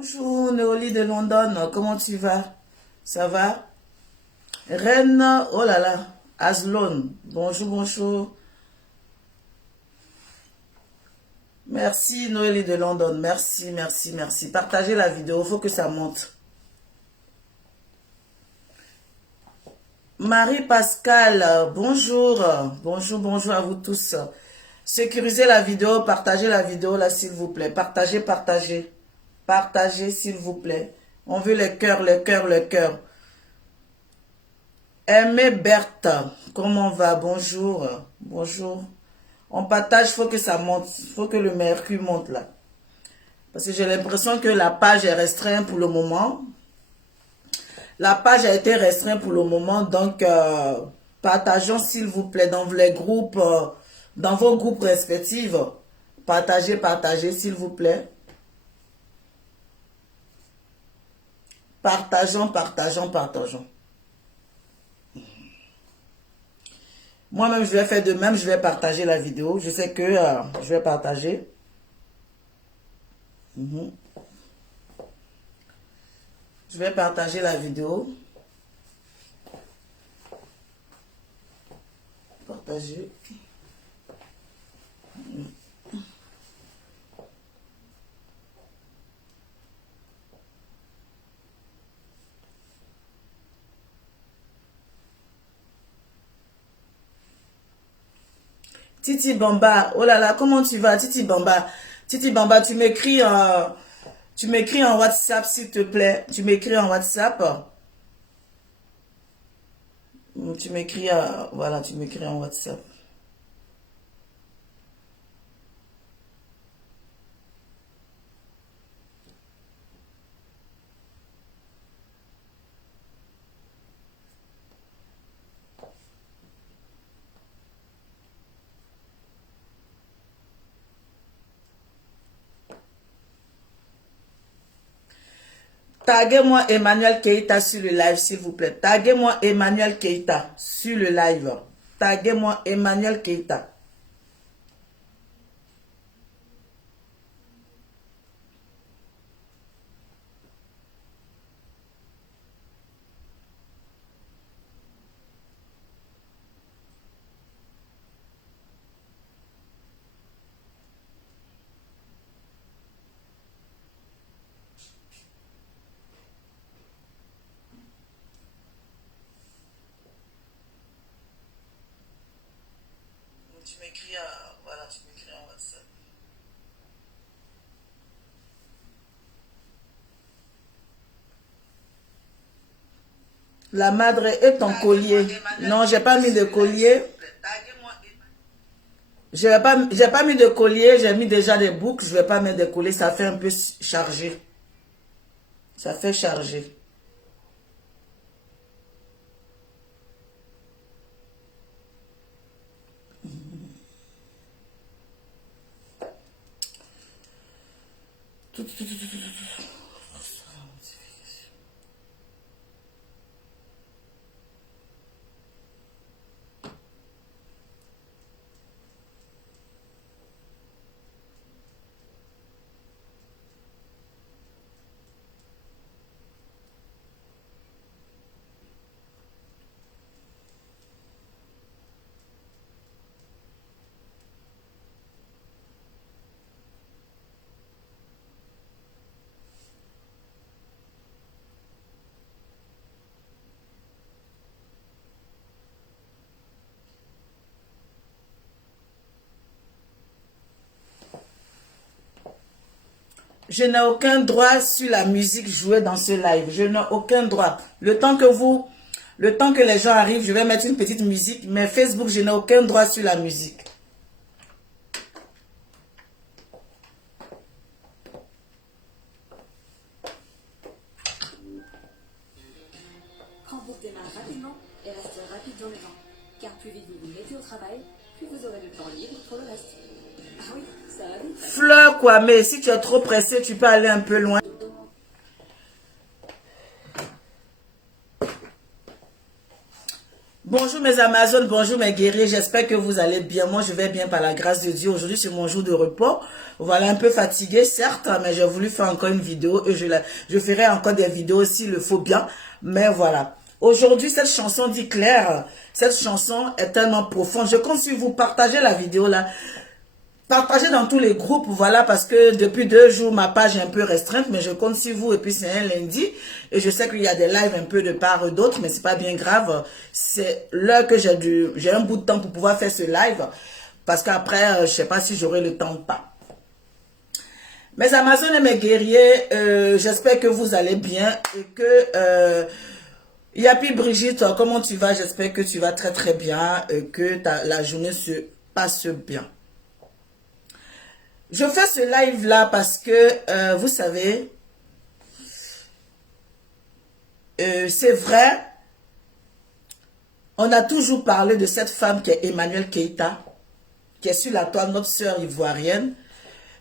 Bonjour Néolie de London, comment tu vas? Ça va? Reine, oh là là, Aslone, bonjour, bonjour. Merci Noélie de London, merci, merci, merci. Partagez la vidéo, il faut que ça monte. Marie-Pascale, bonjour, bonjour, bonjour à vous tous. Sécurisez la vidéo, partagez la vidéo là s'il vous plaît. Partagez, partagez. Partagez s'il vous plaît. On veut les cœurs, les cœurs, les cœurs. Aimé Berthe, comment on va? Bonjour, bonjour. On partage, il faut que ça monte, il faut que le mercure monte là. Parce que j'ai l'impression que la page est restreinte pour le moment. La page a été restreinte pour le moment, donc partageons s'il vous plaît dans les groupes, dans vos groupes respectifs. Partagez, partagez s'il vous plaît. Partageons, partageons, partageons. Moi-même, je vais faire de même, je vais partager la vidéo. Je sais que je vais partager. Je vais partager la vidéo. Partager. Titi Bamba, oh là là, comment tu vas, Titi Bamba? Titi Bamba, tu m'écris en WhatsApp, s'il te plaît. Tu m'écris en WhatsApp. Tu m'écris, voilà, tu m'écris en WhatsApp. Taguez-moi Emmanuel Keita sur le live, s'il vous plaît. Taguez-moi Emmanuel Keita sur le live. Taguez-moi Emmanuel Keita. Tu m'écris, voilà, tu m'écris en WhatsApp. La madre est ton collier. Non, j'ai pas mis de collier. J'ai pas mis de collier, j'ai mis déjà des boucles. Je vais pas mettre de collier, ça fait un peu chargé. Ça fait charger. Je n'ai aucun droit sur la musique jouée dans ce live. Je n'ai aucun droit. Le temps que les gens arrivent, je vais mettre une petite musique. Mais Facebook, je n'ai aucun droit sur la musique. Hambourg démarre rapidement et reste rapide dans le temps. Car plus vite vous vous mettez au travail, plus vous aurez le temps libre pour le reste. Ah oui, ça va vite. Fleur Kwame, si tu es trop pressé, tu peux aller un peu loin. Bonjour mes Amazones, bonjour mes guerriers, j'espère que vous allez bien. Moi je vais bien par la grâce de Dieu. Aujourd'hui c'est mon jour de repos. Voilà, un peu fatigué certes, mais j'ai voulu faire encore une vidéo et je ferai encore des vidéos s'il le faut bien. Mais voilà, aujourd'hui cette chanson dit clair, cette chanson est tellement profonde. Je compte sur vous, partager la vidéo là. Partagez dans tous les groupes, voilà, parce que depuis 2 jours, ma page est un peu restreinte, mais je compte sur vous, et puis c'est un lundi, et je sais qu'il y a des lives un peu de part et d'autre, mais c'est pas bien grave, c'est l'heure que j'ai un bout de temps pour pouvoir faire ce live, parce qu'après, je sais pas si j'aurai le temps ou pas. Mes Amazones et mes guerriers, j'espère que vous allez bien, et que, Yapi Brigitte, comment tu vas? J'espère que tu vas très très bien, et que la journée se passe bien. Je fais ce live là parce que, vous savez, c'est vrai, on a toujours parlé de cette femme qui est Emmanuel Keita, qui est sur la toile, notre sœur ivoirienne,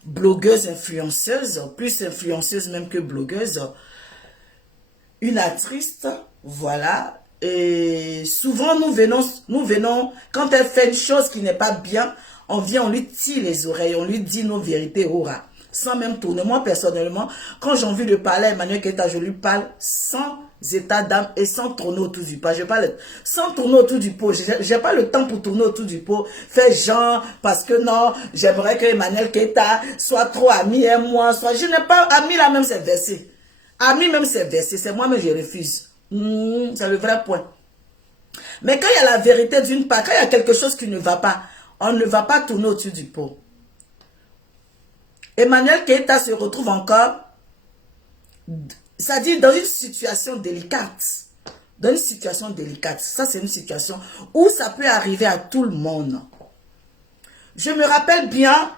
blogueuse, influenceuse, plus influenceuse même que blogueuse, une actrice, voilà, et souvent nous venons, quand elle fait une chose qui n'est pas bien, on vient, on lui tire les oreilles, on lui dit nos vérités, aura, sans même tourner. Moi, personnellement, quand j'ai envie de parler à Emmanuel Keita, je lui parle sans état d'âme et sans tourner autour du pot. Je parle sans tourner autour du pot. J'ai pas le temps pour tourner autour du pot. Faire genre, parce que non, j'aimerais que Emmanuel Keita soit trop ami et moi, soit... Je n'ai pas ami là même, c'est versé. Ami même, c'est versé. C'est moi-même, je refuse. C'est le vrai point. Mais quand il y a la vérité d'une part, quand il y a quelque chose qui ne va pas, on ne va pas tourner au-dessus du pot. Emmanuel Keita se retrouve encore, c'est-à-dire dans une situation délicate. Dans une situation délicate. Ça, c'est une situation où ça peut arriver à tout le monde. Je me rappelle bien,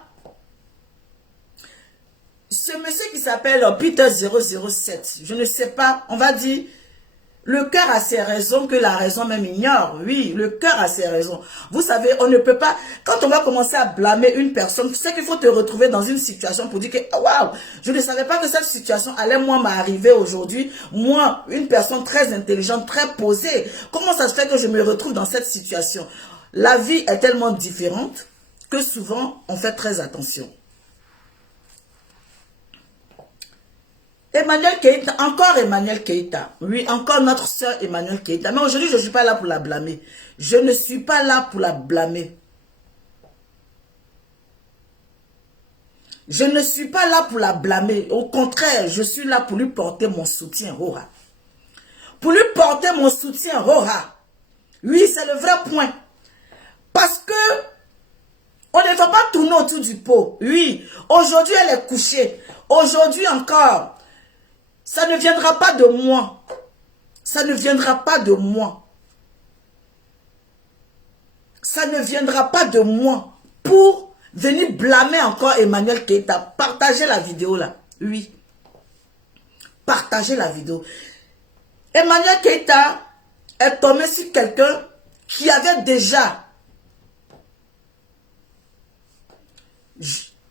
ce monsieur qui s'appelle Peter 007, je ne sais pas, on va dire... Le cœur a ses raisons que la raison même ignore. Oui, le cœur a ses raisons. Vous savez, on ne peut pas... Quand on va commencer à blâmer une personne, tu sais qu'il faut te retrouver dans une situation pour dire que oh, waouh, je ne savais pas que cette situation allait moi m'arriver aujourd'hui. Moi, une personne très intelligente, très posée. Comment ça se fait que je me retrouve dans cette situation? La vie est tellement différente que souvent, on fait très attention. Emmanuel Keita, encore Emmanuel Keita. Oui, encore notre soeur Emmanuel Keita. Mais aujourd'hui, je ne suis pas là pour la blâmer. Je ne suis pas là pour la blâmer. Je ne suis pas là pour la blâmer. Au contraire, je suis là pour lui porter mon soutien. Roha. Pour lui porter mon soutien. Roha. Oui, c'est le vrai point. Parce que on ne va pas tourner autour du pot. Oui, aujourd'hui, elle est couchée. Aujourd'hui encore... Ça ne viendra pas de moi. Ça ne viendra pas de moi. Ça ne viendra pas de moi pour venir blâmer encore Emmanuel Keita. Partagez la vidéo là. Oui. Partagez la vidéo. Emmanuel Keita est tombé sur quelqu'un qui avait déjà...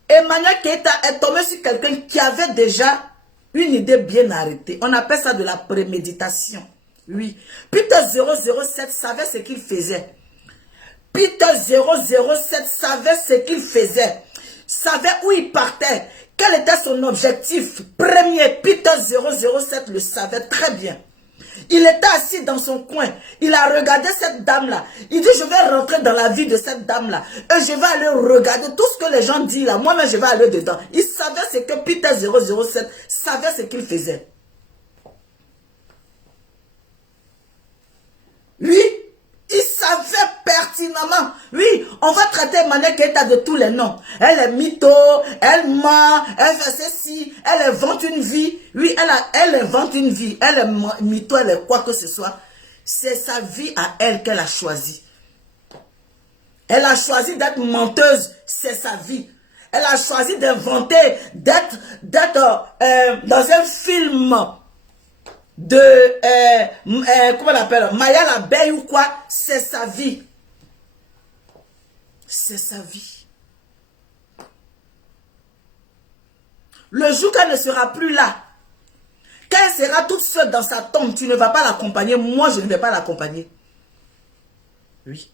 Emmanuel Keita est tombé sur quelqu'un qui avait déjà... une idée bien arrêtée. On appelle ça de la préméditation. Oui. Peter 007 savait ce qu'il faisait. Peter 007 savait ce qu'il faisait. Savait où il partait. Quel était son objectif premier. Peter 007 le savait très bien. Il était assis dans son coin. Il a regardé cette dame-là. Il dit, je vais rentrer dans la vie de cette dame-là. Et je vais aller regarder tout ce que les gens disent là. Moi-même, je vais aller dedans. Il savait ce que Peter 007 savait ce qu'il faisait. Lui, il savait pertinemment. Oui, on va traiter Emmanuel Keita de tous les noms. Elle est mytho, elle ment, elle fait ceci, elle invente une vie. Oui, elle invente une vie. Elle est mytho, elle est quoi que ce soit. C'est sa vie à elle qu'elle a choisi. Elle a choisi d'être menteuse, c'est sa vie. Elle a choisi d'inventer, d'être dans un film de, comment on appelle, Maya l'abeille ou quoi, c'est sa vie. C'est sa vie. Le jour qu'elle ne sera plus là, quand elle sera toute seule dans sa tombe, tu ne vas pas l'accompagner, moi je ne vais pas l'accompagner. Oui.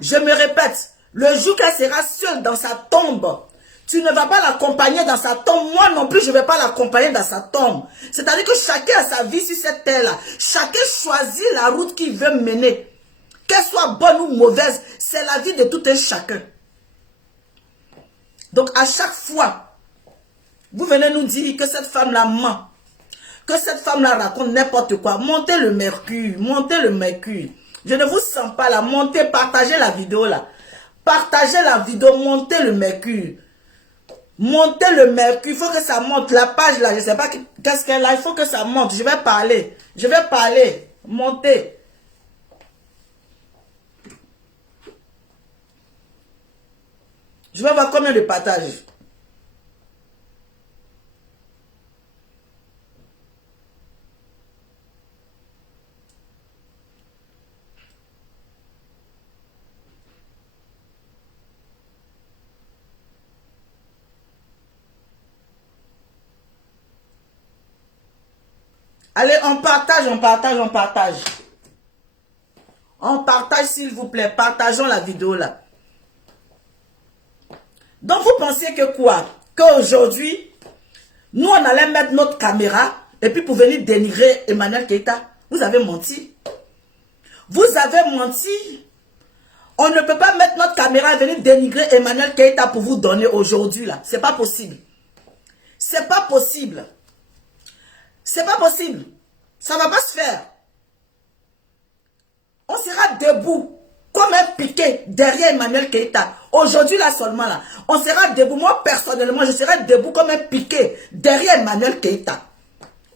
Je me répète, le jour qu'elle sera seule dans sa tombe, tu ne vas pas l'accompagner dans sa tombe. Moi non plus, je ne vais pas l'accompagner dans sa tombe. C'est-à-dire que chacun a sa vie sur cette terre-là. Chacun choisit la route qu'il veut mener. Qu'elle soit bonne ou mauvaise, c'est la vie de tout un chacun. Donc à chaque fois, vous venez nous dire que cette femme-là ment, que cette femme-là raconte n'importe quoi. Montez le mercure, montez le mercure. Je ne vous sens pas là. Montez, partagez la vidéo là. Partagez la vidéo, montez le mercure. Montez le mercure, il faut que ça monte. La page là, je ne sais pas qu'est-ce qu'elle a, il faut que ça monte. Je vais parler. Je vais parler. Montez. Je vais voir combien de partages. Allez, on partage, on partage, on partage. On partage, s'il vous plaît. Partageons la vidéo là. Donc, vous pensez que quoi? Qu'aujourd'hui, nous, on allait mettre notre caméra et puis pour venir dénigrer Emmanuel Keïta. Vous avez menti. Vous avez menti. On ne peut pas mettre notre caméra et venir dénigrer Emmanuel Keïta pour vous donner aujourd'hui là. C'est pas possible. C'est pas possible. C'est pas possible. Ça va pas se faire. On sera debout comme un piquet derrière Emmanuel Keïta. Aujourd'hui là seulement là. On sera debout. Moi personnellement, je serai debout comme un piquet derrière Emmanuel Keïta.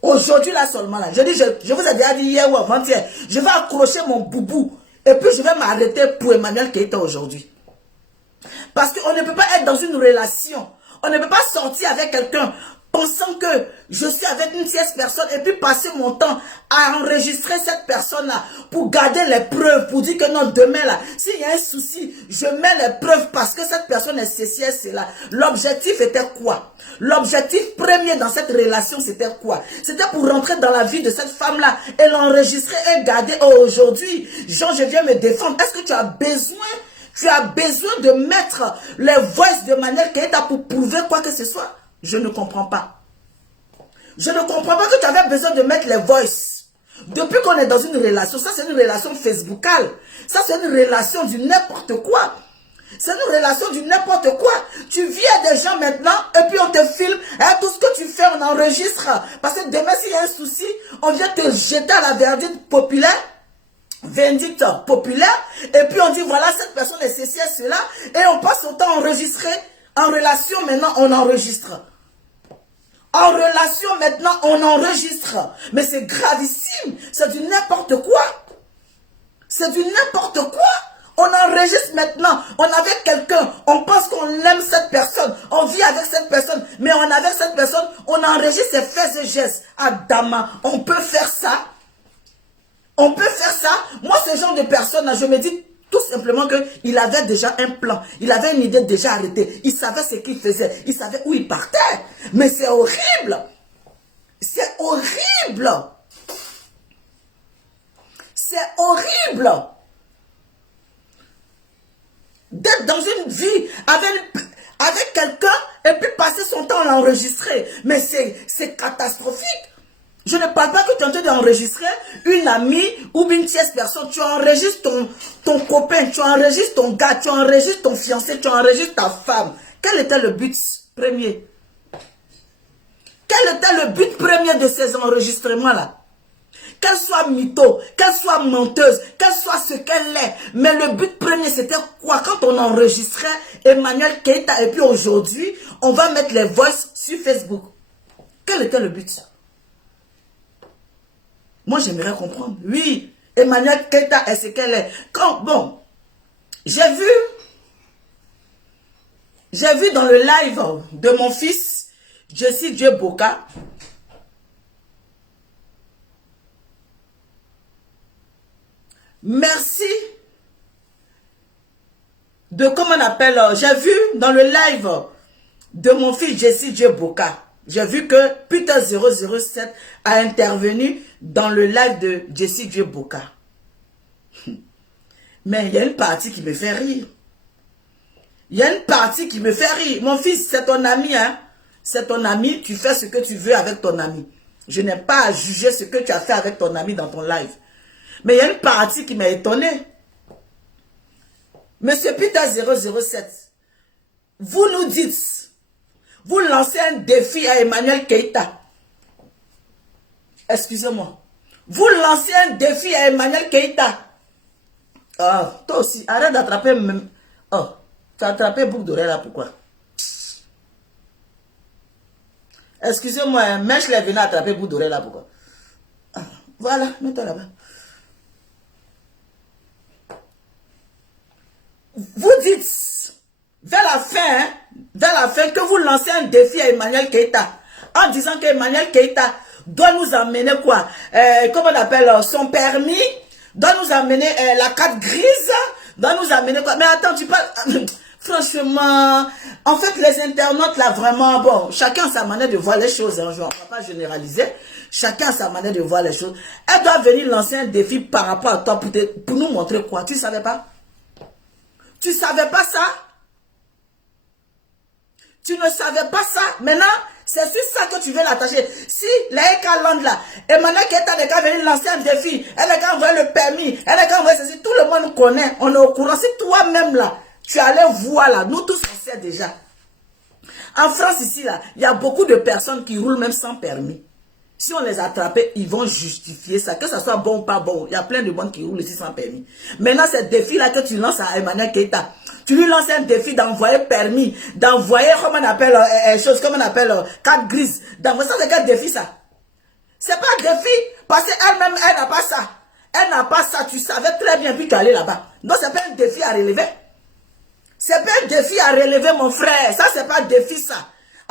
Aujourd'hui là seulement là. Je dis, je vous ai déjà dit hier ou avant-hier. Je vais accrocher mon boubou. Et puis je vais m'arrêter pour Emmanuel Keïta aujourd'hui. Parce qu'on ne peut pas être dans une relation. On ne peut pas sortir avec quelqu'un pensant que je suis avec une tierce personne et puis passer mon temps à enregistrer cette personne-là pour garder les preuves, pour dire que non, demain là, s'il y a un souci, je mets les preuves parce que cette personne est ceci, c'est là. L'objectif était quoi? L'objectif premier dans cette relation, c'était quoi? C'était pour rentrer dans la vie de cette femme-là et l'enregistrer et garder. Oh, aujourd'hui, Jean, je viens me défendre. Est-ce que tu as besoin de mettre les voices de Emmanuel Keïta pour prouver quoi que ce soit? Je ne comprends pas. Je ne comprends pas que tu avais besoin de mettre les voices. Depuis qu'on est dans une relation, ça c'est une relation facebookale. Ça c'est une relation du n'importe quoi. C'est une relation du n'importe quoi. Tu vis à des gens maintenant et puis on te filme. Et tout ce que tu fais, on enregistre. Parce que demain, s'il y a un souci, on vient te jeter à la verdicte populaire. Vindicte populaire. Et puis on dit, voilà, cette personne est ceci et cela. Et on passe son temps à enregistrer. En relation, maintenant, on enregistre. En relation, maintenant, on enregistre. Mais c'est gravissime. C'est du n'importe quoi. C'est du n'importe quoi. On enregistre maintenant. On est avec quelqu'un. On pense qu'on aime cette personne. On vit avec cette personne. Mais on est avec cette personne. On enregistre ses faits et gestes. Adama, on peut faire ça. On peut faire ça. Moi, ce genre de personne, je me dis tout simplement qu'il avait déjà un plan. Il avait une idée déjà arrêtée. Il savait ce qu'il faisait. Il savait où il partait. Mais c'est horrible. C'est horrible. C'est horrible. D'être dans une vie avec quelqu'un et puis passer son temps à l'enregistrer. Mais c'est catastrophique. Je ne parle pas que tu es en train d'enregistrer une amie ou une tierce personne. Tu enregistres ton copain, tu enregistres ton gars, tu enregistres ton fiancé, tu enregistres ta femme. Quel était le but premier? Quel était le but premier de ces enregistrements-là? Qu'elle soit mytho, qu'elle soit menteuse, qu'elle soit ce qu'elle est. Mais le but premier, c'était quoi? Quand on enregistrait Emmanuel Keïta et puis aujourd'hui, on va mettre les voices sur Facebook. Quel était le but? Moi, j'aimerais comprendre. Oui, Emmanuel Keïta est ce qu'elle est. Bon, j'ai vu dans le live de mon fils, Jessie Dieu Boka. Merci de, comment on appelle, j'ai vu dans le live de mon fils Jessie Dieu Boka. J'ai vu que Peter007 a intervenu dans le live de Jessie Dieu Boka. Mais il y a une partie qui me fait rire. Il y a une partie qui me fait rire. Mon fils, c'est ton ami, hein. C'est ton ami, tu fais ce que tu veux avec ton ami. Je n'ai pas à juger ce que tu as fait avec ton ami dans ton live. Mais il y a une partie qui m'a étonné. Monsieur Peter 007, vous nous dites, vous lancez un défi à Emmanuel Keïta. Excusez-moi. Vous lancez un défi à Emmanuel Keïta. Ah, toi aussi, arrête d'attraper même. Oh, tu as attrapé boucle d'oreille là, pourquoi? Excusez-moi, Mèche est venu attraper boucle d'oreille là, pourquoi? Ah, voilà, mets-toi là-bas. Vous dites, vers la fin, que vous lancez un défi à Emmanuel Keïta, en disant qu'Emmanuel Keïta doit nous amener quoi? Comment on appelle son permis, doit nous amener la carte grise, doit nous amener quoi? Mais attends, tu parles... Franchement, en fait, les internautes, là, vraiment, bon, chacun a sa manière de voir les choses, hein, je ne vais pas généraliser. Chacun a sa manière de voir les choses. Elle doit venir lancer un défi par rapport à toi pour nous montrer quoi? Tu ne savais pas? Tu ne savais pas ça? Tu ne savais pas ça? Maintenant, c'est sur ça que tu veux l'attacher. Si la Ekaland là, Emmanuel Keïta n'est qu'à venir lancer un défi, elle n'est qu'à envoyer le permis, elle n'est qu'à envoyer ceci, tout le monde connaît, on est au courant. Si toi-même là, tu allais voir là, nous tous on sait déjà. En France ici là, il y a beaucoup de personnes qui roulent même sans permis. Si on les attrapait, ils vont justifier ça. Que ça soit bon ou pas bon. Il y a plein de monde qui roulent ici sans permis. Maintenant, ce défi-là que tu lances à Emmanuel Keïta, tu lui lances un défi d'envoyer permis, d'envoyer, comment on appelle, comment on appelle, carte grise. D'envoyer ça, c'est quel défi ça? C'est pas un défi, parce qu'elle-même, elle n'a pas ça. Elle n'a pas ça, tu savais très bien, puis tu allais là-bas. Donc, c'est pas un défi à relever. C'est pas un défi à relever, mon frère. Ça, c'est pas un défi, ça.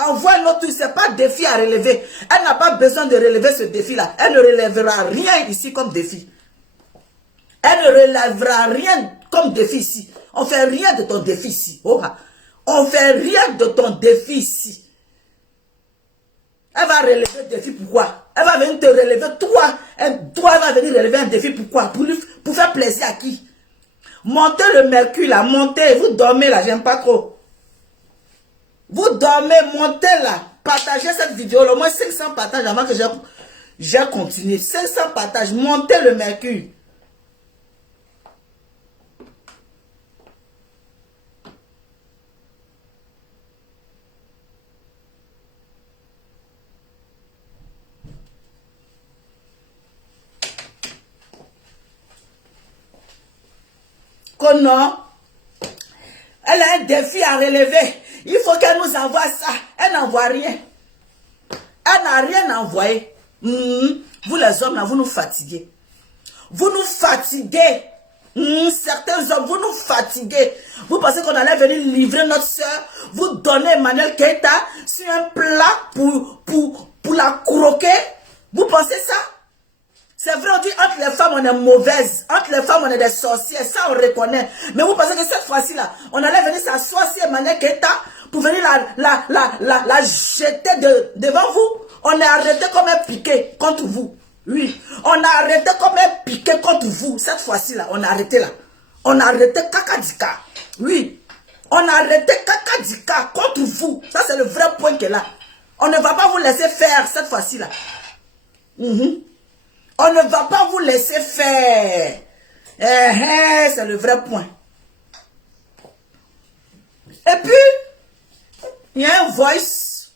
Envoie notre truc, c'est pas un défi à relever. Elle n'a pas besoin de relever ce défi-là. Elle ne relèvera rien ici comme défi. Elle ne relèvera rien comme défi ici. On fait rien de ton défi ici. Oh, on fait rien de ton défi ici. Elle va relever le défi, pourquoi? Elle va venir te relever, toi. Toi, elle va venir relever un défi, pourquoi? Pour faire plaisir à qui? Montez le mercure là, montez. Vous dormez là, j'aime pas trop. Vous dormez, montez là, partagez cette vidéo, au moins 500 partages avant que j'ai continué. 500 partages, montez le mercure. Que non, elle a un défi à relever. Il faut qu'elle nous envoie ça. Elle n'envoie rien. Elle n'a rien envoyé. Vous les hommes, là, vous nous fatiguez. Vous nous fatiguez. Certains hommes, vous nous fatiguez. Vous pensez qu'on allait venir livrer notre soeur, vous donner Emmanuel Keïta sur un plat pour la croquer. Vous pensez ça? C'est vrai, on dit entre les femmes on est mauvaise, entre les femmes on est des sorcières, ça on reconnaît. Mais vous pensez que cette fois-ci là, on allait venir s'asseoir sur Emmanuel Keïta pour venir la jeter devant vous? On est arrêté comme un piqué contre vous. Oui, on a arrêté comme un piqué contre vous. Cette fois-ci là, on a arrêté là. On a arrêté Kakadika. Oui, on a arrêté Kakadika contre vous. Ça c'est le vrai point qui est là. On ne va pas vous laisser faire cette fois-ci là. On ne va pas vous laisser faire. C'est le vrai point. Et puis, il y a un voice.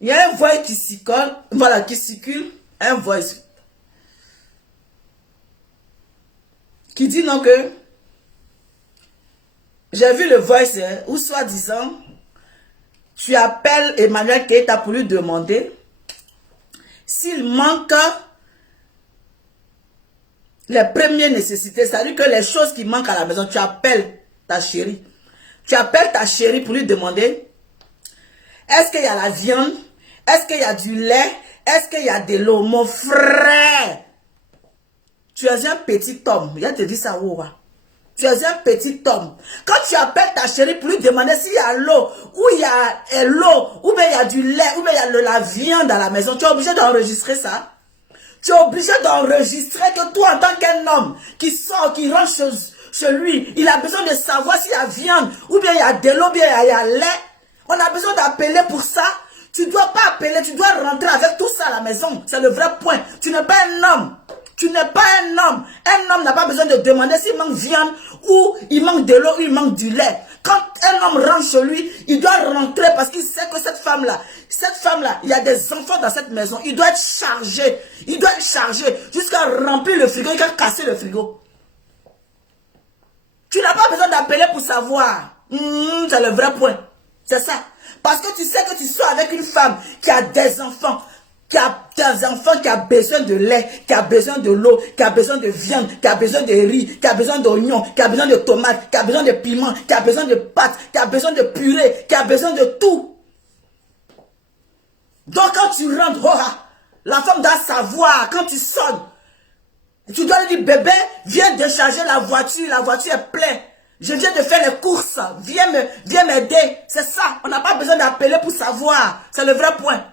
Il y a un voice qui circule. Voilà, qui circule. Un voice. Qui dit non que. J'ai vu le voice, ou soi-disant, tu appelles Emmanuel Keïta pour lui demander s'il manque les premières nécessités, c'est-à-dire que les choses qui manquent à la maison, tu appelles ta chérie. Tu appelles ta chérie pour lui demander, est-ce qu'il y a la viande? Est-ce qu'il y a du lait? Est-ce qu'il y a de l'eau? Mon frère, tu es un petit homme. Il a te dit ça, ouah. Tu es un petit homme. Quand tu appelles ta chérie pour lui demander s'il y a l'eau, ou il y a l'eau, ou bien il y a du lait, ou bien il y a de la viande à la maison, tu es obligé d'enregistrer ça. Tu es obligé d'enregistrer que toi, en tant qu'un homme qui sort, qui rentre chez lui, il a besoin de savoir s'il y a viande, ou bien il y a de l'eau, ou bien il y a lait. On a besoin d'appeler pour ça. Tu ne dois pas appeler, tu dois rentrer avec tout ça à la maison. C'est le vrai point. Tu n'es pas un homme. Tu n'es pas un homme. Un homme n'a pas besoin de demander s'il manque viande, ou il manque de l'eau, ou il manque du lait. Quand un homme rentre chez lui, il doit rentrer parce qu'il sait que cette femme-là, il y a des enfants dans cette maison. Il doit être chargé. Il doit être chargé jusqu'à remplir le frigo, jusqu'à casser le frigo. Tu n'as pas besoin d'appeler pour savoir. C'est le vrai point. C'est ça. Parce que tu sais que tu sois avec une femme qui a des enfants, qui a besoin de lait, qui a besoin de l'eau, qui a besoin de viande, qui a besoin de riz, qui a besoin d'oignons, qui a besoin de tomates, qui a besoin de piments, qui a besoin de pâtes, qui a besoin de purée, qui a besoin de tout. Donc quand tu rentres, la femme doit savoir, quand tu sonnes, tu dois lui dire, bébé, viens décharger la voiture est pleine. Je viens de faire les courses, viens m'aider. C'est ça, on n'a pas besoin d'appeler pour savoir. C'est le vrai point.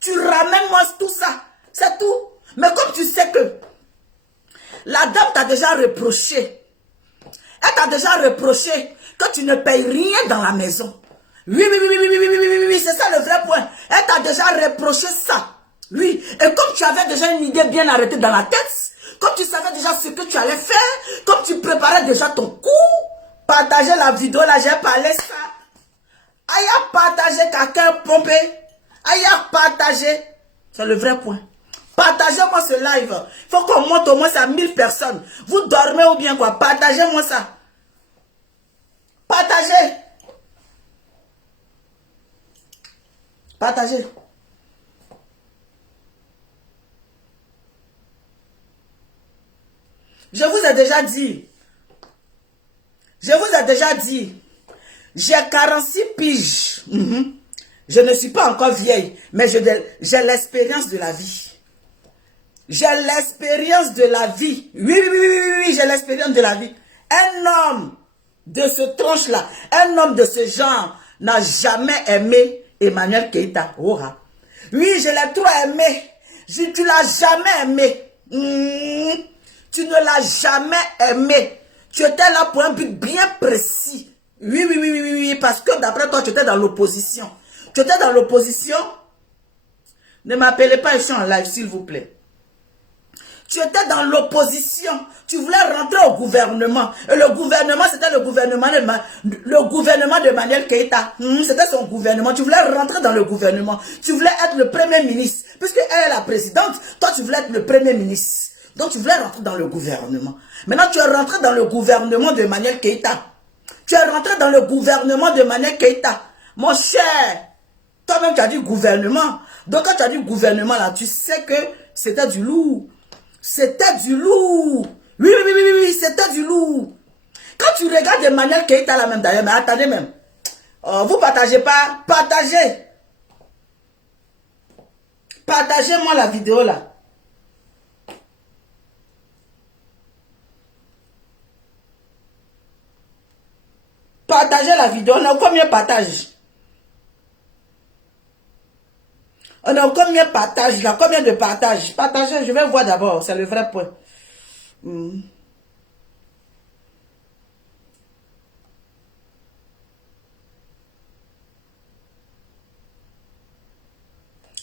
Tu ramènes moi tout ça, c'est tout. Mais comme tu sais que la dame t'a déjà reproché, elle t'a déjà reproché que tu ne payes rien dans la maison. Oui, c'est ça le vrai point. Elle t'a déjà reproché ça. Oui, et comme tu avais déjà une idée bien arrêtée dans la tête, comme tu savais déjà ce que tu allais faire, comme tu préparais déjà ton coup, partagez la vidéo là, j'ai parlé ça. Aïe à partager quelqu'un pompé. Aïe à partager. C'est le vrai point. Partagez-moi ce live. Il faut qu'on monte au moins à 1000 personnes. Vous dormez ou bien quoi? Partagez-moi ça. Partagez. Partagez. Je vous ai déjà dit. J'ai 46 piges. Je ne suis pas encore vieille, mais j'ai l'expérience de la vie. J'ai l'expérience de la vie. Oui, j'ai l'expérience de la vie. Un homme de ce tronche-là, un homme de ce genre, n'a jamais aimé Emmanuel Keïta. Oui, je l'ai trop aimé. Tu l'as jamais aimé. Tu ne l'as jamais aimé. Tu étais là pour un but bien précis. Oui, parce que d'après toi, tu étais dans l'opposition. Tu étais dans l'opposition. Ne m'appelez pas, je suis en live, s'il vous plaît. Tu étais dans l'opposition. Tu voulais rentrer au gouvernement. Et le gouvernement, c'était le gouvernement de Emmanuel Keïta. C'était son gouvernement. Tu voulais rentrer dans le gouvernement. Tu voulais être le premier ministre. Puisque elle est la présidente, toi, tu voulais être le premier ministre. Donc, tu voulais rentrer dans le gouvernement. Maintenant, tu es rentré dans le gouvernement de Emmanuel Keïta. Tu es rentré dans le gouvernement de Emmanuel Keïta. Mon cher, toi-même, tu as dit gouvernement. Donc, quand tu as dit gouvernement, là, tu sais que c'était du lourd. C'était du lourd. Oui, c'était du lourd. Quand tu regardes Emmanuel Keïta, là même d'ailleurs, mais attendez même. Vous partagez pas. Partagez. Partagez-moi la vidéo, là. Partagez la vidéo. On a combien de partages? On a combien de partages là? Combien de partages? Partagez, je vais voir d'abord. C'est le vrai point.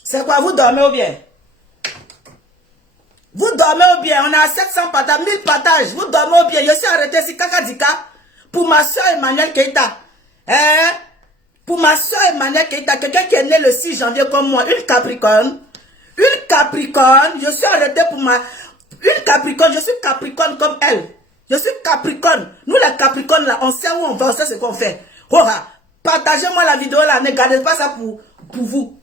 C'est quoi? Vous dormez ou bien? Vous dormez ou bien? On a 700 partages, 1000 partages. Vous dormez ou bien? Je suis arrêté ici, Kakadika. Pour ma soeur Emmanuel Keïta. Pour ma soeur Emmanuel Keïta, quelqu'un qui est né le 6 janvier comme moi, une Capricorne. Une Capricorne, je suis arrêté pour ma... Une Capricorne, je suis Capricorne comme elle. Je suis Capricorne. Nous les Capricornes là, on sait où on va, on sait ce qu'on fait. Partagez-moi la vidéo là, ne gardez pas ça pour vous.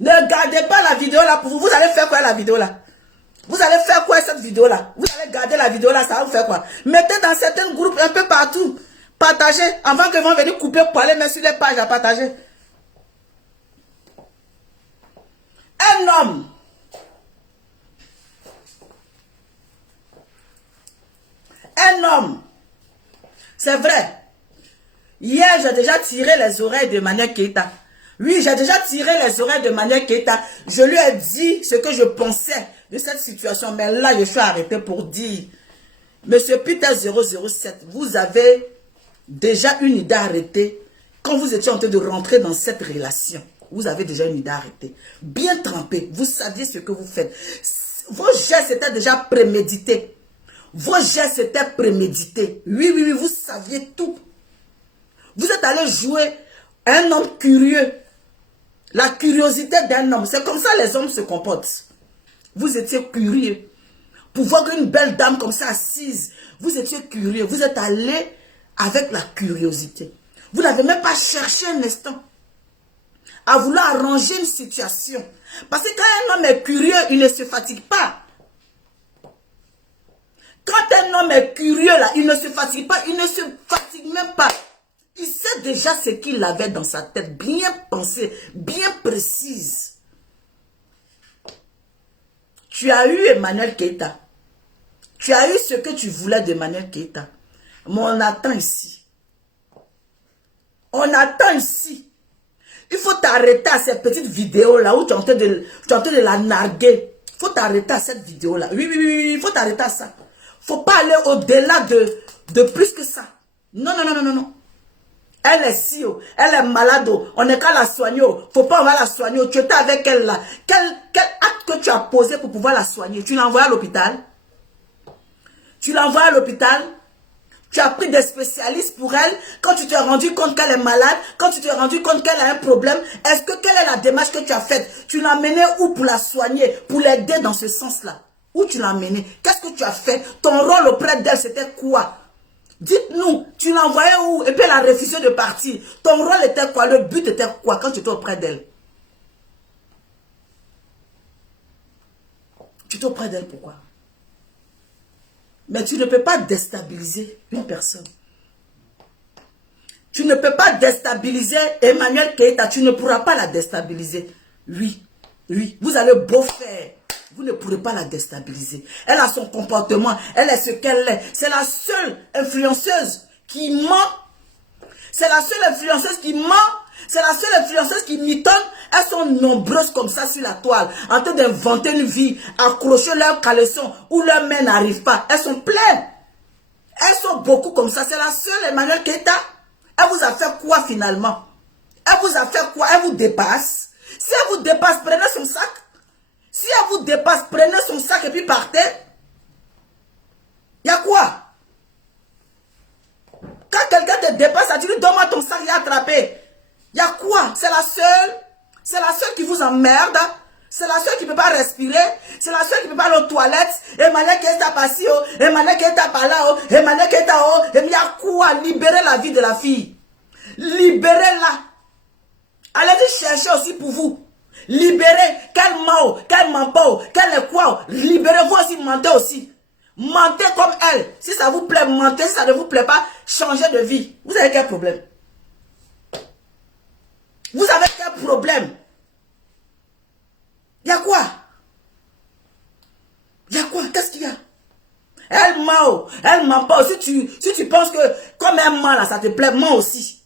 Ne gardez pas la vidéo là pour vous. Vous allez faire quoi la vidéo là? Vous allez faire quoi cette vidéo là? Vous allez garder la vidéo là, ça va vous faire quoi? Mettez dans certains groupes un peu partout. Partagez avant que vont venir couper pour aller mettre sur les pages à partager. Un homme. C'est vrai. Hier, j'ai déjà tiré les oreilles de Emmanuel Keïta. Oui, j'ai déjà tiré les oreilles de Manuel Keita. Je lui ai dit ce que je pensais de cette situation. Mais là, je suis arrêté pour dire, Monsieur Peter 007, vous avez déjà une idée arrêtée. Quand vous étiez en train de rentrer dans cette relation, vous avez déjà une idée arrêtée. Bien trempé, vous saviez ce que vous faites. Vos gestes étaient déjà prémédités. Vos gestes étaient prémédités. Oui, oui, oui, vous saviez tout. Vous êtes allé jouer un homme curieux. La curiosité d'un homme. C'est comme ça les hommes se comportent. Vous étiez curieux. Pour voir une belle dame comme ça assise, vous étiez curieux. Vous êtes allé avec la curiosité. Vous n'avez même pas cherché un instant à vouloir arranger une situation. Parce que quand un homme est curieux, il ne se fatigue pas. Quand un homme est curieux, là, il ne se fatigue pas. Il ne se fatigue même pas. Il sait déjà ce qu'il avait dans sa tête. Bien pensé, bien précise. Tu as eu Emmanuel Keita. Tu as eu ce que tu voulais d'Emmanuel Keita. Mais on attend ici. On attend ici. Il faut t'arrêter à cette petite vidéo-là où tu es en train de la narguer. Il faut t'arrêter à cette vidéo-là. Oui, oui, oui, il faut t'arrêter à ça. Il ne faut pas aller au-delà de plus que ça. Non, non, non, non, non, non. Elle est si, oh, elle est malade, oh, on n'est qu'à la soigner, oh. Faut pas on va la soigner, oh. Tu étais avec elle là. Quel acte que tu as posé pour pouvoir la soigner? Tu l'as envoyée à l'hôpital? Tu l'as envoyée à l'hôpital? Tu as pris des spécialistes pour elle? Quand tu t'es rendu compte qu'elle est malade, quand tu t'es rendu compte qu'elle a un problème, quelle est la démarche que tu as faite? Tu l'as menée où pour la soigner, pour l'aider dans ce sens-là? Où tu l'as menée? Qu'est-ce que tu as fait? Ton rôle auprès d'elle, c'était quoi? Dites-nous, tu l'envoyais où? Et puis elle a refusé de partir. Ton rôle était quoi? Le but était quoi quand tu étais auprès d'elle? Tu étais auprès d'elle pourquoi? Mais tu ne peux pas déstabiliser une personne. Tu ne peux pas déstabiliser Emmanuel Keita. Tu ne pourras pas la déstabiliser. Oui, oui. Vous allez beau faire. Vous ne pourrez pas la déstabiliser. Elle a son comportement. Elle est ce qu'elle est. C'est la seule influenceuse qui ment. C'est la seule influenceuse qui ment. C'est la seule influenceuse qui mitonne. Elles sont nombreuses comme ça sur la toile. En train d'inventer une vie. Accrocher leurs caleçons où leurs mains n'arrivent pas. Elles sont pleines. Elles sont beaucoup comme ça. C'est la seule Emmanuel Keita. Elle vous a fait quoi finalement? Elle vous a fait quoi? Elle vous dépasse. Si elle vous dépasse, prenez son sac. Si elle vous dépasse, prenez son sac et puis partez. Il y a quoi? Quand quelqu'un te dépasse, tu lui donnes-moi ton sac, il est attrapé. Il y a quoi? C'est la seule. C'est la seule qui vous emmerde. C'est la seule qui ne peut pas respirer. C'est la seule qui ne peut pas aller aux toilettes. Emmanuel Keita passi, oh. Emmanuel Keita par là, oh. Emmanuel Keita, oh. Et il y a quoi? Libérez la vie de la fille. Libérez-la. Allez-y chercher aussi pour vous. Libérez. Qu'elle ment, qu'elle ment pas, qu'elle est quoi? Libérez-vous aussi, mentez aussi. Mentez comme elle. Si ça vous plaît, mentez. Si ça ne vous plaît pas, changez de vie. Vous avez quel problème? Vous avez quel problème? Il y a quoi? Il y a quoi? Qu'est-ce qu'il y a? Elle ment. Elle ment pas. Si tu penses que comme elle ment là, ça te plaît, ment aussi.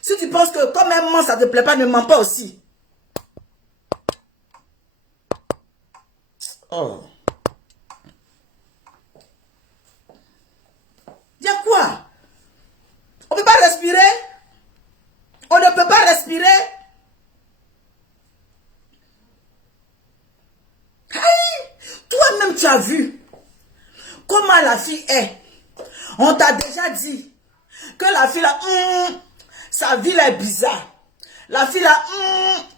Si tu penses que comme elle ment, ça te plaît pas, ne ment pas aussi. Oh. Il y a quoi? On ne peut pas respirer? On ne peut pas respirer? Toi-même, tu as vu comment la fille est. On t'a déjà dit que la fille là, sa vie là est bizarre. La fille là,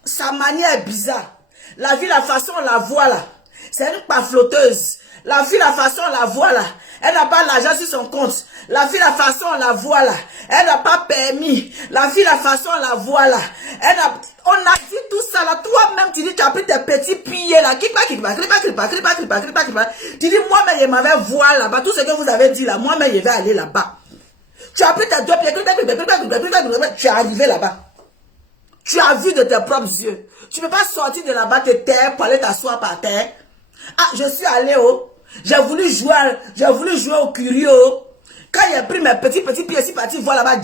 sa manière est bizarre. La fille, la façon on la voit là, c'est une pas flotteuse. La fille, la façon on la voit là, elle n'a pas l'argent sur son compte. La fille, la façon on la voit là, elle n'a pas permis. La fille, la façon on la voit là, on a dit tout ça là. Toi-même, tu dis, tu as pris tes petits pieds là. Tu dis, moi-même, je m'avais voir là-bas. Tout ce que vous avez dit là, moi-même, je vais aller là-bas. Tu as pris tes deux pieds, tu es arrivé là-bas. Tu as vu de tes propres yeux. Tu ne peux pas sortir de là-bas, te taire pour aller t'asseoir par terre. Ah, je suis allé, oh. J'ai voulu jouer au curieux. Quand j'ai pris mes petits pieds ici, parti voir là-bas,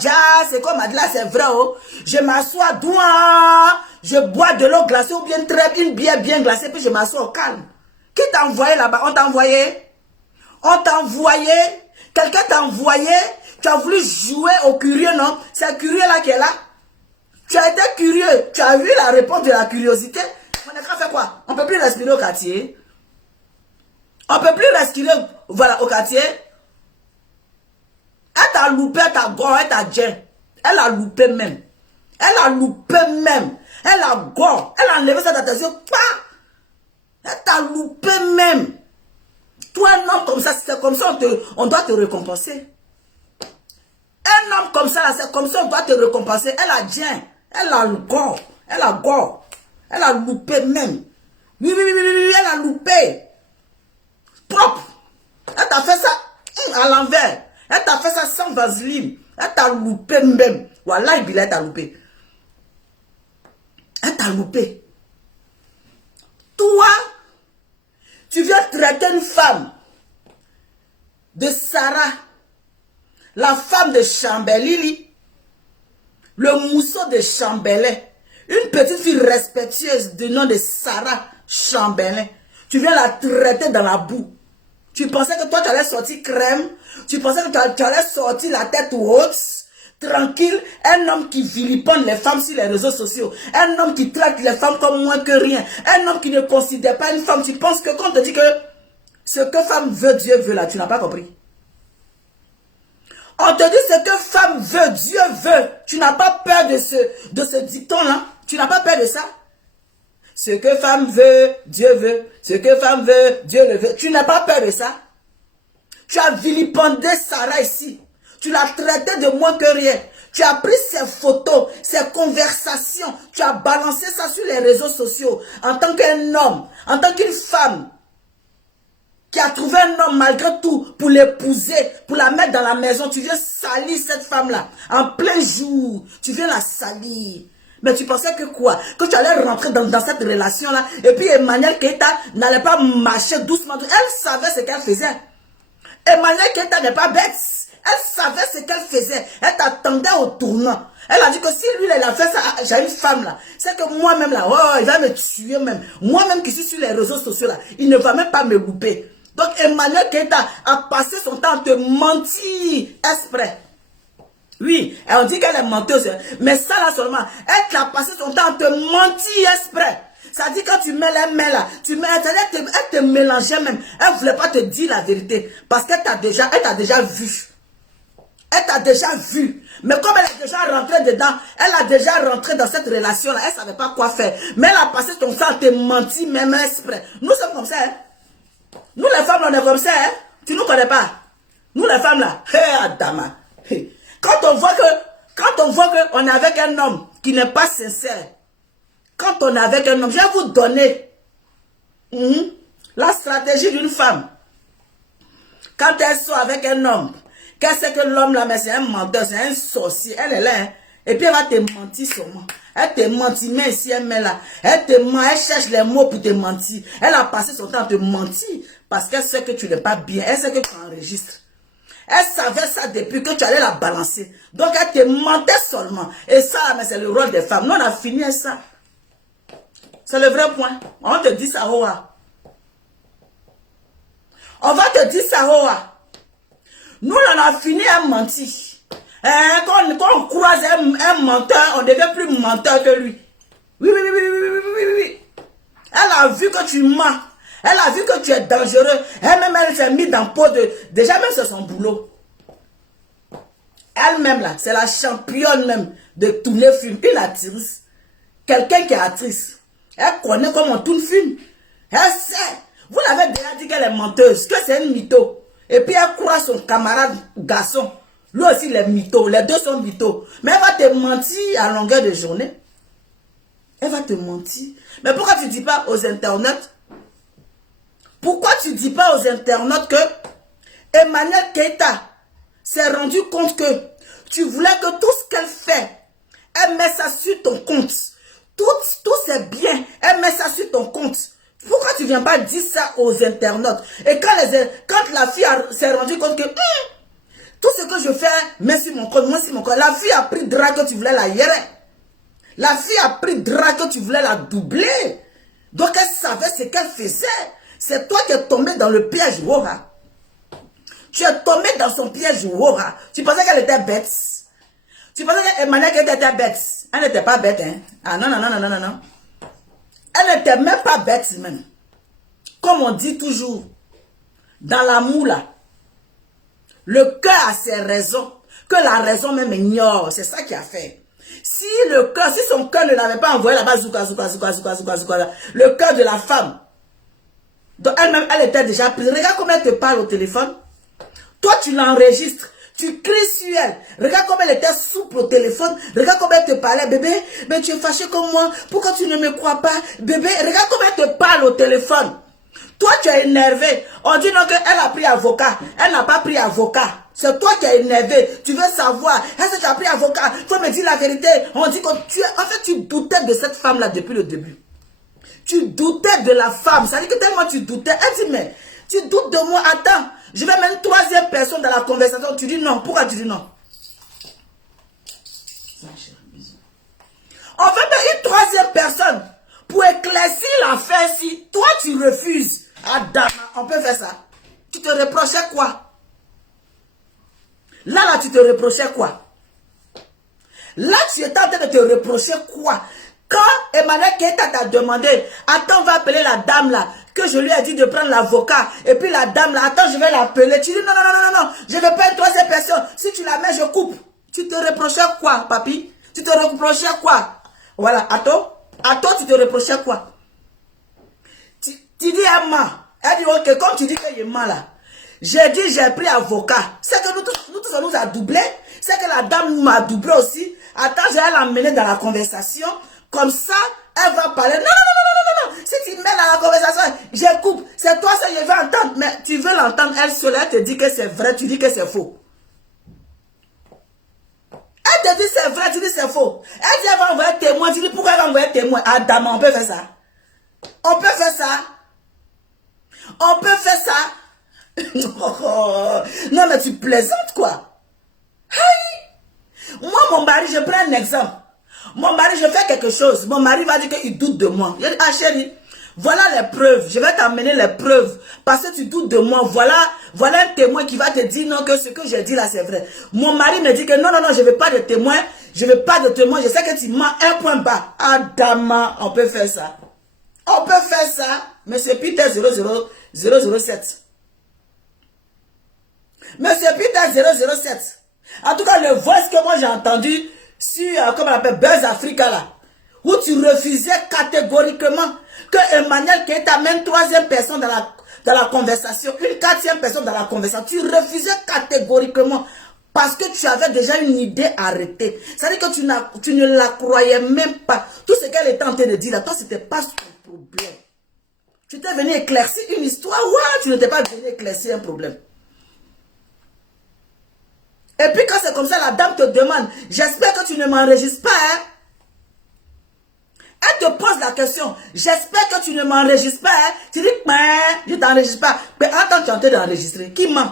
c'est comme là, c'est vrai, oh. Je m'assois droit, je bois de l'eau glacée ou bien une bière bien glacée, puis je m'assois au calme. Qui t'a envoyé là-bas? On t'a envoyé? On t'a envoyé? Quelqu'un t'a envoyé? Tu as voulu jouer au curieux, non? C'est le curieux là qui est là. Tu as été curieux, tu as vu la réponse de la curiosité. On a fait quoi? On ne peut plus respirer au quartier. On ne peut plus respirer, voilà, au quartier. Elle t'a loupé, elle t'a gore, elle t'a djent. Elle a loupé même. Elle a loupé même. Elle a gore. Elle a enlevé sa attention. Elle t'a loupé même. Toi, un homme comme ça, c'est comme ça, on doit te récompenser. Un homme comme ça, c'est comme ça, on doit te récompenser. Elle a djent. Elle a gore. Elle a gore. Elle a loupé même. Oui, elle a loupé. Propre. Elle t'a fait ça à l'envers. Elle t'a fait ça sans vaseline. Elle t'a loupé même. Voilà, elle t'a loupé. Elle t'a loupé. Toi, tu viens traiter une femme de Sarah, la femme de Chambelili, le mousseau de Chambelin, une petite fille respectueuse du nom de Sarah Chambelin. Tu viens la traiter dans la boue. Tu pensais que toi, tu allais sortir crème. Tu pensais que tu allais sortir la tête haute, tranquille. Un homme qui vilipende les femmes sur les réseaux sociaux. Un homme qui traite les femmes comme moins que rien. Un homme qui ne considère pas une femme. Tu penses que quand on te dit que ce que femme veut, Dieu veut, là, tu n'as pas compris. On te dit ce que femme veut, Dieu veut. Tu n'as pas peur de ce dicton-là. Tu n'as pas peur de ça. Ce que femme veut, Dieu veut. Ce que femme veut, Dieu le veut. Tu n'as pas peur de ça. Tu as vilipendé Sarah ici. Tu l'as traité de moins que rien. Tu as pris ses photos, ses conversations. Tu as balancé ça sur les réseaux sociaux. En tant qu'un homme, en tant qu'une femme qui a trouvé un homme malgré tout pour l'épouser, pour la mettre dans la maison. Tu viens salir cette femme-là en plein jour. Tu viens la salir. Mais tu pensais que quoi? Que tu allais rentrer dans cette relation-là. Et puis Emmanuel Keita n'allait pas marcher doucement. Elle savait ce qu'elle faisait. Emmanuel Keita n'est pas bête. Elle savait ce qu'elle faisait. Elle t'attendait au tournant. Elle a dit que si lui, il a fait ça, j'ai une femme là. C'est que moi-même là, oh, il va me tuer même. Moi-même qui suis sur les réseaux sociaux là, il ne va même pas me louper. Donc Emmanuel Keita a passé son temps à te mentir exprès. Oui, on dit qu'elle est menteuse, mais ça là seulement, elle a passé son temps à te mentir exprès. Ça dit quand tu mets les mains là, elle te mélangeait même. Elle ne voulait pas te dire la vérité parce qu'elle t'a déjà vu. Elle t'a déjà vu. Mais comme elle est déjà rentrée dedans, elle a déjà rentré dans cette relation-là, elle ne savait pas quoi faire. Mais elle a passé son temps à te mentir même exprès. Nous sommes comme ça, hein? Nous les femmes, on est comme ça, hein? Tu ne nous connais pas. Nous les femmes là, hé Adama. Quand on voit qu'on est avec un homme qui n'est pas sincère, quand on est avec un homme, je vais vous donner la stratégie d'une femme. Quand elle sort avec un homme, qu'elle sait que l'homme là, mais c'est un menteur, c'est un sorcier, elle est là, hein? Et puis elle va te mentir seulement. Elle te mentit, mais ici elle met là. Elle te ment, elle cherche les mots pour te mentir. Elle a passé son temps à te mentir parce qu'elle sait que tu n'es pas bien, elle sait que tu enregistres. Elle savait ça depuis que tu allais la balancer. Donc elle te mentait seulement. Et ça, mais c'est le rôle des femmes. Nous, on a fini avec ça. C'est le vrai point. On te dit ça, Hoa. On va te dire ça, Hoa. Nous, on a fini à mentir. Quand on croise un menteur, on devient plus menteur que lui. Oui. Elle a vu que tu mens. Elle a vu que tu es dangereux. Elle-même, elle s'est mise dans le pot de... Déjà, même c'est son boulot. Elle-même, là, c'est la championne même de tourner film. Une actrice. Quelqu'un qui est actrice. Elle connaît comment on tourne film. Elle sait. Vous l'avez déjà dit qu'elle est menteuse, que c'est une mytho. Et puis elle croit son camarade garçon. Lui aussi, il est mytho. Les deux sont mythos. Mais elle va te mentir à longueur de journée. Elle va te mentir. Mais pourquoi tu ne dis pas aux internautes? Pourquoi tu ne dis pas aux internautes que Emmanuel Keita s'est rendu compte que tu voulais que tout ce qu'elle fait, elle met ça sur ton compte. Tout c'est bien, elle met ça sur ton compte. Pourquoi tu ne viens pas dire ça aux internautes? Et quand la fille s'est rendue compte que Tout ce que je fais, mets sur mon compte, moi sur mon compte. La fille a pris drap que tu voulais la hier. La fille a pris drap que tu voulais la doubler. Donc elle savait ce qu'elle faisait. C'est toi qui es tombé dans le piège, Wora. Tu es tombé dans son piège, Wora. Tu pensais qu'elle était bête. Tu pensais qu'Emmanuel était bête. Elle n'était pas bête, hein. Ah non, non, non, non, non, non. Elle n'était même pas bête, même. Comme on dit toujours, dans l'amour, là, le cœur a ses raisons, que la raison même ignore. C'est ça qui a fait. Si le cœur, si son cœur ne l'avait pas envoyé là-bas, le cœur de la femme, donc elle-même, elle était déjà prise. Regarde comment elle te parle au téléphone. Toi, tu l'enregistres. Tu cries sur elle. Regarde comment elle était souple au téléphone. Regarde comment elle te parlait. Bébé, mais tu es fâché comme moi. Pourquoi tu ne me crois pas? Bébé, regarde comment elle te parle au téléphone. Toi, tu es énervé. On dit non qu'elle a pris avocat. Elle n'a pas pris avocat. C'est toi qui es énervé. Tu veux savoir. Est-ce que tu as pris avocat? Il faut me dire la vérité. On dit que tu es... En fait, tu doutais de cette femme-là depuis le début. Tu doutais de la femme. Ça veut dire que tellement tu doutais. Elle dit, mais tu doutes de moi. Attends. Je vais mettre une troisième personne dans la conversation. Tu dis non. Pourquoi tu dis non? On veut mettre une troisième personne pour éclaircir l'affaire. Si toi tu refuses, Adam, on peut faire ça. Tu te reprochais quoi? Là, tu te reprochais quoi? Là, tu étais en train de te reprocher quoi? Quand Emmanuel Keita t'a demandé, attends, on va appeler la dame là, que je lui ai dit de prendre l'avocat, et puis la dame là, attends, je vais l'appeler. Tu dis non, non, non, non, non, je ne veux pas une troisième personne. Si tu la mets, je coupe. Tu te reprochais quoi, papi? Tu te reprochais quoi? Voilà, à toi, tu te reprochais quoi? Tu dis à moi, elle dit, ok, comme tu dis que je mens là, j'ai dit, j'ai pris avocat. C'est que nous tous, on nous a doublé. C'est que la dame m'a doublé aussi. Attends, je vais l'emmener dans la conversation. Comme ça, elle va parler. Non, non, non, non, non, non, non. Si tu mets dans la conversation, je coupe. C'est toi, ça, je vais entendre. Mais tu veux l'entendre, elle seule, elle te dit que c'est vrai, tu dis que c'est faux. Elle te dit c'est vrai, tu dis c'est faux. Elle dit elle va envoyer témoin, tu dis pourquoi elle va envoyer témoin? Adam, on peut faire ça. On peut faire ça. On peut faire ça. Non, mais tu plaisantes quoi. Hey. Moi, mon mari, je prends un exemple. Mon mari, je fais quelque chose. Mon mari va dire qu'il doute de moi. Il dit, ah chérie, voilà les preuves. Je vais t'amener les preuves. Parce que tu doutes de moi. Voilà un témoin qui va te dire non, que ce que j'ai dit là, c'est vrai. Mon mari me dit que non, non, non, je ne veux pas de témoin. Je ne veux pas de témoin. Je sais que tu mens un point bas. Adama, on peut faire ça. On peut faire ça. Monsieur Peter 007. Monsieur Peter 007. En tout cas, le voice que moi j'ai entendu sur, comment on appelle, Buzz Africa là, où tu refusais catégoriquement que Emmanuel Keita même troisième personne dans la conversation, une quatrième personne dans la conversation, tu refusais catégoriquement parce que tu avais déjà une idée arrêtée. C'est-à-dire que tu ne la croyais même pas. Tout ce qu'elle était en train de dire là, toi, c'était pas son problème. Tu étais venu éclaircir une histoire, ouais, tu n'étais pas venu éclaircir un problème. Et puis quand c'est comme ça, la dame te demande, j'espère que tu ne m'enregistres pas, hein? Elle te pose la question, j'espère que tu ne m'enregistres pas, hein? Tu dis, je ne t'enregistre pas. Mais attends, tu es en train d'enregistrer. Qui ment?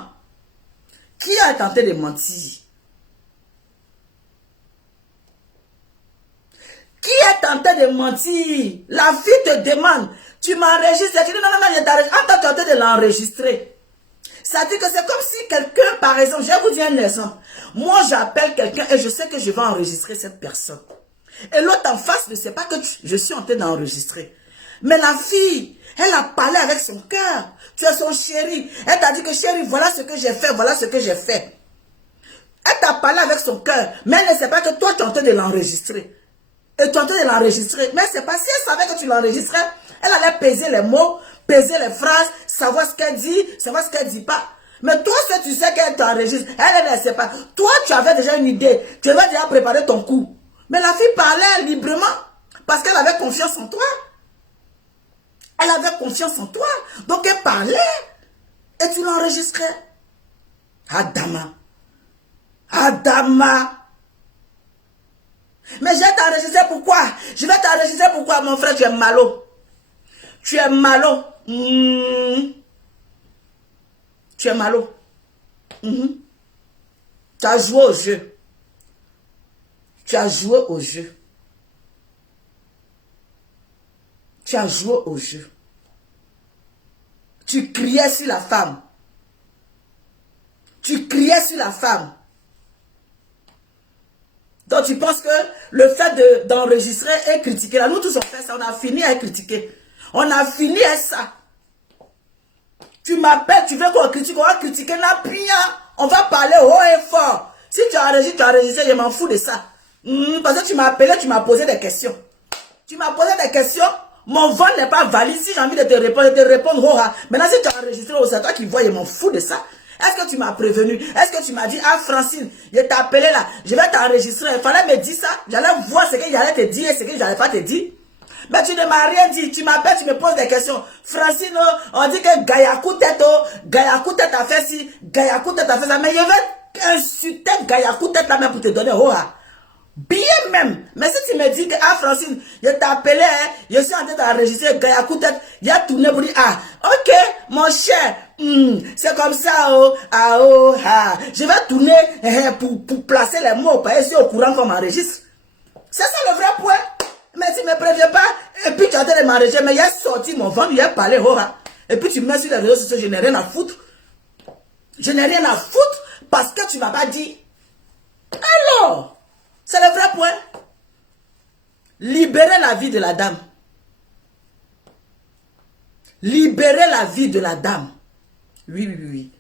Qui a tenté de mentir? Qui est tenté de mentir? La fille te demande, tu m'enregistres? Tu dis, non, non, non, je t'enregistre. Attends, tu es en train de l'enregistrer. Ça dit que c'est comme si quelqu'un, par exemple, je vais vous dire un exemple. Moi, j'appelle quelqu'un et je sais que je vais enregistrer cette personne. Et l'autre en face ne sait pas que je suis en train d'enregistrer. Mais la fille, elle a parlé avec son cœur. Tu es son chéri. Elle t'a dit que chéri, voilà ce que j'ai fait, voilà ce que j'ai fait. Elle t'a parlé avec son cœur. Mais elle ne sait pas que toi, tu es en train de l'enregistrer. Et tu es en train de l'enregistrer. Mais c'est pas si elle savait que tu l'enregistrais, elle allait peser les mots, peser les phrases, savoir ce qu'elle dit, savoir ce qu'elle dit pas. Mais toi, si tu sais qu'elle t'enregistre, elle ne sait pas. Toi, tu avais déjà une idée. Tu avais déjà préparé ton coup. Mais la fille parlait librement parce qu'elle avait confiance en toi. Elle avait confiance en toi. Donc, elle parlait et tu l'enregistrais. Adama. Adama. Mais je vais t'enregistrer pourquoi? Je vais t'enregistrer pourquoi, mon frère, tu es malo. Tu es malo. Tu es malo. Tu as joué au jeu. Tu as joué au jeu. Tu as joué au jeu. Tu criais sur la femme. Tu criais sur la femme. Donc tu penses que le fait d'enregistrer et critiquer, là, nous tous on fait ça, on a fini à critiquer. On a fini à ça. Tu m'appelles, tu veux qu'on critique, on va critiquer, n'a rien. On va parler haut et fort. Si tu as enregistré, je m'en fous de ça. Parce que tu m'as appelé, tu m'as posé des questions. Tu m'as posé des questions, mon vol n'est pas valide. Si j'ai envie de te répondre, je te réponds. Maintenant, si tu as enregistré, c'est toi qui vois, je m'en fous de ça. Est-ce que tu m'as prévenu? Est-ce que tu m'as dit, ah Francine, je t'ai appelé là, je vais t'enregistrer. Il fallait me dire ça. J'allais voir ce que j'allais te dire et ce que j'allais pas te dire. Mais tu ne m'as rien dit. Tu m'appelles, tu me poses des questions. Francine, on dit que Gayakou tête, Gayakou tête a fait ci, Gayakou tête a fait ça. Mais je vais insulter Gayakou tête là même pour te donner bien même. Mais si tu me dis que, ah Francine, je t'ai appelé, hein, je suis en train d'enregistrer Gayakou tête, il a tourné pour dire, ah, ok, mon cher, c'est comme ça, je vais tourner pour placer les mots, pour être au courant qu'on m'enregistre. C'est ça le vrai point. Mais tu ne me préviens pas, et puis tu as de m'enregistrer, mais il a sorti mon ventre, il a parlé, et puis tu me mets sur les réseaux sociaux, je n'ai rien à foutre. Je n'ai rien à foutre parce que tu ne m'as pas dit. Alors, c'est le vrai point. Libérez la vie de la dame. Libérez la vie de la dame. Oui.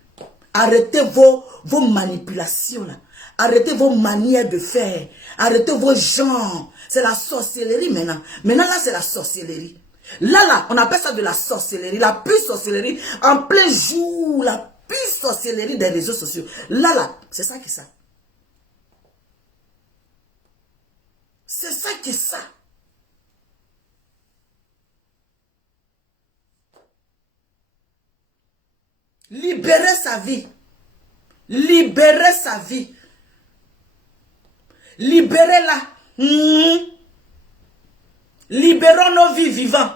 Arrêtez vos manipulations là. Arrêtez vos manières de faire. Arrêtez vos genres. C'est la sorcellerie maintenant. Maintenant là, c'est la sorcellerie. Là, on appelle ça de la sorcellerie. La pure sorcellerie en plein jour. La pure sorcellerie des réseaux sociaux. Là, c'est ça qui est ça. C'est ça qui est ça. Libérer sa vie. Libérer sa vie. Libérez-la. Libérons nos vies vivantes.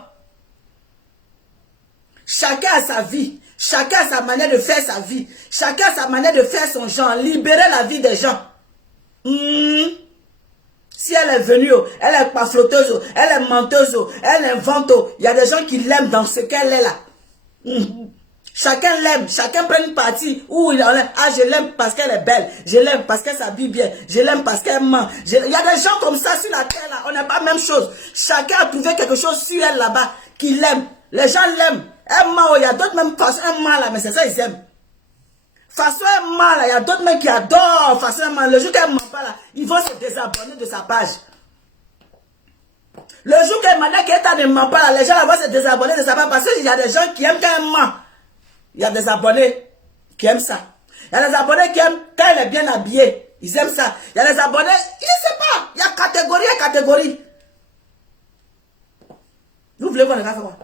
Chacun a sa vie. Chacun a sa manière de faire sa vie. Chacun a sa manière de faire son genre. Libérez la vie des gens. Si elle est venue, elle est pas flotteuse, elle est menteuse, elle invente. Il y a des gens qui l'aiment dans ce qu'elle est là. Chacun l'aime, chacun prend une partie où il en est. Ah, je l'aime parce qu'elle est belle, je l'aime parce qu'elle s'habille bien, je l'aime parce qu'elle ment. Il y a des gens comme ça sur la terre là, on n'est pas la même chose. Chacun a trouvé quelque chose sur elle là-bas qui l'aime. Les gens l'aiment. Elle ment, il y a d'autres même façons, elle ment là, mais c'est ça ils aiment. Façon elle ment là, il y a d'autres même qui adorent façon elle ment. Le jour qu'elle ment pas là, ils vont se désabonner de sa page. Le jour qu'elle m'a dit qu'elle ne ment pas là, les gens là vont se désabonner de sa page parce qu'il y a des gens qui aiment quand elle ment. Il y a des abonnés qui aiment ça. Il y a des abonnés qui aiment quand elle est bien habillée. Ils aiment ça. Il y a des abonnés, je ne sais pas. Il y a catégorie et catégorie. Vous voulez qu'on le fasse quoi?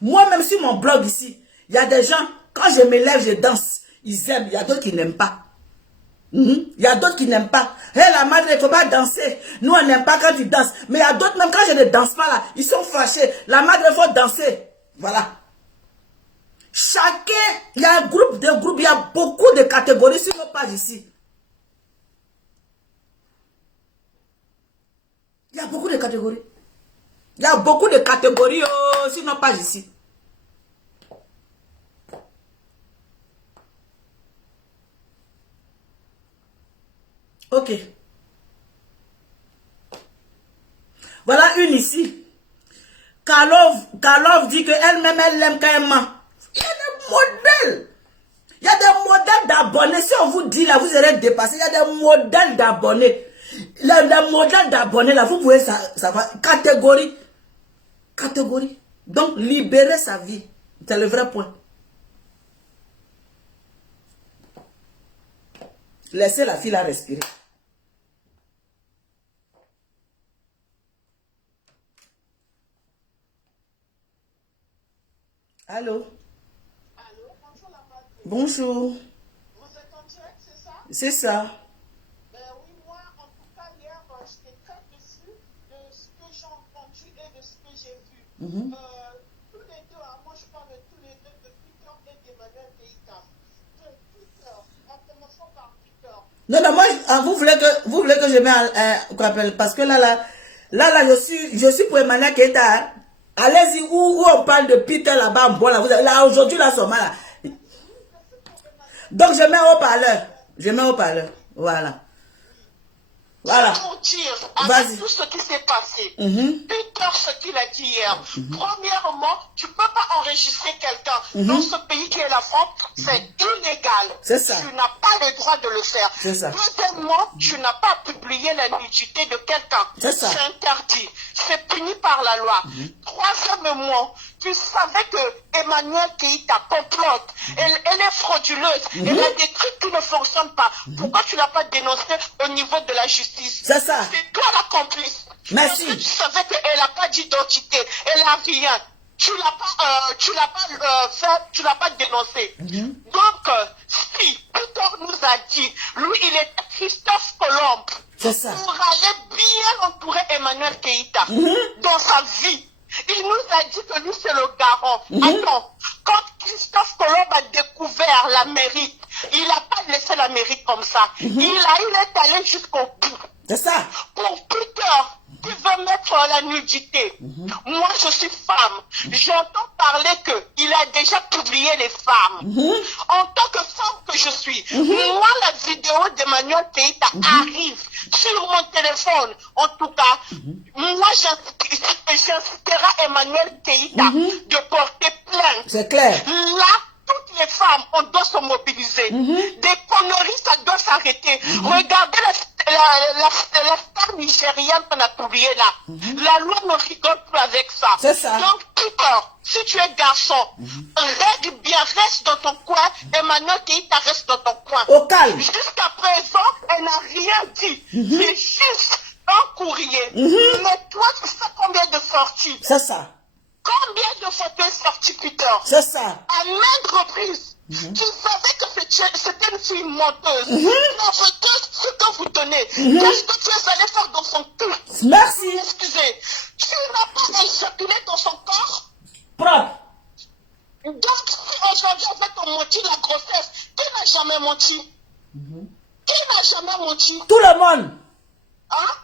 Moi-même sur mon blog ici, il y a des gens, quand je me lève, je danse. Ils aiment. Il y a d'autres qui n'aiment pas. Il y a d'autres qui n'aiment pas. Hé, la madre, il ne faut pas danser. Nous, on n'aime pas quand tu danses. Mais il y a d'autres, même quand je ne danse pas là, ils sont fâchés. La madre, il faut danser. Voilà. Chacun, il y a un groupe, deux groupes, il y a beaucoup de catégories sur nos pages ici. Il y a beaucoup de catégories. Il y a beaucoup de catégories sur nos pages ici. Ok. Voilà une ici. Karlov dit qu'elle-même, elle l'aime quand elle ment. Il y a des modèles. Il y a des modèles d'abonnés. Si on vous dit là, vous serez dépassé. Il y a des modèles d'abonnés. Les modèles d'abonnés là, vous pouvez savoir. Catégorie. Catégorie. Donc, libérer sa vie. C'est le vrai point. Laissez la fille la respirer. Allô? Allô, bonjour la madre. Bonjour. Vous êtes en direct, c'est ça? C'est ça. Ben oui, moi, en tout cas, hier, j'étais très déçue de ce que j'ai entendu et de ce que j'ai vu. Tous les deux, moi je parle de tous les deux depuis qu'ils ont été Non, non, moi, vous voulez que je mette quoi appelle, parce que je suis pour Emmanuel Keita. Hein. Allez-y, où on parle de Peter là-bas, bon, là, aujourd'hui, là, son mal, là. Donc, je mets haut-parleur. Je mets haut-parleur. Voilà. Voilà. Pour dire, avec tout ce qui s'est passé, Peter, ce qu'il a dit hier, premièrement, tu ne peux pas enregistrer quelqu'un dans ce pays qui est la France, c'est illégal. C'est ça. Tu n'as pas le droit de le faire. C'est ça. Deuxièmement, tu n'as pas publié la nudité de quelqu'un. C'est ça. C'est interdit. C'est puni par la loi. Troisièmement, tu savais que Emmanuel Keita complote. Elle est frauduleuse. Elle a des trucs qui ne fonctionnent pas. Pourquoi tu ne l'as pas dénoncé au niveau de la justice? C'est ça. C'est toi la complice. Merci. Parce que tu savais qu'elle n'a pas d'identité. Elle n'a rien. Tu l'as pas dénoncé. Donc, si Peter nous a dit, lui, il est Christophe Colomb. C'est ça. Pour aller bien entourer Emmanuel Keita dans sa vie. Il nous a dit que lui, c'est le garant. Attends, quand Christophe Colomb a découvert l'Amérique, il n'a pas laissé l'Amérique comme ça. Il est allé jusqu'au bout. C'est ça. Pour Peter, qui veut mettre la nudité. Moi, je suis femme. J'entends parler qu'il a déjà publié les femmes. En tant que femme que je suis, moi, la vidéo d'Emmanuel Keita arrive sur mon téléphone. En tout cas, moi, j'inciterai Emmanuel Keita de porter plainte. C'est clair. Là, toutes les femmes, on doit se mobiliser. Des conneries, ça doit s'arrêter. Regardez la star nigérienne qu'on a publiée là. La loi ne rigole plus avec ça. C'est ça. Donc, Peter, si tu es garçon, règle bien, reste dans ton coin. Emmanuel Keita reste dans ton coin. Au calme. Jusqu'à présent, elle n'a rien dit. C'est juste un courrier. Mais toi, tu sais combien de sorties? C'est ça. Combien de photos sorties, Peter? C'est ça. À maintes reprises, tu savais que c'était une fille menteuse. La menteuse, ce que vous tenez. Qu'est-ce que tu es allé faire dans son cul? Merci. Excusez, tu n'as pas éjaculé dans son corps? Propre. Donc, si aujourd'hui on va te mentir la grossesse, qui n'a jamais menti? Qui n'a jamais menti? Tout le monde. Hein?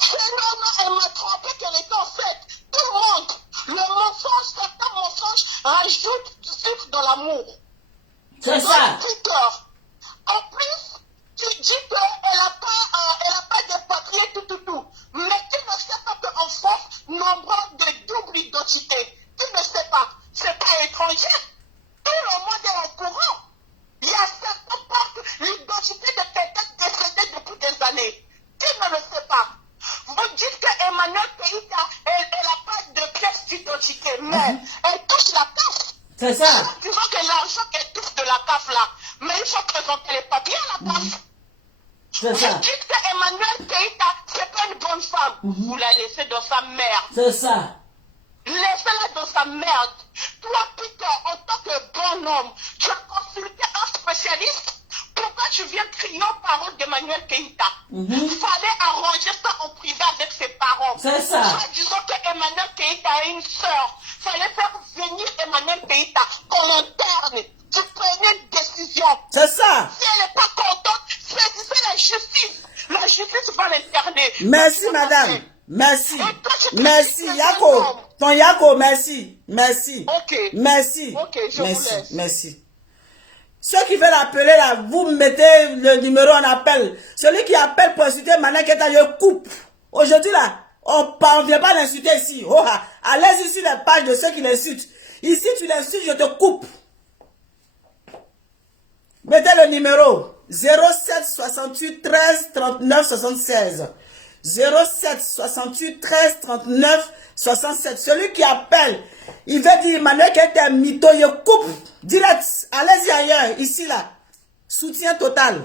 Non, elle m'a trompé qu'elle était enceinte. Tout le monde. Le mensonge, certains mensonges rajoutent du sucre dans l'amour. C'est ça. En plus, tu dis qu'elle n'a pas de papier, tout. Mais tu ne sais pas qu'en France, nombre de double identité. Tu ne sais pas. C'est pas étranger. Tout le monde est au courant. Il y a certains portent l'identité de quelqu'un décédé depuis des années. Tu ne le sais pas. Vous dites qu'Emmanuel Keita, elle n'a pas de pièce d'identité, mais elle touche la CAF. C'est ça. Disons que l'argent qu'elle touche de la CAF là, mais il faut présenter les papiers à la CAF. C'est ça. Vous dites qu'Emmanuel Keita, c'est pas une bonne femme. Vous la laissez dans sa merde. C'est ça. Laissez-la dans sa merde. Toi, Peter, en tant que bon homme, tu as consulté un spécialiste. Pourquoi tu viens crier aux paroles d'Emmanuel Keita? Fallait arranger ça en privé avec ses parents. C'est ça. Disons que Emmanuel Keita a une sœur. Fallait faire venir Emmanuel Keita qu'on l'interne. Tu prenais une décision. C'est ça. Si elle n'est pas contente, saisissez la justice. La justice va l'interner. Merci, madame. Merci. Et toi, tu Merci, critiques Yako. les hommes. Ton Yako, merci. Merci. Ok. Merci. Ok, je vous merci. laisse. Merci. Ceux qui veulent appeler là, vous mettez le numéro en appel. Celui qui appelle pour insulter Emmanuel Keita, je coupe. Aujourd'hui là, on ne vient pas l'insulter ici. Oh, allez-y sur les pages de ceux qui l'insultent. Ici, tu l'insultes, je te coupe. Mettez le numéro 07 68 13 39 76. 07 68 13 39 67. Celui qui appelle, il veut dire Emmanuel Keita est mytho, je coupe. Direct, allez-y ailleurs, ici là. Soutien total.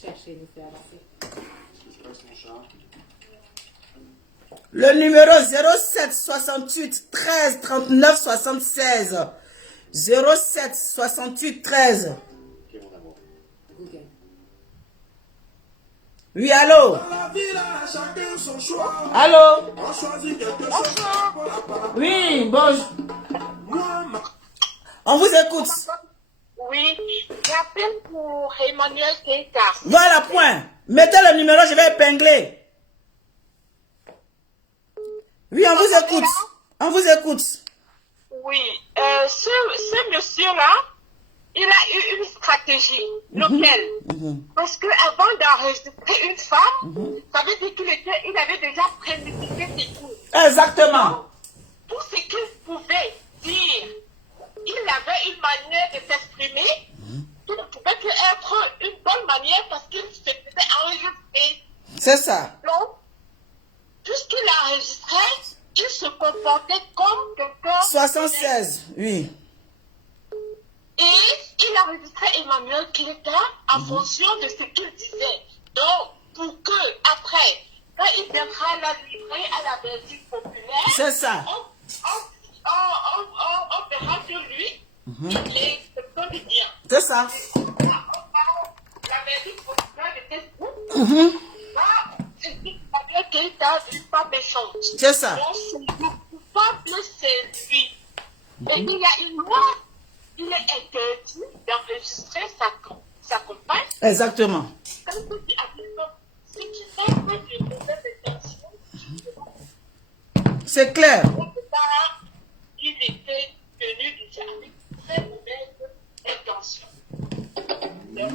Cherchez, nous fait avancer. Le numéro 07 68 13 39 76. 07 68 13. Google. Oui, allô? Allô? Oui, bonjour. On vous écoute. Oui, j'appelle pour Emmanuel Keita. Voilà, point. Mettez le numéro, je vais épingler. Oui, on vous écoute. On vous écoute. Oui, ce monsieur-là, il a eu une stratégie. Laquelle? Parce que avant d'enregistrer une femme, ça veut dire qu'il avait déjà prémédité ses coups. Exactement. Tout ce qu'il pouvait dire, il avait une manière de s'exprimer qui ne pouvait que être une bonne manière parce qu'il se faisait enregistrer. C'est ça. Donc, puisqu'il enregistrait, il se comportait comme quelqu'un. 76, oui. Et il enregistrait Emmanuel Keita en fonction de ce qu'il disait. Donc, pour que, après, quand il viendra la livrer à la Belgique populaire, C'est ça. on verra que lui, il est quelqu'un de bien. C'est ça. La Belgique populaire de Facebook, c'est Emmanuel Keita n'est pas méchante. C'est ça. Donc, le coupable, c'est lui. Et il y a une loi. Il est interdit d'enregistrer sa compagne. Exactement. Comme vous dites à quelqu'un, ce qui n'est pas de mauvaise intention, C'est clair. au départ, il était venu déjà avec une très mauvaise intention. Donc,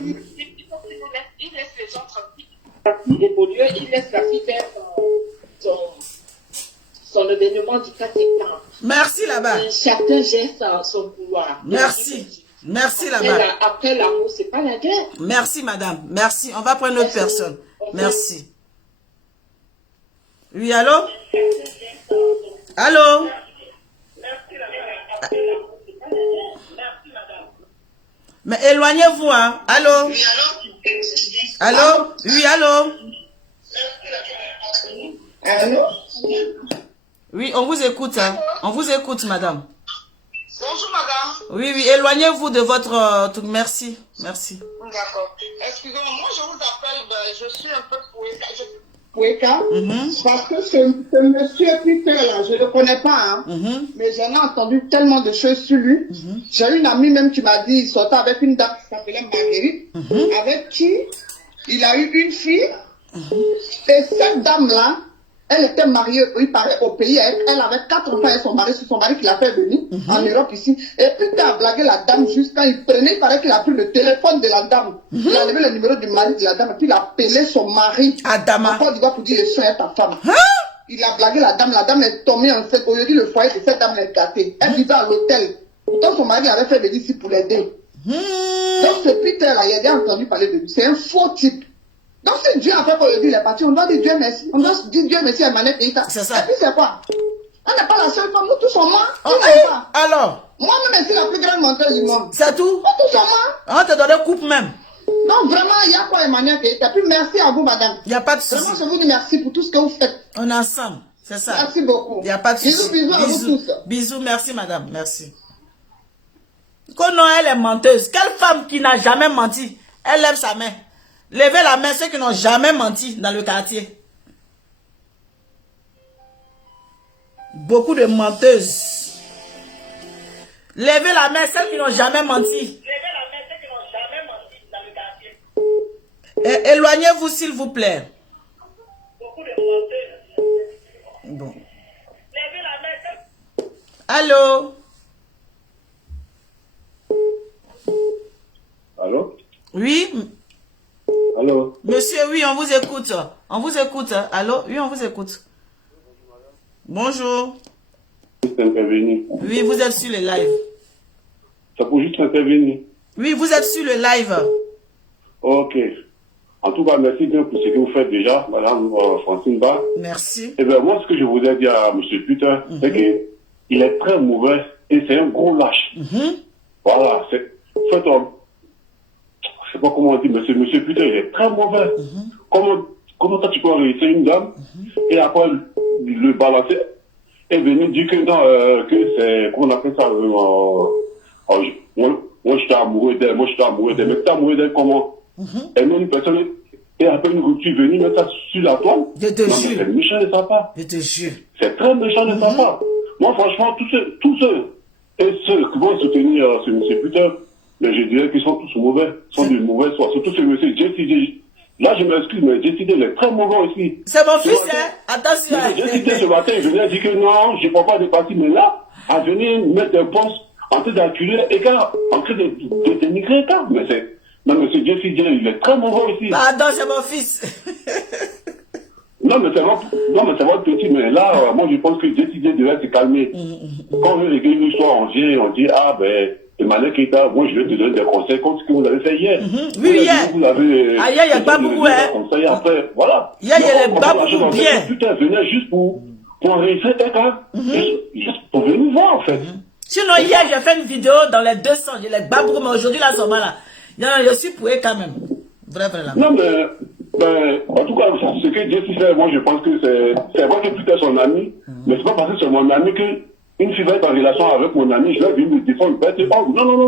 il laisse les gens tranquilles. Il évolue, il laisse la fille faire son événement du 4 septembre. Merci là-bas. Chacun gère son pouvoir. Merci. Merci là-bas. Après l'amour, c'est pas la guerre. Merci madame. Merci. On va prendre une autre personne. Merci. Oui, allô? Allô? Mais éloignez-vous, hein? Allô? Oui, Allô? Oui, allô? allô? Oui, on vous écoute, hein? On vous écoute, madame. Bonjour, madame. Oui, oui, éloignez-vous de votre truc. Merci, merci. D'accord. Excusez-moi, moi je vous appelle, je suis un peu Poueka, parce que ce monsieur Peter là, je ne le connais pas, hein, mais j'en ai entendu tellement de choses sur lui. J'ai une amie même qui m'a dit, il sortait avec une dame qui s'appelait Marguerite, avec qui il a eu une fille, et cette dame-là, elle était mariée, il paraît, au pays, elle avait 4 enfants et son mari, c'est son mari qui l'a fait venir en Europe ici. Et Peter a blagué la dame jusqu'à il prenait, il paraît qu'il a pris le téléphone de la dame. Il a enlevé le numéro du mari de la dame et puis il a appelé son mari. Adama. En Côte d'Ivoire pour dire je sois ta femme. Il a blagué la dame est tombée enceinte. Aujourd'hui, le foyer de cette dame est gâté. Elle vivait à l'hôtel. Pourtant, son mari l'avait fait venir ici pour l'aider. Donc, ce Peter là, il a déjà entendu parler de lui. C'est un faux type. Donc, si Dieu a fait pour lui dire, il est parti, on doit dire Dieu merci. On doit dire Dieu merci à Emmanuel Keita. C'est ça. Et puis, c'est quoi? On n'est pas la seule femme, nous tous sommes morts. Oh, eh, alors? Moi-même, je suis la plus grande menteuse du monde. C'est tout? Nous tous sommes morts. On te donne coupe même. Donc, vraiment, il y a quoi, Emmanuel Keita? Puis, merci à vous, madame. Il n'y a pas de Vraiment, souci. je vous dis merci pour tout ce que vous faites. On est ensemble. C'est ça. Merci beaucoup. Il n'y a pas de souci. Bisous, bisous à vous tous. Bisous, merci madame. Merci. Kono, elle est menteuse. Quelle femme qui n'a jamais menti? Elle lève sa main. Levez la main ceux qui n'ont jamais menti dans le quartier. Beaucoup de menteuses. Levez la main celles qui n'ont jamais menti. Éloignez-vous s'il vous plaît. Bon. Allô? Allô? Oui? Allô? Monsieur, oui, on vous écoute. On vous écoute. Allô? Oui, on vous écoute. Bonjour. Juste intervenir. Oui, vous êtes sur le live. Ça peut juste intervenir. Oui, vous êtes sur le live. Ok. En tout cas, merci bien pour ce que vous faites déjà, madame Francine Ba. Merci. Eh bien, moi, ce que je voudrais dire à M. Peter, c'est qu'il est très mauvais et c'est un gros lâche. Voilà. je sais pas comment on dit, mais ce monsieur, putain, il est très mauvais. Comment toi, tu peux enregistrer une dame, et après, le balancer, et venir dire que non, que c'est, comment on appelle ça, moi, je suis amoureux d'elle, mais tu es amoureux d'elle comment? Elle met une personne, et après une rupture, venir mettre ça sur la toile. Je te jure. C'est méchant de sa part. Je te jure. C'est très méchant de sa part. Moi, franchement, tous ceux et ceux qui vont soutenir ce monsieur putain, mais je dirais qu'ils sont tous mauvais, sont de mauvais soins. Surtout ce monsieur JCD. Là, je m'excuse, mais JCD, il est très mauvais aussi. C'est mon fils, hein? Attention. JCD, ce matin, il venait dire que non, je ne peux pas dépasser, mais là, à venir mettre un poste en train d'acculer et en train de dénigrer ça. Mais c'est. Non, mais ce JCD, il est très mauvais aussi. Pardon, c'est mon fils. Non, mais c'est votre petit, mais là, moi, je pense que JCD devrait se calmer. Quand on veut régler une histoire, on dit, ah, ben, Emmanuel Keita, moi, je vais te donner des conseils comme ce que vous avez fait hier. Oui, hier. Vous avez. Ah, hier, il n'y a pas beaucoup, hein. Conseils après, voilà. Hier, il y a les pas beaucoup bien. Putain, venez juste pour enregistrer quelqu'un. Juste pour venir voir, en fait. Sinon, hier, j'ai fait une vidéo dans les 200, j'ai les babous, mais aujourd'hui, là, ça va là. Je suis poué quand même. Vrai. Non, mais, en tout cas, ce que Jessie fait, moi, je pense que c'est vrai que putain son ami, mais c'est pas parce que c'est mon ami que une fille va être en relation avec mon ami, je vais venir me défendre,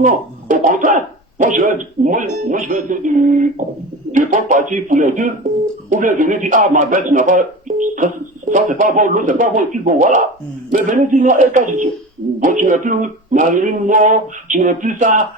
non. Au contraire, moi, je vais essayer de prendre parti pour les deux. Ou bien venir dire, ah, ma bête, tu n'as pas, ça, c'est pas bon, l'autre, c'est pas bon, et puis bon, voilà. Mais venir dire, non, bon, tu n'as plus Marilyn Moore, tu n'as plus ça,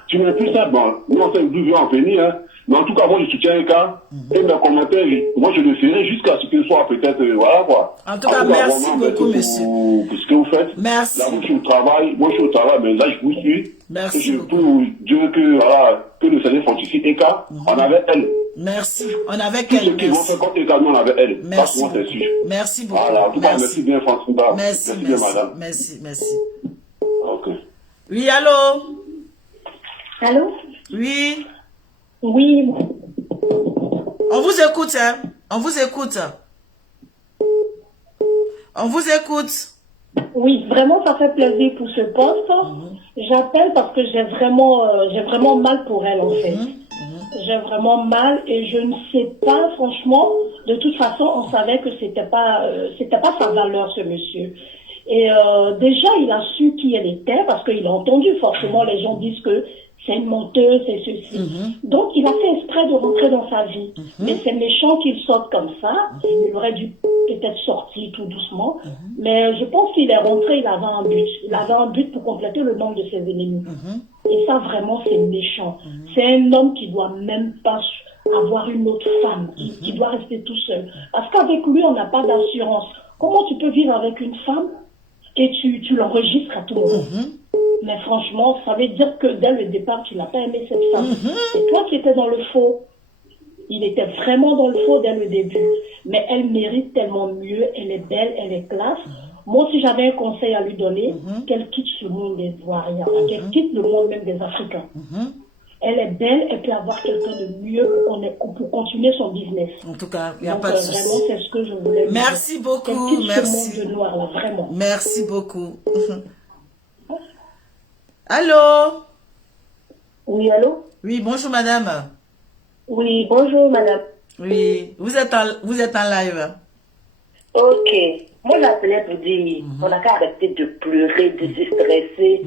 bon, non, c'est d'où vient en venir, hein. Mais en tout cas, moi, je soutiens Eka, et mes commentaires, moi, je le ferai jusqu'à ce qu'il soit peut-être, voilà, quoi. En tout cas, merci beaucoup, monsieur. Pour ce que vous faites. Merci. Là, moi, je suis au travail, mais là, je vous suis. Merci Et beaucoup. Dieu veut que, voilà, que le Seigneur fortifie Eka, on avait elle. Merci. On avait Tous ceux qu'elle. qui vont faire contre Eka, nous, on avait elle. Merci. Moi, c'est sûr. Merci beaucoup. Voilà, en tout cas, merci bien, Francine. Merci bien, madame. Merci. Ok. Oui, allô? Allô? Oui. Oui. On vous écoute, hein? On vous écoute. Oui, vraiment, ça fait plaisir pour ce poste. J'appelle parce que j'ai vraiment mal pour elle, en fait. J'ai vraiment mal et je ne sais pas, franchement, de toute façon, on savait que c'était pas sa valeur, ce monsieur. Et déjà, il a su qui elle était parce qu'il a entendu, forcément, les gens disent que c'est une menteuse, c'est ceci. Donc, il a fait exprès de rentrer dans sa vie. Mais c'est méchant qu'il sorte comme ça. Il aurait dû peut-être sortir tout doucement. Mais je pense qu'il est rentré, il avait un but. Il avait un but pour compléter le nombre de ses ennemis. Et ça, vraiment, c'est méchant. C'est un homme qui doit même pas avoir une autre femme, qui doit rester tout seul. Parce qu'avec lui, on n'a pas d'assurance. Comment tu peux vivre avec une femme et tu l'enregistres à tout moment? Mais franchement, ça veut dire que dès le départ, tu n'as pas aimé cette femme. C'est toi qui étais dans le faux. Il était vraiment dans le faux dès le début. Mais elle mérite tellement mieux. Elle est belle, elle est classe. Moi, si j'avais un conseil à lui donner, qu'elle quitte ce monde des Ivoiriens. Qu'elle quitte le monde même des Africains. Elle est belle, elle peut avoir quelqu'un de mieux pour continuer son business. En tout cas, il n'y a donc, pas de souci. Vraiment, c'est ce que je voulais Merci dire. beaucoup, Qu'elle quitte merci. ce monde de noir, là, vraiment. Merci beaucoup. Allô? Oui, allô? Oui, bonjour madame. Oui, bonjour, madame. Oui, vous êtes en live. Ok. Moi, j'appelais pour dire, on n'a qu'à arrêter de pleurer, de se stresser,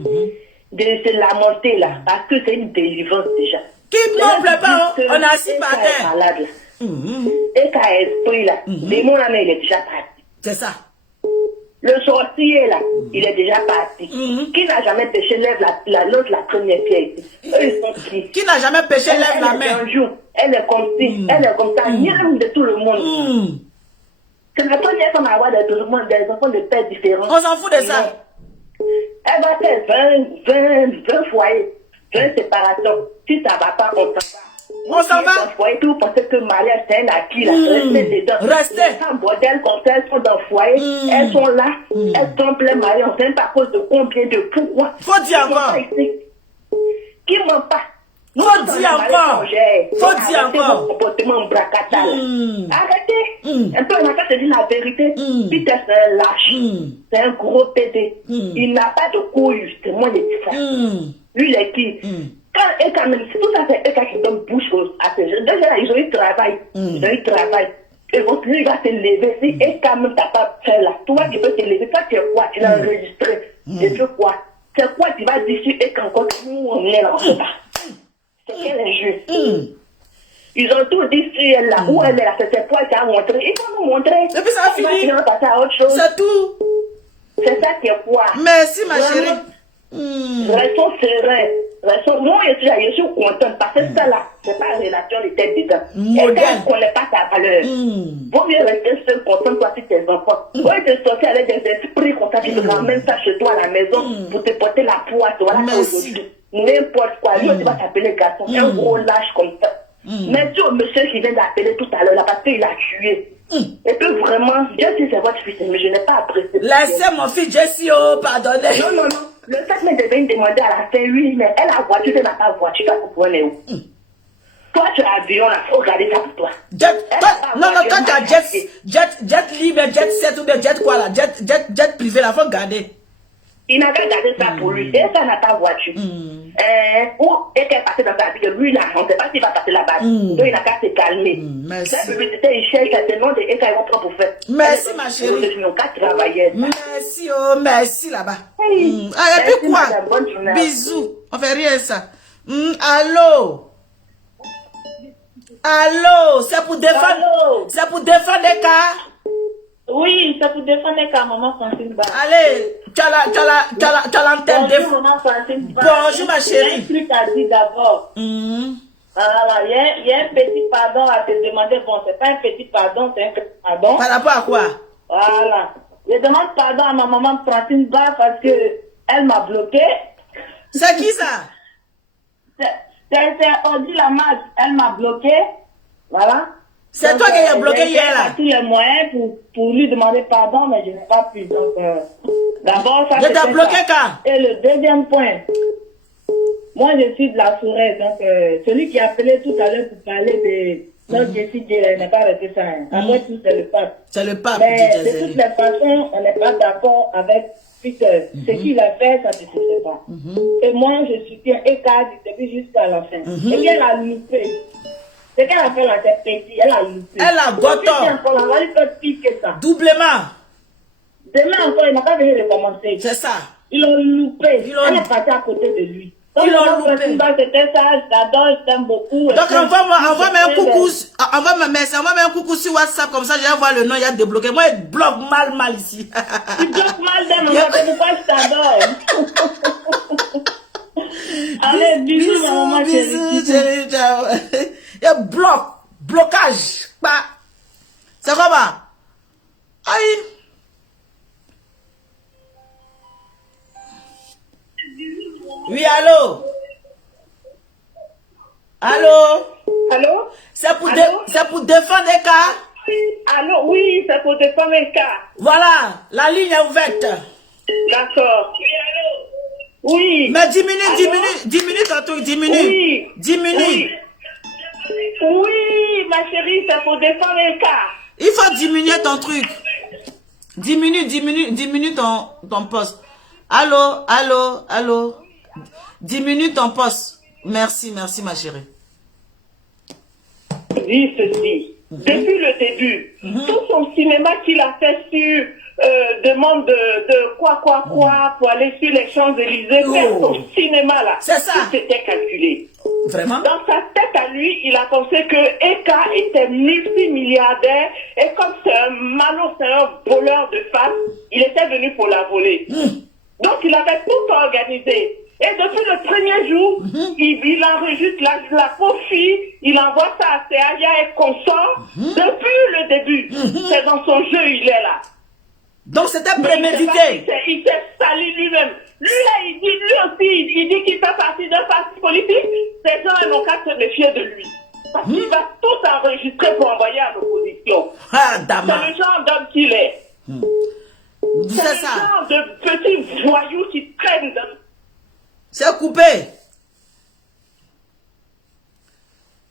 de se lamenter, là, parce que c'est une délivrance déjà. Qui ne pleure pas, on a assis par terre. terre. Malade, là. Et qu'à esprit, là, démon, là, mais il est déjà parti. C'est ça. Le sorcier, là, il est déjà parti. Qui n'a jamais péché, lève la première pierre ici. Eux, ils sont qui N'a jamais péché, lève la main. Un jour, elle est comme ci, elle est comme ça, niam de tout le monde. C'est la première femme à avoir des enfants de pères différents. On s'en fout de ça. Elle va faire 20 foyers, 20 séparations. Si ça ne va pas, on s'en va. Foyer, tout parce que Maria, c'est un acquis, là. Restez dedans. Restez. Les femmes modèles comme ça, elles sont dans le foyer. Elles sont là. Elles trompent les maris enceintes à cause de combien de pourquoi. Faut dire encore. Qui ment pas? Faut dire encore. Faut dire encore. Comportement bracata. Arrêtez. Un peu, on n'a pas se dire la vérité. Peter, c'est un lâche. C'est un gros pédé. Il n'a pas de couilles, justement, les petits frères. Lui, il est qui? Et quand même, si tout ça c'est Eka qui donne bouche à ces jeunes, déjà ils ont eu travail. Ils ont eu travail. Et votre fille va se lever. Si Eka même t'as pas fait là, toi tu peux te lever. Toi tu es quoi? Tu l'as enregistré. Tu fais quoi? C'est quoi tu vas dire sur Eka encore? Nous on est là, on sait pas. C'est quel injure? Ils ont tout dit sur elle là. Où elle est là? C'est quoi tu as montré? Il faut nous montrer. Et puis ça a fini. On va passer à autre chose. C'est tout. C'est ça qui est quoi? Merci, ma Vraiment, chérie. Restons sereins. Moi, je suis contente parce que ça là, c'est pas la relation de tête dedans. Et quand on ne connaît pas ta valeur, vaut mieux rester seul, content, toi, si tes enfants. Au lieu de sortir avec des esprits comme ça, qui te ramènent ça chez toi à la maison pour te porter la poisse. Voilà, aujourd'hui. N'importe quoi. Lui, tu vas t'appeler garçon. Un gros lâche comme ça. Mais tu au monsieur qui vient d'appeler tout à l'heure, là, parce qu'il a tué. Et puis vraiment, Dieu sait c'est votre fils, mais je n'ai pas apprécié. Laissez mon fils Jessie, oh, pardonnez. Non. Le fait me devait me demander à la fin, oui, mais elle a voiture, elle n'a pas voiture, toi, vous prenez où? Toi, tu as avion, là, faut regarder ça pour toi. Non, quand tu as jet libre, jet 7 ou bien jet quoi là, jet privé là, faut garder. Il n'a qu'à garder ça pour lui. Et ça n'a pas voiture. Où est-elle passée dans sa vie de lui là? On ne sait pas s'il va passer là-bas. Donc il n'a qu'à se calmer. Merci. La publicité, il cherche à ce nom de Eka, ils vont prendre pour faire. Merci, ma chérie. Ils n'ont qu'à travailler. Merci, oh, merci là-bas. Hey. Ah, et puis quoi? Madame, bonne journée. Bisous. On fait rien ça. Allô? Allô? C'est pour défendre. C'est pour défendre des cas? Oui, c'est pour défendre Eka, maman Francine Ba. Allez, tu as l'antenne. Bonjour, maman Francine Ba. Bonjour, ma chérie. Il y a un truc à dire d'abord. Voilà, il y a un petit pardon à te demander. Bon, c'est pas un petit pardon, c'est un petit pardon. Par rapport à quoi? Voilà. Je demande pardon à ma maman Francine Ba parce que elle m'a bloqué. C'est qui ça? C'est Audrey Lamas. Elle m'a bloqué. Voilà. C'est toi qui as bloqué hier là. J'ai tous les moyens pour lui demander pardon, mais je n'ai pas pu. Donc, d'abord, ça Je t'ai bloqué quand? Et le deuxième point. Moi, je suis de la Sourette. Donc, celui qui a appelé tout à l'heure pour parler de notre Jessie, il n'a pas arrêté ça. Après tout, c'est le pape. C'est le pape. Mais de toutes les façons, on n'est pas d'accord avec Peter. Ce qu'il a fait, ça ne se fait pas. Et moi, je soutiens Eka du début jusqu'à la fin. Et bien, elle a loupé. Ce qu'elle a fait là, c'est petit. Elle a loupé. Elle a goton. On va lui faire pire que ça. Doublement. Demain encore, il n'a pas venu de commencer. C'est ça. Ils l'ont loupé. Elle est partie à côté de lui. Ils l'ont loupé. C'était ça, je t'adore, je t'aime beaucoup. Donc envoie-moi un coucou. Envoie-moi un coucou sur WhatsApp, comme ça je vais voir le nom, il y a débloqué. Moi, il bloque mal ici. Tu bloques mal d'un moment, c'est pourquoi je t'adore. Allez, bisous, maman chérie. Bisous, ciao. Il y a blocage. C'est comment? Aïe. Oui, allô? Allô? Allô? C'est pour défendre les cas? Allô, oui, c'est pour défendre les cas. Voilà, la ligne est ouverte. D'accord. Oui, allô? Oui. Mais diminue ton truc, diminue. Oui. Diminue. Oui, ma chérie, c'est pour défendre les cas. Il faut diminuer ton truc. Diminue ton poste. Allô. Diminue ton poste. Merci, ma chérie. Dis ceci. Depuis le début, tout son cinéma qu'il a fait sur demande de quoi pour aller sur les Champs-Élysées, faire son cinéma là. C'est ça. Tout était calculé. Vraiment? Dans sa tête à lui, il a pensé que Eka était multimilliardaire et comme c'est un malot, c'est un voleur de femmes, il était venu pour la voler. Donc il avait tout organisé. Et depuis le premier jour, il enregistre la pauvre fille, il envoie ça à Seaya et consort. Depuis le début, c'est dans son jeu, il est là. Donc c'était prémédité. Il s'est sali lui-même. Lui aussi, il dit qu'il fait partie d'un parti politique. Ces gens n'ont qu'à se méfier de lui. Parce qu'il va tout enregistrer pour envoyer à l'opposition. Ah, C'est Dama. le genre d'homme qu'il est. C'est C'est le ça. genre de petits voyous qui traînent dans... C'est coupé.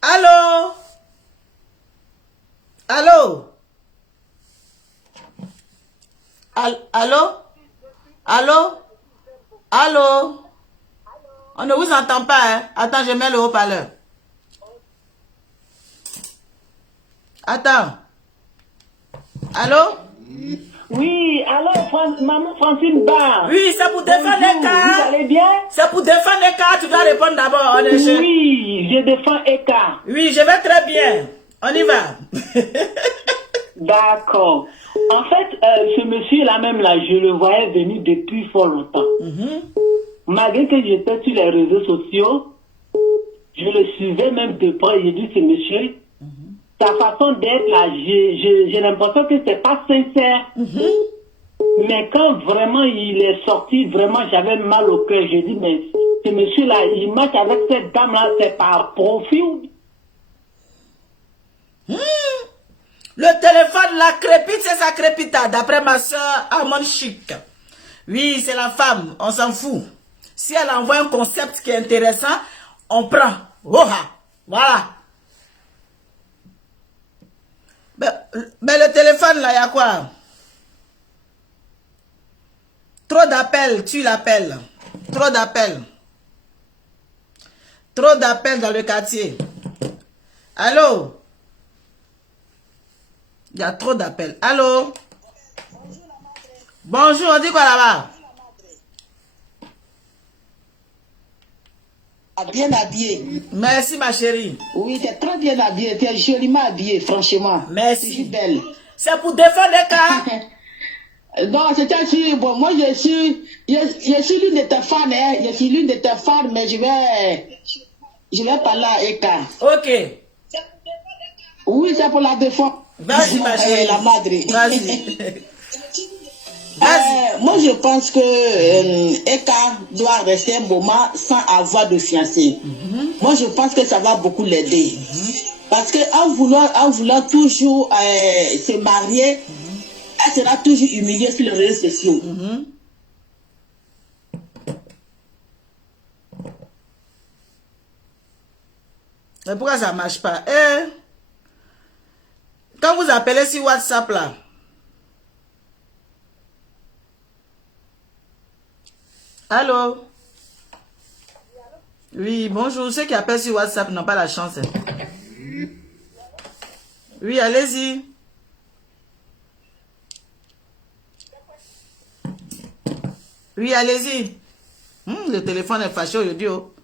Allô? On ne vous entend pas, hein. Attends, je mets le haut-parleur. Attends. Allô? Oui, alors, maman Francine Barr. Oui, c'est pour défendre les cas. Vous allez bien? C'est pour défendre les cas, tu dois répondre d'abord. Oui, je défends Eka. Oui, je vais très bien. On y va. D'accord. En fait, ce monsieur-là même, là, je le voyais venir depuis fort longtemps. Malgré que j'étais sur les réseaux sociaux, je le suivais même de près. J'ai dit, ce monsieur, sa façon d'être là, j'ai l'impression que c'est pas sincère. Mais quand vraiment il est sorti, vraiment j'avais mal au cœur. J'ai dit, mais ce monsieur-là, il marche avec cette dame-là, c'est par profil. Le téléphone, la crépite, c'est sa crépita, d'après ma soeur Armand Chic. Oui, c'est la femme, on s'en fout. Si elle envoie un concept qui est intéressant, on prend. Oha, voilà. Mais le téléphone, là, il y a quoi? Trop d'appels, tu l'appelles. Trop d'appels. Trop d'appels dans le quartier. Allô? Il y a trop d'appels. Allô? Bonjour, on dit quoi là-bas? Bien habillé. Merci ma chérie. Oui, tu es très bien habillé. Tu es joliment habillé, franchement. Merci. Tu suis belle. C'est pour défendre les cas. Non, c'est-à-dire, bon, moi je suis l'une de tes fans, hein. Je suis l'une de tes fans, mais je vais parler à Eka. Ok. Oui, c'est pour la défense. Vas-y ma chérie. La madre. Vas-y. Moi, je pense que Eka doit rester un moment sans avoir de fiancé. Moi, je pense que ça va beaucoup l'aider. Parce qu'en voulant toujours se marier, elle sera toujours humiliée sur les réseaux sociaux. Mais pourquoi ça ne marche pas? Quand vous appelez sur WhatsApp là, allô? Oui, bonjour. Ceux qui appellent sur WhatsApp n'ont pas la chance. Oui, allez-y. Oui, allez-y. Le téléphone est fâché aujourd'hui. Oh.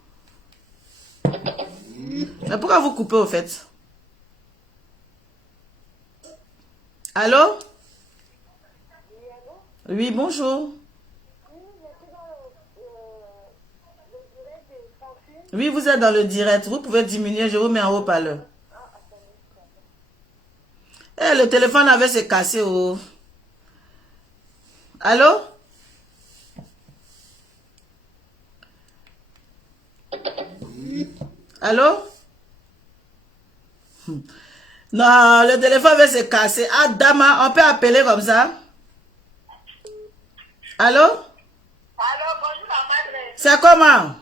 Mais pourquoi vous coupez au fait? Allô? Oui, bonjour. Oui, vous êtes dans le direct. Vous pouvez diminuer, je vous mets en haut-parleur. Le téléphone avait se cassé. Oh. Allô? Allô? Non, le téléphone va se casser. Ah, Dama, on peut appeler comme ça? Allô? Allô, bonjour la madre. C'est comment?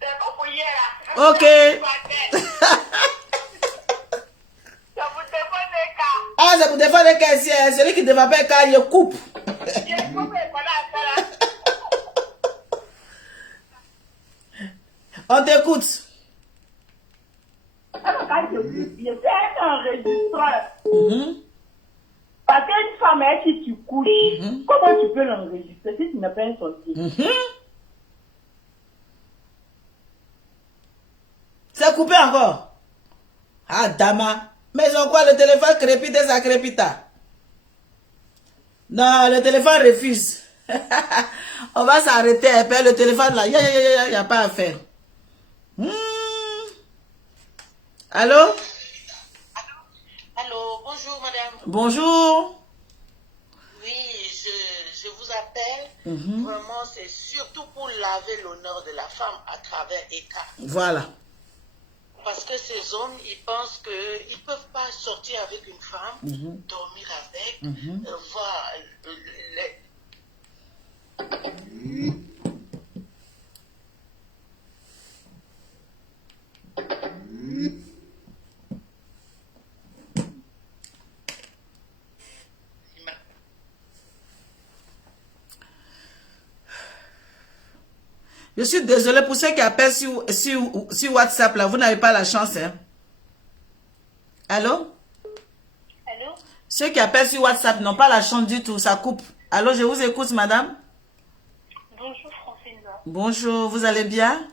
C'est comme hier. Ok. Ça vous défend les cas. Ah, c'est pour défendre les caissiers. Celui qui ne défend pas les cas, il coupe. Je coupe et voilà ça. On t'écoute. Alors, quand je fais un enregistreur. Parce qu'une femme avec qui tu couches, comment tu peux l'enregistrer si tu n'as pas un sorti? C'est coupé encore. Ah, Dama. Mais ils ont quoi? Le téléphone crépite et ça crépita. Non, le téléphone refuse. On va s'arrêter. Et puis le téléphone là, il n'y a pas à faire. Allô? Allô, bonjour madame. Bonjour. Oui, je vous appelle. Vraiment, c'est surtout pour laver l'honneur de la femme à travers Eka. Voilà. Parce que ces hommes, ils pensent qu'ils ne peuvent pas sortir avec une femme, dormir avec, voir Je suis désolée pour ceux qui appellent sur WhatsApp, là. Vous n'avez pas la chance, hein. Allô? Allô? Ceux qui appellent sur WhatsApp n'ont pas la chance du tout, ça coupe. Allô, je vous écoute, madame. Bonjour, Francina. Bonjour, vous allez bien?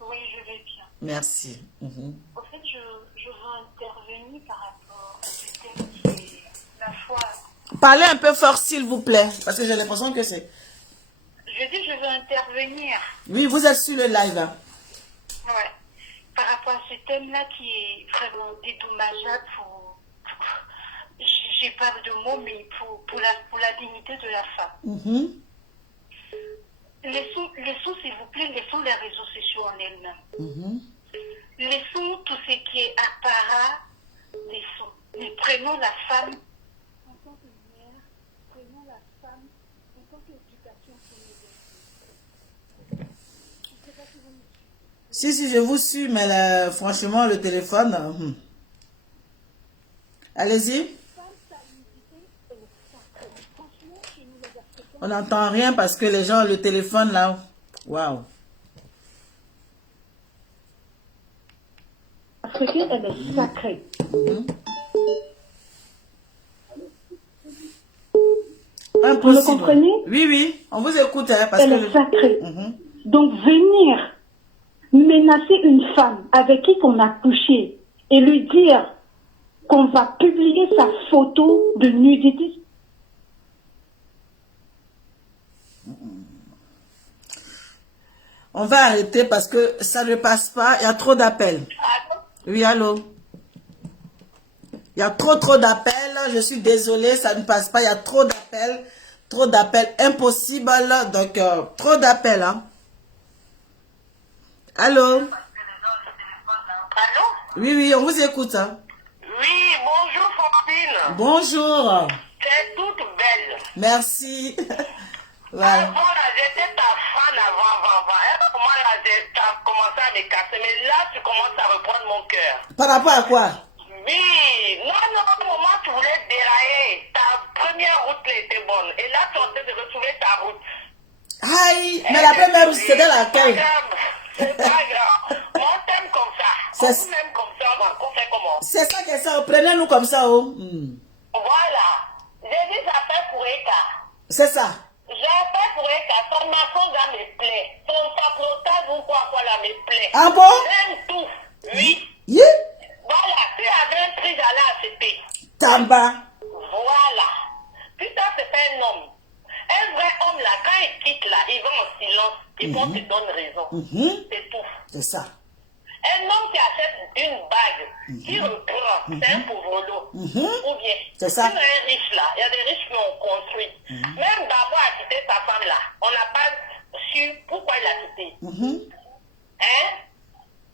Oui, je vais bien. Merci. En fait, je veux intervenir par rapport à ce thème qui est la foi. Parlez un peu fort, s'il vous plaît, parce que j'ai l'impression que c'est... Je dis, je veux intervenir. Oui, vous êtes sur le live. Hein. Ouais. Par rapport à ce thème-là qui est vraiment dédommageable j'ai pas de mots, mais pour la dignité de la femme. Laissons, s'il vous plaît, laissons les réseaux sociaux en elles-mêmes. Laissons tout ce qui est apparat, laissons. Mais prenons la femme en tant que mère, prenons la femme en tant qu'éducation pour nous. Je ne sais pas si vous me suivez. Si, je vous suis, mais là, franchement, le téléphone... Allez-y. On n'entend rien parce que les gens, le téléphone là, waouh. Africaine, elle est sacrée. Impossible. Vous me comprenez? Oui, oui, on vous écoute. Hein, parce elle que est sacrée. Donc venir menacer une femme avec qui on a couché et lui dire qu'on va publier sa photo de nudité. On va arrêter parce que ça ne passe pas. Il y a trop d'appels. Oui, allô? Il y a trop d'appels. Je suis désolée, ça ne passe pas. Il y a trop d'appels. Trop d'appels. Impossible. Donc, trop d'appels. Hein. Allô? Allô? Oui, oui, on vous écoute. Hein. Oui, bonjour Francine. Bonjour. T'es toute belle. Merci. Voilà. Avant là, j'étais ta fan avant. Comment là, t'as commencé à me casser, mais là, tu commences à reprendre mon cœur. Par rapport à quoi? Oui, non, au moment où tu voulais dérailler, ta première route là était bonne. Et là, tu es en train de retrouver ta route. Aïe, mais la première route, c'était laquelle? C'est pas grave. On t'aime comme ça. On vous aime comme ça, on fait comment? C'est ça que ça, prenez-nous comme ça, oh. Voilà. J'ai dit ça fait pour Eka. C'est ça. J'ai fait pour Eka. Ton maçon là me plaît. Ton sabotage ou quoi là me plaît. Ah bon? J'aime tout. Oui. Yeah. Voilà. Tu avais un prix, j'allais acheter. Tamba. Voilà. Puis ça, c'est pas un homme. Un vrai homme là, quand il quitte là, il va en silence. Et qu'on te donne raison. C'est tout. C'est ça. Un homme qui achète une bague, qui reprend, c'est un pauvre lot. Ou bien, c'est ça. Il y a un riche là, il y a des riches qui ont construit. Même d'abord à quitter sa femme là, on n'a pas su pourquoi il a quitté. Hein?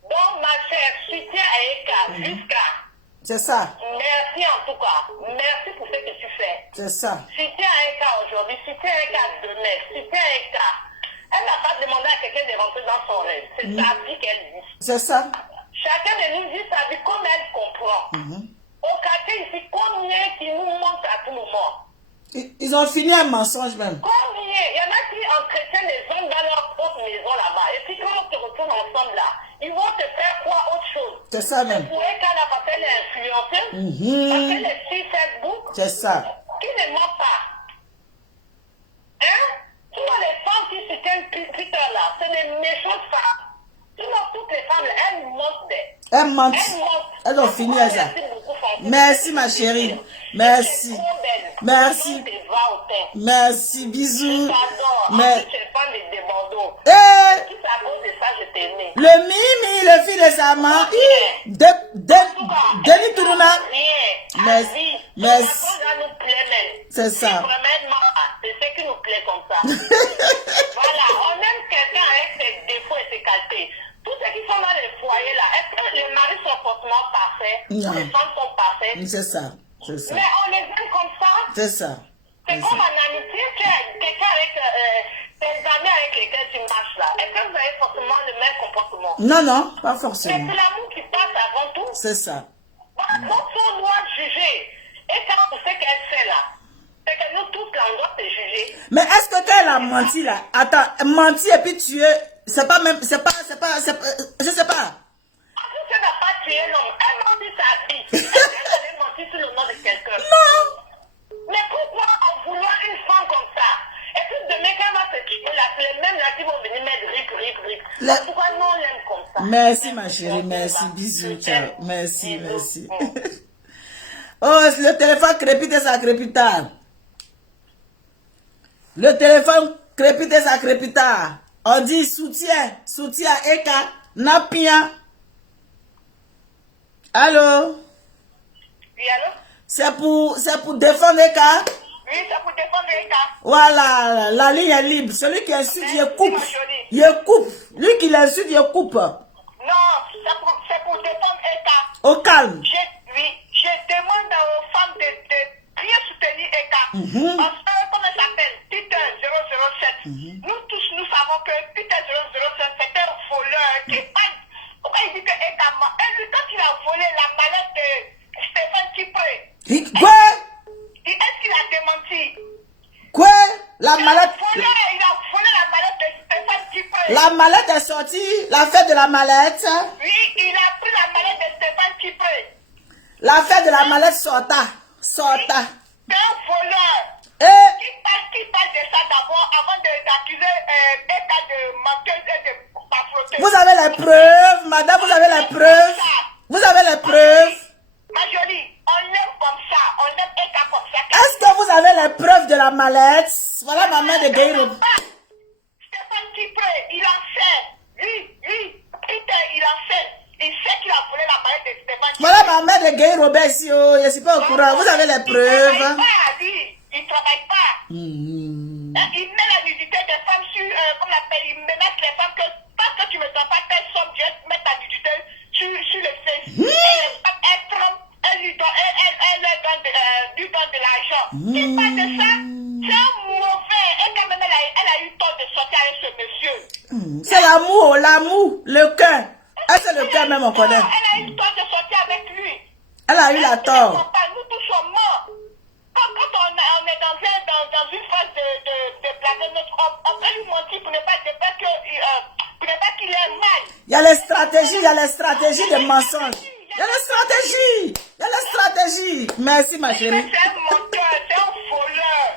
Donc ma chère, soutiens à Eka jusqu'à. C'est ça. Merci en tout cas. Merci pour ce que tu fais. C'est ça. Soutiens à Eka aujourd'hui, soutiens à Eka demain, soutiens à Eka. Elle n'a pas demandé à quelqu'un de rentrer dans son rêve. C'est sa vie qu'elle vit. C'est ça. Chacun de nous vit sa vie comme elle comprend. Au quartier ici, combien qui nous manquent à tout moment? Ils ont fini un mensonge même. Combien? Il y en a qui entretiennent les hommes dans leur propre maison là-bas. Et puis quand on se retrouve ensemble là, ils vont te faire quoi autre chose? C'est ça même. Pour qu'elle a parce qu'elle est influenceuse, parce qu'elle est sur Facebook. C'est ça. Qui ne ment pas. Hein? Tu vois les femmes qui soutiennent Twitter là, c'est des méchantes femmes. Sinon, toutes les femmes, elles mentent. Elles mentent. Elles ont fini à ça. Merci ma chérie. Merci. Merci. Merci. Bisous. Mais... Le Mimi, le fils de sa maman. Denis Tourouna. Merci. Merci. C'est ça. C'est ce qui nous plaît comme ça. Voilà, on aime quelqu'un avec ses défauts et ses qualités. Tous ceux qui sont dans les foyers là, est-ce que les maris sont forcément parfaits? Non. Les femmes sont parfaites? C'est ça. C'est ça. Mais on les aime comme ça. C'est ça. C'est comme en amitié, tu as quelqu'un avec tes amis avec lesquels tu marches là. Est-ce que vous avez forcément le même comportement? Non, non, pas forcément. Mais c'est l'amour qui passe avant tout. C'est ça. Donc on doit juger. Et quand on sait qu'elle fait là, c'est que nous tous là, on doit se juger. Mais est-ce que quand elle a menti là, attends, menti et puis tuer C'est pas même, c'est pas, je sais pas. Tu n'as pas tué un homme. Elle mentit sa vie. Elle allait mentir sur le nom de quelqu'un. Non. Mais pourquoi en vouloir une femme comme ça? Et puis demain, quand elle va se tuer, les mêmes là qui vont venir mettre rip. Pourquoi nous on l'aime comme ça? Merci ma chérie, merci, bisous, ciao. Merci. Oh, le téléphone crépite et ça crépita. Le téléphone crépite et ça crépita. On dit soutien, Eka, Napia. Allô? Oui, allô? C'est pour défendre Eka? Oui, c'est pour défendre Eka. Voilà, la ligne est libre. Celui qui insulte, il coupe. Lui qui l'insulte, il coupe. Non, c'est pour défendre Eka. Au calme. Je demande aux femmes de bien soutenir Eka. Parce que, comment elle s'appelle? Peter 007. Nous tous, nous savons que Peter 007, c'est un voleur qui paye. Pourquoi il dit que Eka m'a... Et lui, quand il a volé la mallette de Stéphane Kipré. Quoi? Est-ce qu'il a démenti? Quoi? La mallette... Il a volé la mallette de Stéphane Kipré. La mallette est sortie, la fête de la mallette. Oui, il a pris la mallette de Stéphane Kipré. La fête de la mallette sorta. C'est un voleur. Qui parle de ça d'abord avant d'accuser Eka de menteuse et de bafroteuse. Vous avez les preuves, madame, vous avez les preuves. Vous avez les preuves. Ma jolie, on l'aime comme ça. On aime Eka comme ça. Est-ce que vous avez les preuves de la mallette? Voilà ma main de Gaïro. Stéphane Kipré, il en sait. Lui, Peter, il en sait. Il sait qu'il a volé la mallette de Stéphane Kipré. Voilà ma main de Gaïro Bessio. Je ne suis pas au courant. Vous avez les preuves. Il travaille pas. Il met la nudité des femmes sur, comme on appelle, il met les femmes que, parce que tu ne me sens pas tes sommes, je vais mettre ta nudité sur le face. Elle trompe, elle lui donne de l'argent. C'est pas de ça. C'est un mauvais. Et quand même, elle a eu tort de sortir avec ce monsieur. C'est l'amour, le cœur. C'est le cœur même, on connaît. Elle a eu tort de sortir avec lui. Elle a eu la tort. Nous tous sommes morts. Quand on est dans une phase de placer notre homme, on peut lui mentir pour ne pas dire qu'il est mal. Il y a les stratégies de mensonges. Il y a les stratégies. Merci ma chérie. C'est un menteur, c'est un voleur.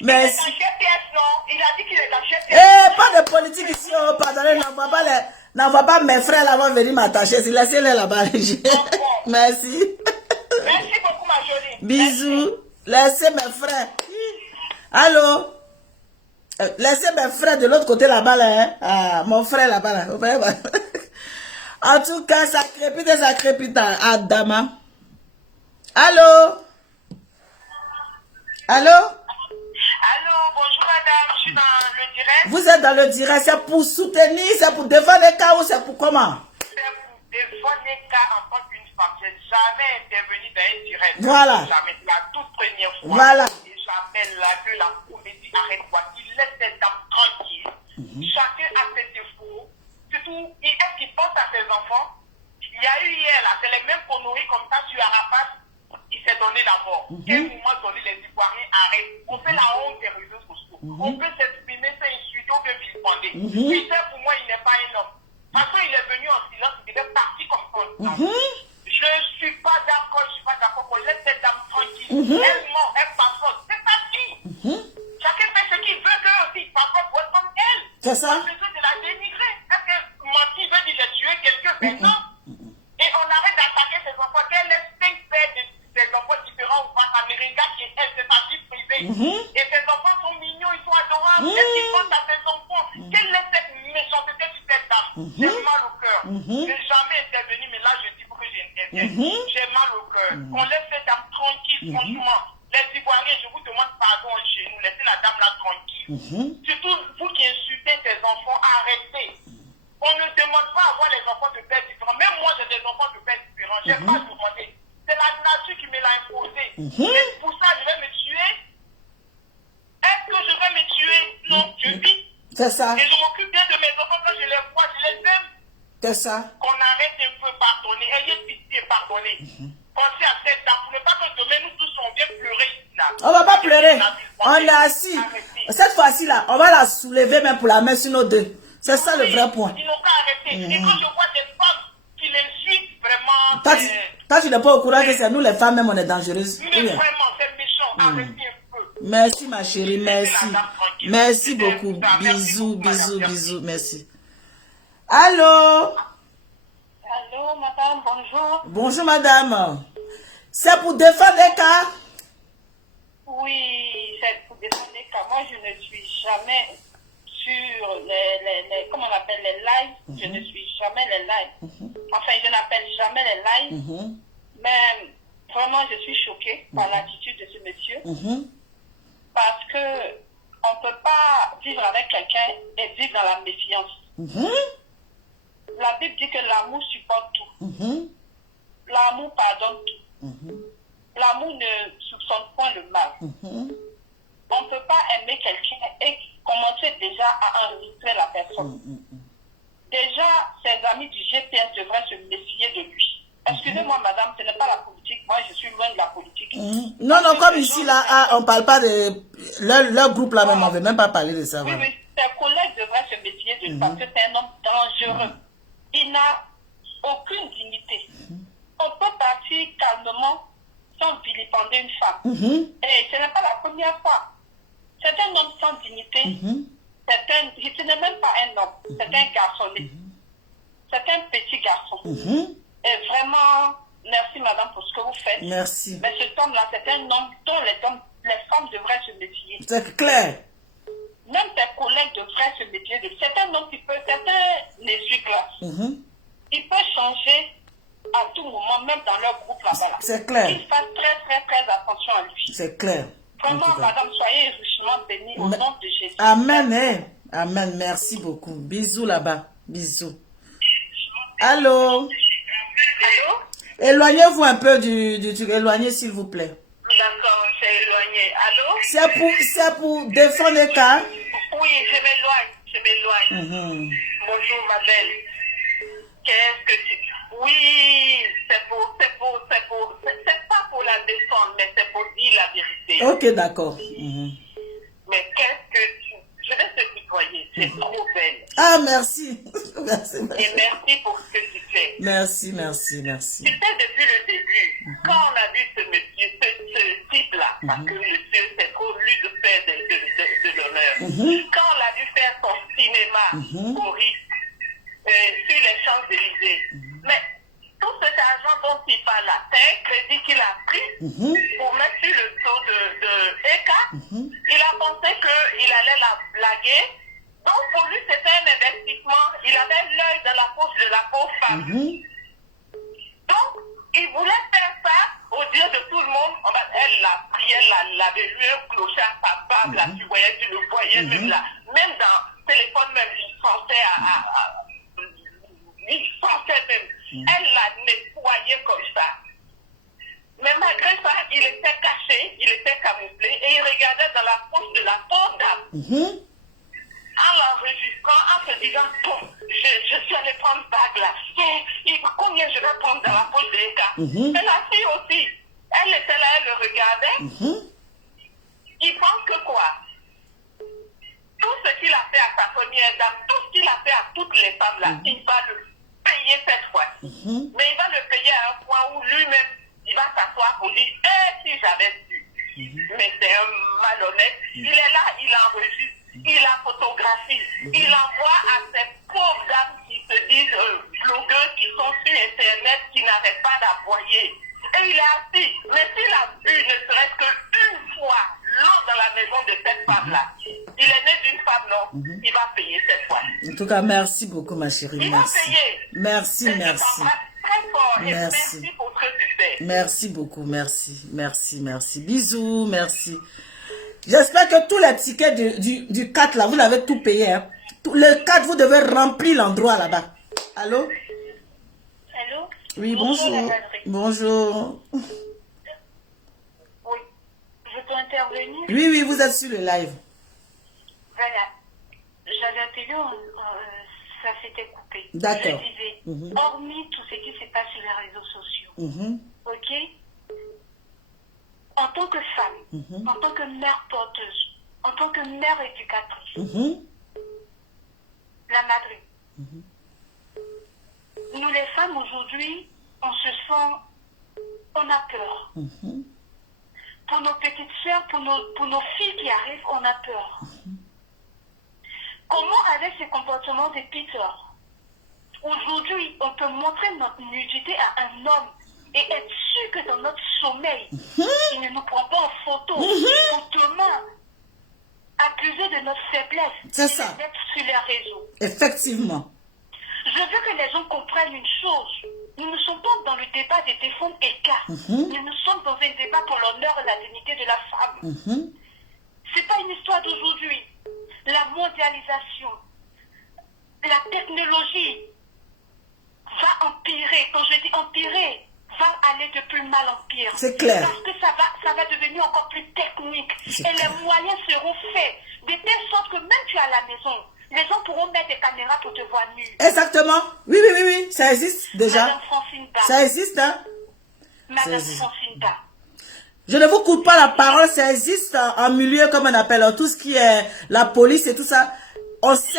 Merci. Il est dans GPS, non? Il a dit qu'il est dans GPS. Pas de politique ici, oh, pardonnez, n'envoie pas mes frères là-bas venir m'attacher. Laissez-les là-bas. Merci. Merci beaucoup ma jolie. Bisous. Laissez mes frères. Allô? Laissez mes frères de l'autre côté là-bas, là, hein? Ah, mon frère là-bas, là. En tout cas, ça crépite à Dama. Allô? Allô, bonjour madame, je suis dans le direct. Vous êtes dans le direct, c'est pour soutenir, c'est pour défendre les cas ou c'est pour comment? C'est pour défendre les cas en tant qu'une femme. J'ai jamais intervenu dans un direct. Voilà. Jamais, la toute première fois. Voilà. Et j'appelle là que la comédie arrête-toi, qu'il laisse les dames tranquilles. Chacun a ses défauts. Surtout, est-ce qu'il pense à ses enfants? Il y a eu hier là, c'est les mêmes qu'on nourrit comme ça sur Arafat. Il s'est donné la mort. Quel moment donné, les Ivoiriens arrêtent. On fait la honte des réseaux sociaux. On peut s'exprimer, s'insulter ou bien vilipender. Twitter, pour moi, il n'est pas un homme. Parce qu'il est venu en silence, il est parti comme ça. Je ne suis pas d'accord, qu'on laisse cette dame tranquille. Elle ment, elle passe. C'est sa fille. Chacun fait ce qu'il veut, qu'eux aussi, parfois pour être comme elle. C'est ça. On a besoin de la dénigrer. Est-ce que mentir veut dire j'ai tué quelqu'un? Ben non. Et on arrête d'attaquer ses enfants. Qu'elle laisse 5 pères des enfants différents ou pas. Américain qui est elle, c'est sa vie privée. Et ses enfants sont mignons, ils sont adorables. Qu'est-ce qu'ils pensent à ses enfants? Quelle est cette méchanceté sur cette dame? J'ai mal au cœur. Je n'ai jamais intervenu, mais là je dis pour que j'intervienne. J'ai mal au cœur. On laisse cette dame tranquille, franchement. Les Ivoiriens, je vous demande pardon chez nous. Laissez la dame là tranquille. Surtout vous qui insultez ces enfants, arrêtez. On ne demande pas à avoir les enfants de pères différents. Même moi, j'ai des enfants de pères différents. Je n'ai pas demandé. C'est la nature qui me l'a imposé. Et pour ça, je vais me tuer. Est-ce que je vais me tuer? Non, je vis. C'est ça. Et je m'occupe bien de mes enfants quand je les vois, je les aime. C'est ça. Qu'on arrête un peu pardonner. Ayez pitié, pardonner. Pensez à cette dame. Pour ne pas que demain, nous tous, on vienne pleurer ici, là. On va pas pleurer. On est assis. Cette fois-ci, là, on va la soulever même pour la mettre sur nos deux. C'est ça le vrai point. Ils n'ont qu'à arrêter. Et quand je vois des femmes qui les suivent, vraiment... Toi, tu n'es pas au courant que c'est nous les femmes, même, on est dangereuses. Mais vraiment, c'est méchant. Arrêtez un peu. Merci, ma chérie, merci. Merci beaucoup. Bisous, bisous, bisous, merci. Allô? Allô, madame, bonjour. Bonjour, madame. C'est pour défendre les cas? Oui, c'est pour défendre les cas. Moi, je ne suis jamais sur les comment on appelle les lives. Je ne suis jamais les lives. Enfin, je n'appelle jamais les lives. Mais vraiment, je suis choquée par l'attitude de ce monsieur. Parce que on ne peut pas vivre avec quelqu'un et vivre dans la méfiance. La Bible dit que l'amour supporte tout. L'amour pardonne tout. L'amour ne soupçonne point le mal. On ne peut pas aimer quelqu'un et commencer déjà à enregistrer la personne. Déjà, ses amis du GPS devraient se méfier de lui. Excusez-moi, madame, ce n'est pas la politique. Moi, je suis loin de la politique. Non, non, comme ici, là, on ne parle pas de... Leur groupe, là, même, on ne veut même pas parler de ça. Oui, oui, ses collègues devraient se méfier de lui parce que c'est un homme dangereux. Il n'a aucune dignité. On peut partir calmement sans vilipender une femme. Et ce n'est pas la première fois. C'est un homme sans dignité. Ce n'est même pas un homme. C'est un garçonnet. C'est un petit garçon. Et vraiment, merci madame pour ce que vous faites. Merci. Mais cet homme-là, c'est un homme dont les femmes devraient se méfier. C'est clair. Même tes collègues devraient se méfier de lui. C'est un homme qui peut, c'est un essuie-glace. Il peut changer à tout moment, même dans leur groupe là-bas. C'est clair. Qu'ils fassent très attention à lui. C'est clair. Vraiment, madame, soyez richement bénie au nom de Jésus. Amen, hein? Amen, merci beaucoup. Bisous là-bas. Bisous. Allô? Allô? Éloignez-vous un peu du truc. Éloignez, s'il vous plaît. D'accord, c'est éloigné. Allô? C'est pour défendre les cas? Oui, je m'éloigne. Bonjour, ma belle. Qu'est-ce que tu... Oui, c'est pas pour la défendre, mais c'est pour dire la vérité. Ok, d'accord. Mais qu'est-ce que tu... Je vais te tutoyer, c'est trop belle. Ah, merci. Merci. Et merci pour ce que tu fais. Merci. Tu sais, depuis le début, quand on a vu ce monsieur, ce type-là, parce que monsieur, c'est trop lui de faire de l'honneur. Quand on l'a vu faire son cinéma au risque sur les Champs-Élysées, mais tout cet argent dont il parle là, c'est un crédit qu'il a pris pour mettre sur le dos de Eka. Il a pensé qu'il allait la blaguer. Donc pour lui, c'était un investissement. Il avait l'œil dans la poche de la pauvre femme. Donc, il voulait faire ça au dire de tout le monde. Elle l'a pris, elle l'avait lu un clochard, sa femme, là, tu voyais, tu le voyais même là. Même dans le téléphone, même, il sentait même. Elle l'a nettoyé comme ça. Mais malgré ça, il était caché, il était camouflé et il regardait dans la poche de la pauvre dame. En l'enregistrant, en se disant, bon, je suis allé prendre bague là. Et combien je vais prendre dans la poche des Eka? Et la fille aussi, elle était là, elle le regardait. Il pense que quoi? Tout ce qu'il a fait à sa première dame, tout ce qu'il a fait à toutes les femmes là, il va le payer cette fois. Mais il va le payer à un point où lui-même, il va s'asseoir pour dire, si j'avais su. Mais c'est un malhonnête. Il est là, il enregistre, il la photographie, il envoie à ces pauvres dames qui se disent blogueuses, qui sont sur Internet, qui n'arrêtent pas d'aboyer. Et il est assis. Mais s'il a bu ne serait-ce qu'une fois l'eau dans la maison de cette femme-là, il est né d'une femme, non, il va payer cette fois. En tout cas, merci beaucoup, ma chérie. Il va payer. Merci. Très fort. Et merci pour ce que tu fais. Merci beaucoup, merci. Bisous, merci. J'espère que tous les tickets du 4 là, vous l'avez tout payé. Hein. Le 4, vous devez remplir l'endroit là-bas. Allô? Allô? Oui, bonjour. Bonjour. Oui. Je peux intervenir? Oui, vous êtes sur le live. Voilà. J'avais appelé, ça s'était coupé. D'accord. Je disais, hormis tout ce qui se passe sur les réseaux sociaux, ok? En tant que femme, en tant que mère porteuse, en tant que mère éducatrice, la Madrid. Nous les femmes aujourd'hui, on se sent, on a peur. Pour nos petites sœurs, pour nos filles qui arrivent, on a peur. Comment avec ces comportements de Peter, aujourd'hui, on peut montrer notre nudité à un homme et être sûr que dans notre sommeil, il ne nous prend pas en photo pour demain abuser de notre faiblesse. C'est ça. D'être sur les réseaux. Effectivement. Je veux que les gens comprennent une chose. Nous ne sommes pas dans le débat des défendre écarts. Nous sommes dans un débat pour l'honneur et la dignité de la femme. C'est pas une histoire d'aujourd'hui. La mondialisation, la technologie va empirer. Quand je dis empirer, va aller de plus mal en pire. C'est clair. Parce que ça va devenir encore plus technique. Et les moyens seront faits de telle sorte que même tu es à la maison, les gens pourront mettre des caméras pour te voir nu. Exactement. Oui, ça existe déjà. Madame Francine Ba. Ça existe, hein. Madame Francine Ba. Je ne vous coupe pas la parole, ça existe en milieu, comme on appelle, tout ce qui est la police et tout ça. On sait,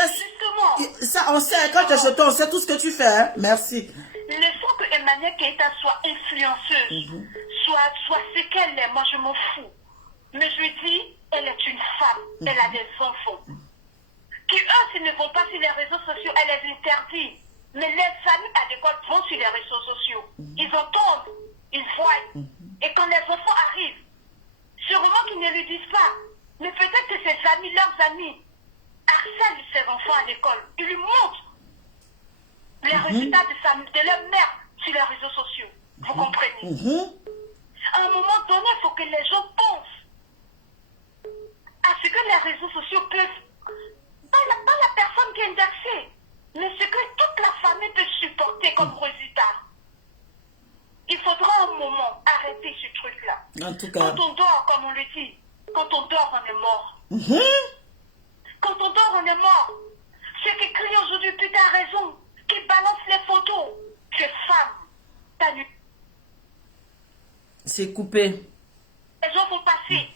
ça, on sait, quand tu es chez toi, on sait tout ce que tu fais, hein. Merci. Laissons que Emmanuel Keïta soit influenceuse, soit ce qu'elle est, moi je m'en fous. Mais je dis, elle est une femme, elle a des enfants. Qui eux, s'ils ne vont pas sur les réseaux sociaux, elle les interdit. Mais les amis adéquats vont sur les réseaux sociaux. Ils entendent, ils voient. Et quand les enfants arrivent, sûrement qu'ils ne lui disent pas. Mais peut-être que ses amis, leurs amis, harcèlent ses enfants à l'école. Ils lui montrent les résultats de leur mère sur les réseaux sociaux. Vous comprenez? À un moment donné, il faut que les gens pensent à ce que les réseaux sociaux peuvent, pas la personne qui est indexée, mais ce que toute la famille peut supporter comme résultat. Il faudra un moment arrêter ce truc-là. En tout cas. Quand on dort, comme on le dit, quand on dort, on est mort. Quand on dort, on est mort. Ceux qui crient aujourd'hui, putain, raison, qui balancent les photos, tu es femme, t'as nu. C'est coupé. Les gens vont passer.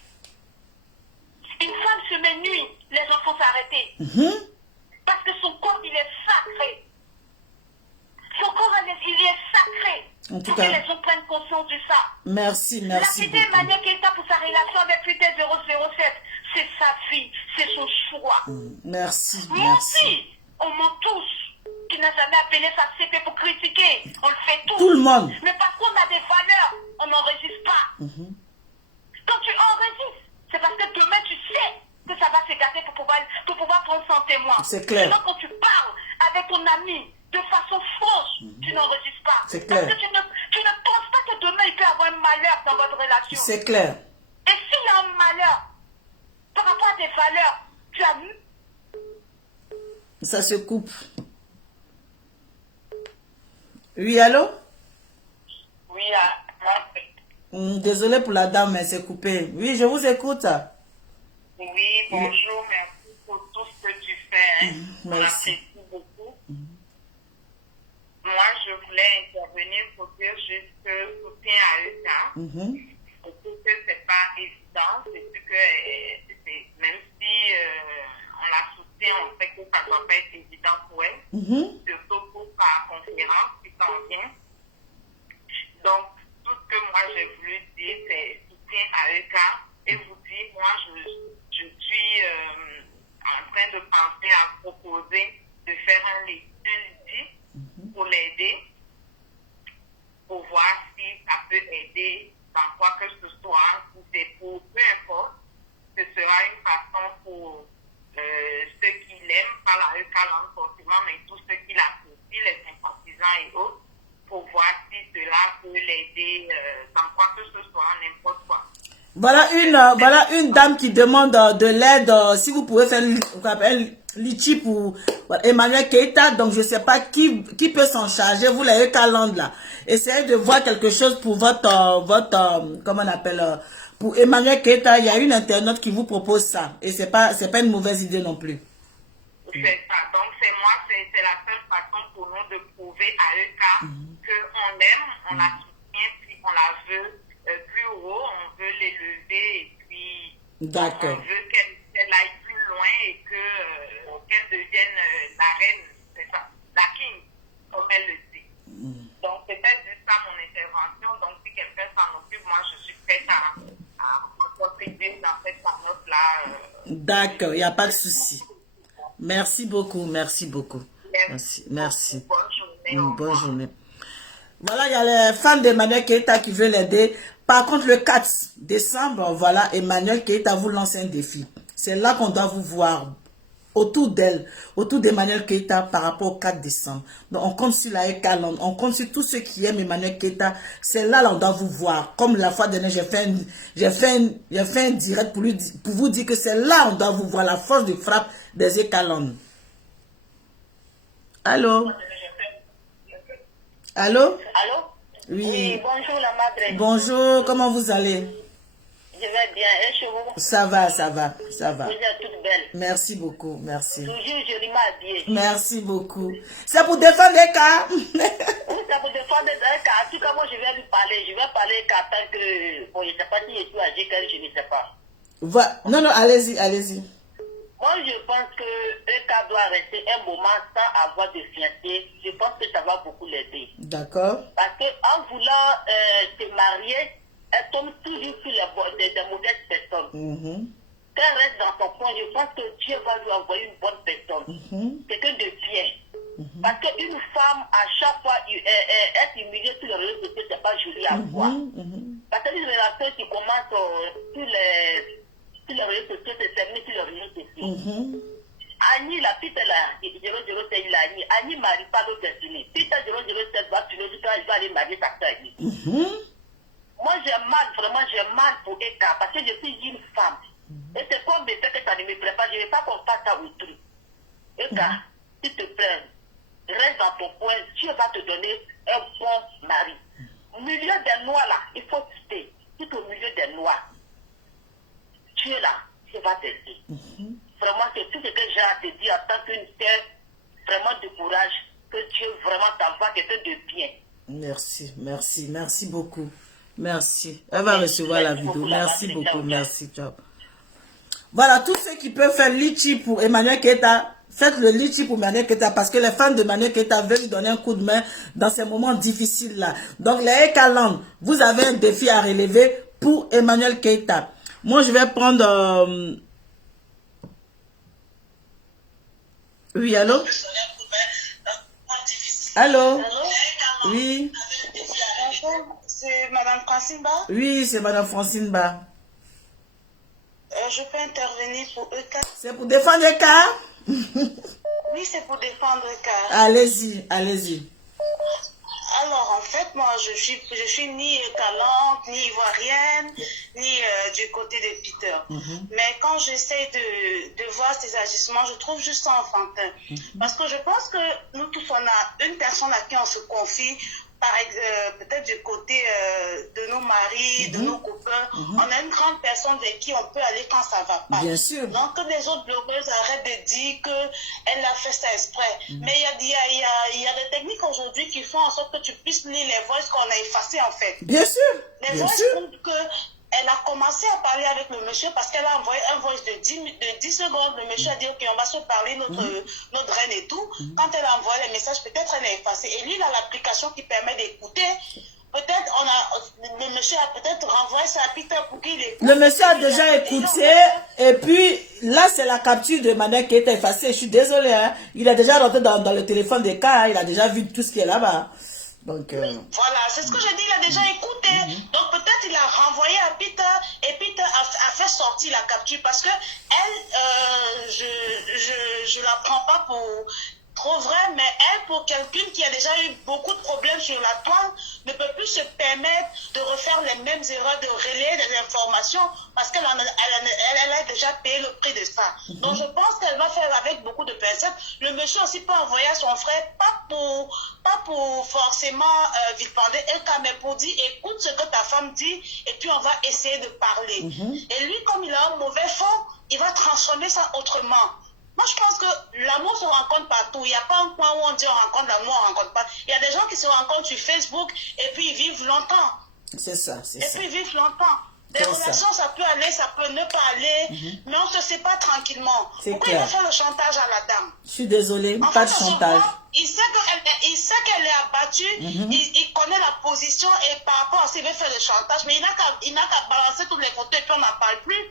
Une femme se met nuit, les gens vont s'arrêter. Parce que son corps, il est sacré. Son corps, il est sacré. En tout Pour cas, que les gens prennent conscience de ça. Merci La beaucoup. fidèle Emmanuel Keïta pour sa relation avec Putain 007, c'est sa vie, c'est son choix. Merci, Moi merci. aussi, on ment tous. Qui n'a jamais appelé sa CP pour critiquer. On le fait tous. Tout le monde. Mais parce qu'on a des valeurs, on n'enregistre pas. Quand tu enregistres, c'est parce que demain tu sais que ça va se gâter pour pouvoir prendre son témoin. C'est clair. Sinon, quand tu parles avec ton ami de façon fausse, tu n'enregistres pas. C'est clair. Parce que tu ne penses pas que demain il peut y avoir un malheur dans votre relation. C'est clair. Et s'il y a un malheur par rapport à tes valeurs, tu as vu? Ça se coupe. Oui, allô? Oui, moi, Désolé pour la dame, mais c'est coupé. Oui, je vous écoute. oui, bonjour, merci pour tout ce que tu fais. On Merci. apprécie beaucoup. Moi, je voulais intervenir pour dire juste que soutien à eux, surtout que c'est pas évident, c'est que même si on la soutient, on sait que ça ne doit pas être évident pour elle, surtout pour sa conférence qui s'en vient. Donc, tout ce que moi j'ai voulu dire, c'est soutien à EK et vous dire, moi je suis en train de penser à proposer de faire un lidi pour l'aider, pour voir si ça peut aider dans quoi que ce soit, si c'est pour peu importe, ce sera une façon pour ceux qui l'aiment, pas la EK forcément, mais tous ceux qui l'apprécient, les sympathisants et autres, pour voir si cela peut l'aider dans quoi que ce soit, n'importe quoi. Voilà une dame qui demande de l'aide, si vous pouvez faire un litchi pour Emmanuel Keïta, donc je ne sais pas qui peut s'en charger, vous l'avez qu'à Londres là. Essayez de voir quelque chose pour votre comment on appelle, pour Emmanuel Keïta, il y a une internaute qui vous propose ça, et c'est pas une mauvaise idée non plus. C'est ça, donc c'est la seule façon pour nous de prouver à EK qu'on l'aime, on la soutient, puis on la veut plus haut, on veut l'élever et puis on D'accord. veut qu'elle aille plus loin et qu'elle devienne la reine D'accord, il n'y a pas de souci. Merci beaucoup, merci beaucoup. Merci, merci. Bonne journée. Voilà, il y a les fans d'Emmanuel Keïta qui veulent l'aider. Par contre, le 4 décembre, voilà, Emmanuel Keïta vous lance un défi. C'est là qu'on doit vous voir. Autour d'elle, autour d'Emmanuel Keïta par rapport au 4 décembre. Donc, on compte sur la Ekaland, on compte sur tous ceux qui aiment Emmanuel Keïta. C'est là on doit vous voir. Comme la fois dernière, j'ai fait un direct pour vous dire que c'est là on doit vous voir, la force de frappe des Ekaland. Allô? Allô? Allô? Oui. Oui, bonjour la madre. Bonjour, comment vous allez? Je vais bien, et chez vous? Ça va, ça va, ça va. Vous êtes toutes belles. Merci beaucoup, merci. Toujours joliment habillée. Merci beaucoup. C'est pour défendre les cas. Oui, c'est pour défendre un cas. En tout cas, moi, je vais lui parler. Je vais parler qu'à tant que... Bon, je ne sais pas si je suis âgé, je ne sais pas. Non, non, allez-y, allez-y. Moi, je pense que Eka doit rester un moment sans avoir de fiancé. Je pense que ça va beaucoup l'aider. D'accord. Parce qu'en voulant se marier, elle tombe toujours sur des mauvaises personnes. Quand elle reste dans son coin, je pense que Dieu va lui envoyer une bonne personne. Quelqu'un de bien. Parce qu'une femme, à chaque fois, être humiliée sur les réseaux sociaux, c'est pas joli à voir. Parce que une relation qui commence sur les réseaux sociaux, c'est terminé sur les réseaux sociaux. Annie, la petite là, 007, il a Annie. Annie marie pas l'autre destinée. Petite 007 va tuer l'autre quand elle va aller marier sa sœur Annie. Moi, j'ai mal, vraiment, j'ai mal pour Eka parce que je suis une femme. Et c'est comme me fait que ça ne me plaît pas. Je ne vais pas qu'on fasse ça au truc. Eka, s'il te plaît, reste dans ton coin. Dieu va te donner un bon mari. Au milieu des noirs là, il faut quitter. Tout au milieu des noirs. Tu es là, Dieu va t'aider. Vraiment, c'est tout ce que j'ai à te dire en tant qu'une terre. Vraiment de courage. Que Dieu vraiment t'envoie quelqu'un de bien. Merci, merci, merci beaucoup. Merci. Elle va recevoir la vidéo. Merci beaucoup, merci. Ciao. Voilà, tous ceux qui peuvent faire litchi pour Emmanuel Keïta, faites le litchi pour Emmanuel Keïta parce que les fans de Emmanuel Keïta veulent lui donner un coup de main dans ces moments difficiles-là. Donc, les Ekaland, vous avez un défi à relever pour Emmanuel Keïta. Moi, je vais prendre... Oui, allô? Allô? Oui. C'est Madame Francine Ba? Oui, c'est Madame Francine Ba. Je peux intervenir pour Eka? C'est pour défendre Eka? Oui, c'est pour défendre Eka. Allez-y, allez-y. Alors, en fait, moi, je suis ni Ekalante, ni ivoirienne, ni du côté de Peter. Mais quand j'essaie de voir ces agissements, je trouve juste ça enfantin. Parce que je pense que nous tous, on a une personne à qui on se confie, peut-être du côté de nos maris, de nos copains. On a une grande personne vers qui on peut aller quand ça va pas. Bien sûr. Donc, que les autres blogueuses arrêtent de dire qu'elle a fait ça exprès. Mais il y a des techniques aujourd'hui qui font en sorte que tu puisses lire les voices qu'on a effacées, en fait. Bien sûr. Les voices prouvent qu'elle a commencé à parler avec le monsieur parce qu'elle a envoyé un voice de 10 secondes. Le monsieur a dit, OK, on va se parler, notre reine et tout. Quand elle a envoyé les messages, peut-être elle a effacé. Et lui, il a l'application qui permet d'écouter. Peut-être le monsieur a peut-être renvoyé ça à Peter pour qu'il écoute. Le monsieur a déjà écouté. Et puis, là, c'est la capture de Emmanuel qui est effacée. Je suis désolée. Hein. Il a déjà rentré dans le téléphone des cas. Il a déjà vu tout ce qui est là-bas. Donc, voilà, c'est ce que je dis, il a déjà écouté. Donc peut-être il a renvoyé à Peter et Peter a fait sortir la capture parce que elle, je la prends pas pour trop vrai, mais elle, pour quelqu'un qui a déjà eu beaucoup de problèmes sur la toile, ne peut plus se permettre de refaire les mêmes erreurs, de relayer des informations parce qu'elle a déjà payé le prix de ça. Donc je pense qu'elle va faire avec beaucoup de personnes. Le monsieur aussi peut envoyer à son frère, pas pour forcément vilipender Eka, mais pour dire écoute ce que ta femme dit et puis on va essayer de parler. Et lui, comme il a un mauvais fond, il va transformer ça autrement. Moi, je pense que l'amour se rencontre partout. Il n'y a pas un point où on dit on rencontre l'amour, on ne rencontre pas. Il y a des gens qui se rencontrent sur Facebook et puis ils vivent longtemps. C'est ça, c'est ça. Et puis ils vivent longtemps. Des relations, ça peut aller, ça peut ne pas aller, mais on ne se sépare tranquillement. Pourquoi il va faire le chantage à la dame? Je suis désolée, pas de chantage. Il sait qu'elle est abattue, il connaît la position et par rapport à ça, il veut faire le chantage, mais il n'a qu'à balancer tous les côtés et puis on n'en parle plus.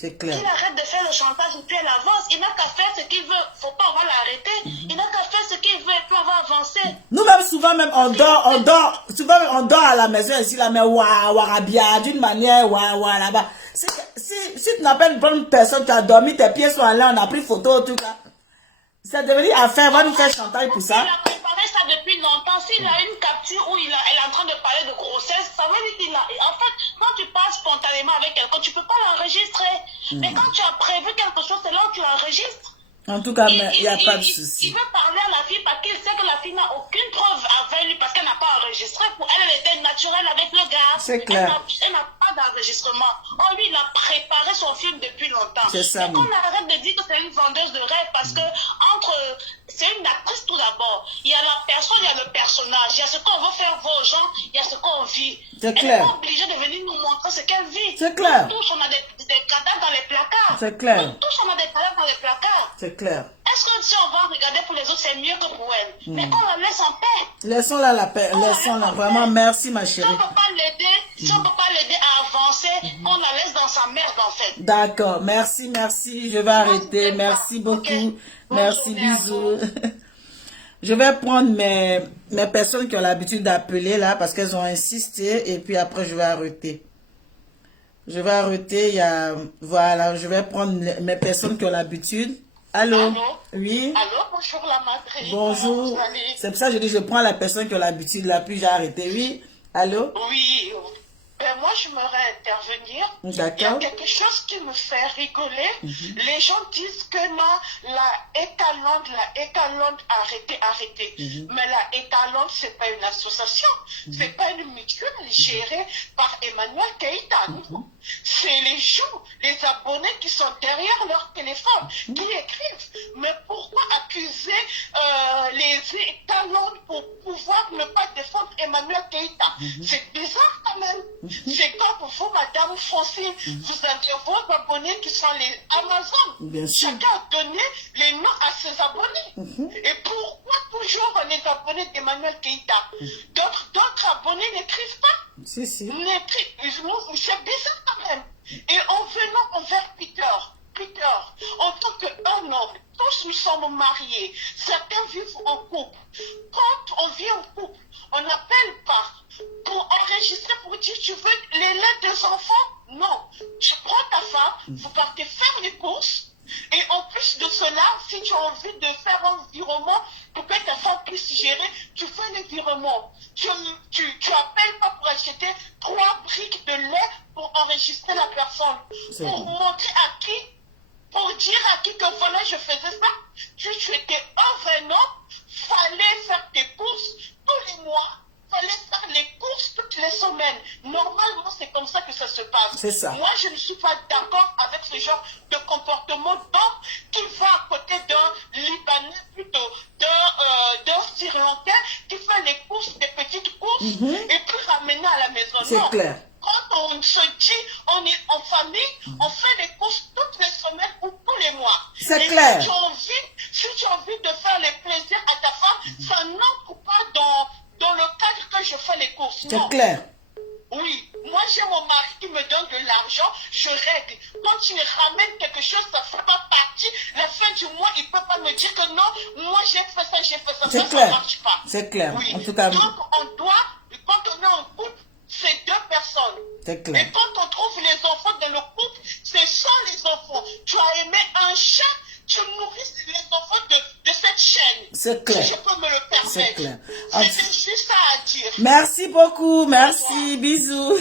C'est clair. Qu'il arrête de faire le chantage et puis elle avance. Il n'a qu'à faire ce qu'il veut. Faut pas, on va l'arrêter. Il n'a qu'à faire ce qu'il veut et puis on va avancer. Nous-mêmes, souvent, même, on dort à la maison ici, là, mais warabia, d'une manière, là-bas. Si tu n'as pas une bonne personne, tu as dormi, tes pieds sont allés, on a pris photo, tout ça. C'est devenu affaire, va nous faire chantage pour ça. Il a préparé ça depuis longtemps. S'il a une capture où elle est en train de parler de grossesse, ça veut dire qu'il a... En fait, quand tu parles spontanément avec quelqu'un, tu peux pas l'enregistrer. Mais quand tu as prévu quelque chose, c'est là où tu l'enregistres. En tout cas, il n'y a pas de souci. Il veut parler à la fille parce qu'il sait que la fille n'a aucune preuve avec lui parce qu'elle n'a pas enregistré. Pour elle, elle était naturelle avec le gars. C'est clair. Elle n'a pas d'enregistrement. Oh, lui, il a préparé son film depuis longtemps. C'est ça. Mais qu'on arrête de dire que c'est une vendeuse de rêve parce que c'est une actrice tout d'abord. Il y a la personne, il y a le personnage. Il y a ce qu'on veut faire voir aux gens, il y a ce qu'on vit. C'est Elle clair. n'est pas obligée de venir nous montrer ce qu'elle vit. C'est clair. Nous tous, on a des cadavres dans les placards. C'est clair. Nous tous, on a des cadavres dans les placards. C'est clair. Est-ce que si on va regarder pour les autres, c'est mieux que pour elle? Mais qu'on la laisse en paix. Laissons-la la paix. Laissons-la. Vraiment, merci, ma chérie. Si on ne peut pas l'aider, si on ne peut pas l'aider à avancer, qu'on la laisse dans sa merde, en fait. D'accord. Merci, merci. Je vais arrêter. Merci beaucoup. Okay. Merci, bisous. Je vais prendre mes personnes qui ont l'habitude d'appeler là parce qu'elles ont insisté et puis après je vais arrêter. Je vais arrêter. Il y a, voilà, je vais prendre mes personnes qui ont l'habitude. Allô? Allô? Oui? Allô, bonjour la madrine. Bonjour. C'est pour ça que je dis je prends la personne qui a l'habitude là puis j'ai arrêté. Oui? Allô? Oui. Moi, j'aimerais intervenir. D'accord. Il y a quelque chose qui me fait rigoler. Les gens disent que non, la Ekalonde, arrêtez. Mais la Ekalonde, c'est pas une association. C'est pas une mutuelle gérée par Emmanuel Keïta. C'est les gens, les abonnés qui sont derrière leur téléphone, qui écrivent. Mais pourquoi accuser les Ekalonde pour pouvoir ne pas défendre Emmanuel Keïta? C'est bizarre quand même. C'est comme vous, Madame Francine, vous avez vos abonnés qui sont les Amazon. Bien sûr. Chacun a donné les noms à ses abonnés. Et pourquoi toujours les abonnés d'Emmanuel Keïta? D'autres abonnés n'écrivent pas. Si. C'est bizarre quand même. Et en venant envers Peter, en tant qu'un homme, tous nous sommes mariés, certains vivent en couple. Quand on vit en couple, on n'appelle pas pour enregistrer, pour dire tu veux les lettres des enfants. Non, tu prends ta femme, vous partez faire les courses. Et en plus de cela, si tu as envie de faire un virement pour que ta femme puisse gérer, tu fais le virement. Tu appelles pas pour acheter 3 briques de lait pour enregistrer la personne. Pour montrer à qui, pour dire à qui que voilà, je faisais ça. Tu étais un vrai homme, fallait faire tes courses tous les mois. Fallait faire les courses toutes les semaines. Normalement, c'est comme ça que ça se passe. C'est ça. Moi, je ne suis pas d'accord avec ce genre de comportement. Donc, qui va à côté d'un Libanais, plutôt d'un Sri Lankais, qui fait les courses, des petites courses, et puis ramener à la maison. C'est clair. Quand on se dit, on est en famille, on fait les courses toutes les semaines ou tous les mois. C'est clair. Si tu as envie de faire les plaisirs à ta femme, ça n'entre pas dans le cadre que je fais les courses. C'est clair. Oui, moi j'ai mon mari qui me donne de l'argent, je règle. Quand il ramène quelque chose, ça ne fait pas partie. La fin du mois, il ne peut pas me dire que non, moi j'ai fait ça, C'est ça clair. ne marche pas. C'est clair. Oui. En tout cas, donc on doit, quand on est en couple, c'est 2 personnes. c'est clair. Et quand on trouve les enfants dans le couple, ce sont les enfants. Tu as aimé un chat, tu nourris les enfants de cette chaîne. C'est clair. Si je peux me le permettre. C'est clair. C'est juste ça à dire. Merci beaucoup. Merci. Bisous.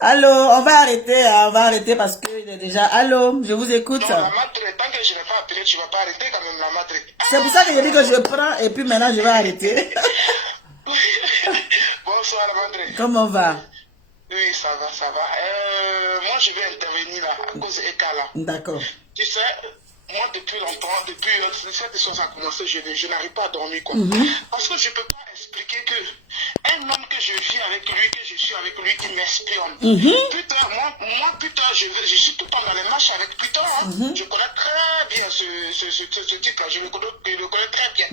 Allô, on va arrêter parce qu'il est déjà... Allô, je vous écoute. Non, la madre, tant que je n'ai pas appelé, tu ne vas pas arrêter quand même la madre. C'est pour ça que j'ai dit que je prends et puis maintenant je vais arrêter. Bonsoir la madre. Comment va? Oui, ça va. Moi, je vais intervenir là, à cause d'Eka là. D'accord. Tu sais, moi, depuis longtemps, depuis cette chose a commencé, je n'arrive pas à dormir, quoi. Parce que je ne peux pas expliquer que un homme que je vis avec lui, que je suis avec lui, qui m'espionne. Putain, moi, putain, je suis tout le temps dans les matchs avec Putain. Je connais très bien ce type-là, je le connais très bien.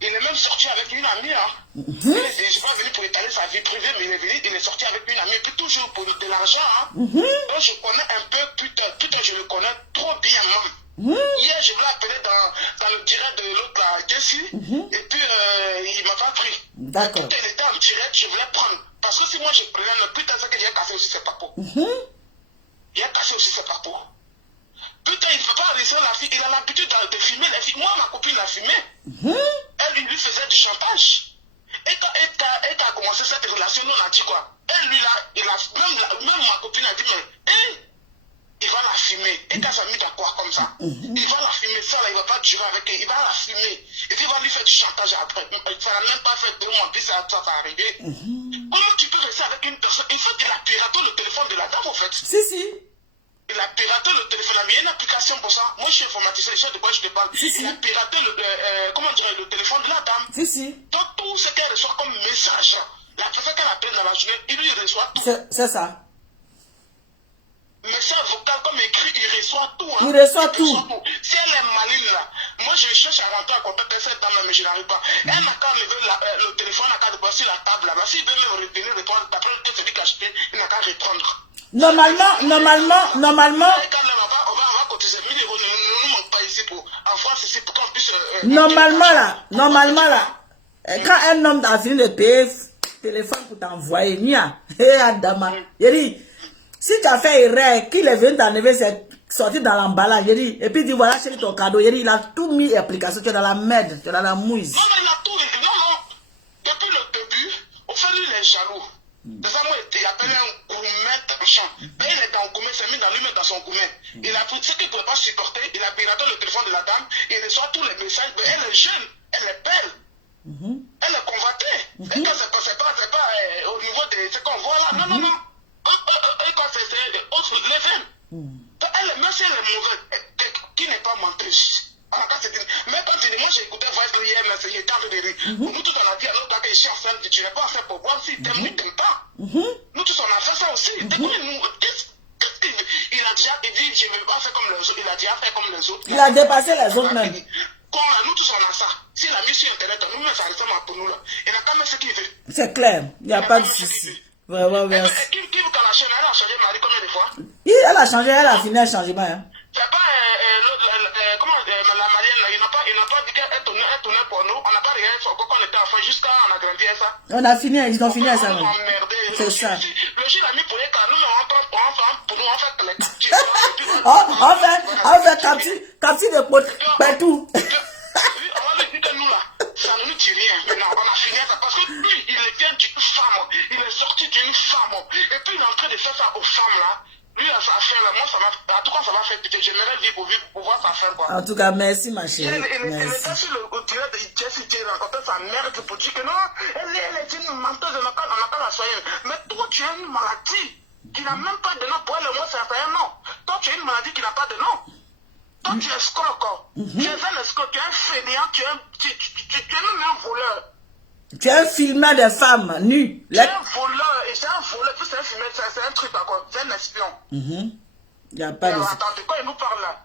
Il est même sorti avec une amie, Il n'est pas venu pour étaler sa vie privée, mais il est sorti avec une amie, puis toujours pour de l'argent, Donc je connais un peu Putain. Victor, je le connais trop bien, même. Hier, je l'ai appelé dans le direct de l'autre, là, Jessie, et puis il m'a pas pris. D'accord. Quand il était en direct, je voulais prendre. Parce que si moi je prenais le putain, c'est que j'ai cassé aussi ses papos. Il a cassé aussi ses papos. Putain, il ne peut pas arrêter la fille. Il a l'habitude de filmer les filles. Moi, ma copine l'a filmé. Elle lui faisait du chantage. Et quand elle a commencé cette relation, nous on a dit quoi? Elle, lui, même ma copine a dit, mais il va la filmer. Et quand ça mis d'accord comme ça, il va la filmer. Ça, là, il ne va pas durer avec elle. Il va la filmer. Et puis, il va lui faire du chantage après. Ça n'a même pas fait 2 mois. Puis ça va arriver. Comment tu peux rester avec une personne? Il faut qu'il a piraté le téléphone de la dame, en fait. Si. Il a piraté le téléphone. Il y a une application pour ça. Moi, je suis informaticien. Je sais de quoi je te parle. Il a piraté le téléphone de la dame. Donc, tout ce qu'elle reçoit comme message, la personne qu'elle appelle dans la journée, il lui reçoit tout. C'est ça. Message vocal comme écrit, il reçoit tout. Il reçoit tout. Si elle est maligne là, moi je cherche à rentrer en contact avec cette dame là, mais je n'arrive pas. Elle n'a qu'à lever le téléphone, elle n'a qu'à déposer sur la table là. S'il veut me retenir, répondre, d'après le celui qui a acheté, il n'a qu'à répondre. Normalement. On va cotiser 1000 euros, ne nous manque pas ici en France, ici pour qu'on puisse. Normalement là, quand un homme a fini de payer téléphone pour t'envoyer, Adama, il dit, si tu as fait erreur, qu'il est venu t'enlever, c'est sorti dans l'emballage, il dit, et puis il dit, voilà, chérie, ton cadeau, il dit, il a tout mis en application, tu es dans la merde, tu es dans la mouise. Non, il a tout, non, depuis le début, on fait lui les jaloux. C'est ça, moi, il appelle un gourmet machin. Mais il est dans le gourmet, c'est mis dans lui-même dans son gourmet. Il a pris ce qu'il ne pouvait pas supporter, il a piraté le téléphone de la dame, il reçoit tous les messages, mais elle est jeune, elle est belle. Elle est convoitée. Et quand c'est pas au niveau de ce qu'on voit là, non. Et quand c'est autre level. Elle, même si elle est mauvaise, qui n'est pas menteuse. Mais quand tu dis, moi j'ai écouté Voice hier, il était en train de rire. Nous tous on a dit à l'autre que je suis enceinte, tu n'es pas enceinte pour voir si t'aimes ou t'aimes pas. Nous tous on a fait ça aussi. Il a déjà dit, je ne vais pas faire comme les autres. Il a déjà fait comme les autres. Il a dépassé les autres même. Nous tous on a ça. S'il a mis sur internet, nous-mêmes ça ressemble pour nous là. Il n'a qu'à mettre ce qu'il veut. C'est clair, il n'y a pas de souci. Vraiment, merci. Qui vous a changé, elle a changé Marie combien de fois? Elle a changé, elle a fini un changement. C'est pas comment la Malienne là, il n'a pas dit qu'elle tournait pour nous. On n'a pas regardé son corps quand on était enfant jusqu'à on a grandi à ça. On a fini, ils ont fini à ça. C'est ça. Le jour a mis pour les cas, nous on fait les captures. On fait capture de partout. On va lui dire que nous là, ça ne nous dit rien. Maintenant, on a fini ça parce que lui, il vient d'une femme. Il est sorti d'une femme. Et puis il est en train de faire ça aux femmes là. Lui, à sa fin là, moi, en tout cas, ça m'a fait pitié. J'aimerais vivre pour voir sa fin quoi. En tout cas, merci ma chérie. Il était sur le direct de Jessie qui rencontrait sa mère pour dire que non, elle est une menteuse, on n'a pas la soigner. Mais toi, tu as une maladie qui n'a même pas de nom. Pour elle, moi, c'est un nom. Toi, tu as une maladie qui n'a pas de nom. Toi, tu es escroc. Tu es un escroc, tu es un fainéant, tu es même un voleur. Tu es un filmeur de femmes nues. Tu es un voleur, et c'est un voleur, puis c'est un filmeur, c'est un truc d'accord, c'est un espion. Il n'y a pas de... Attendez, quand il nous parle là,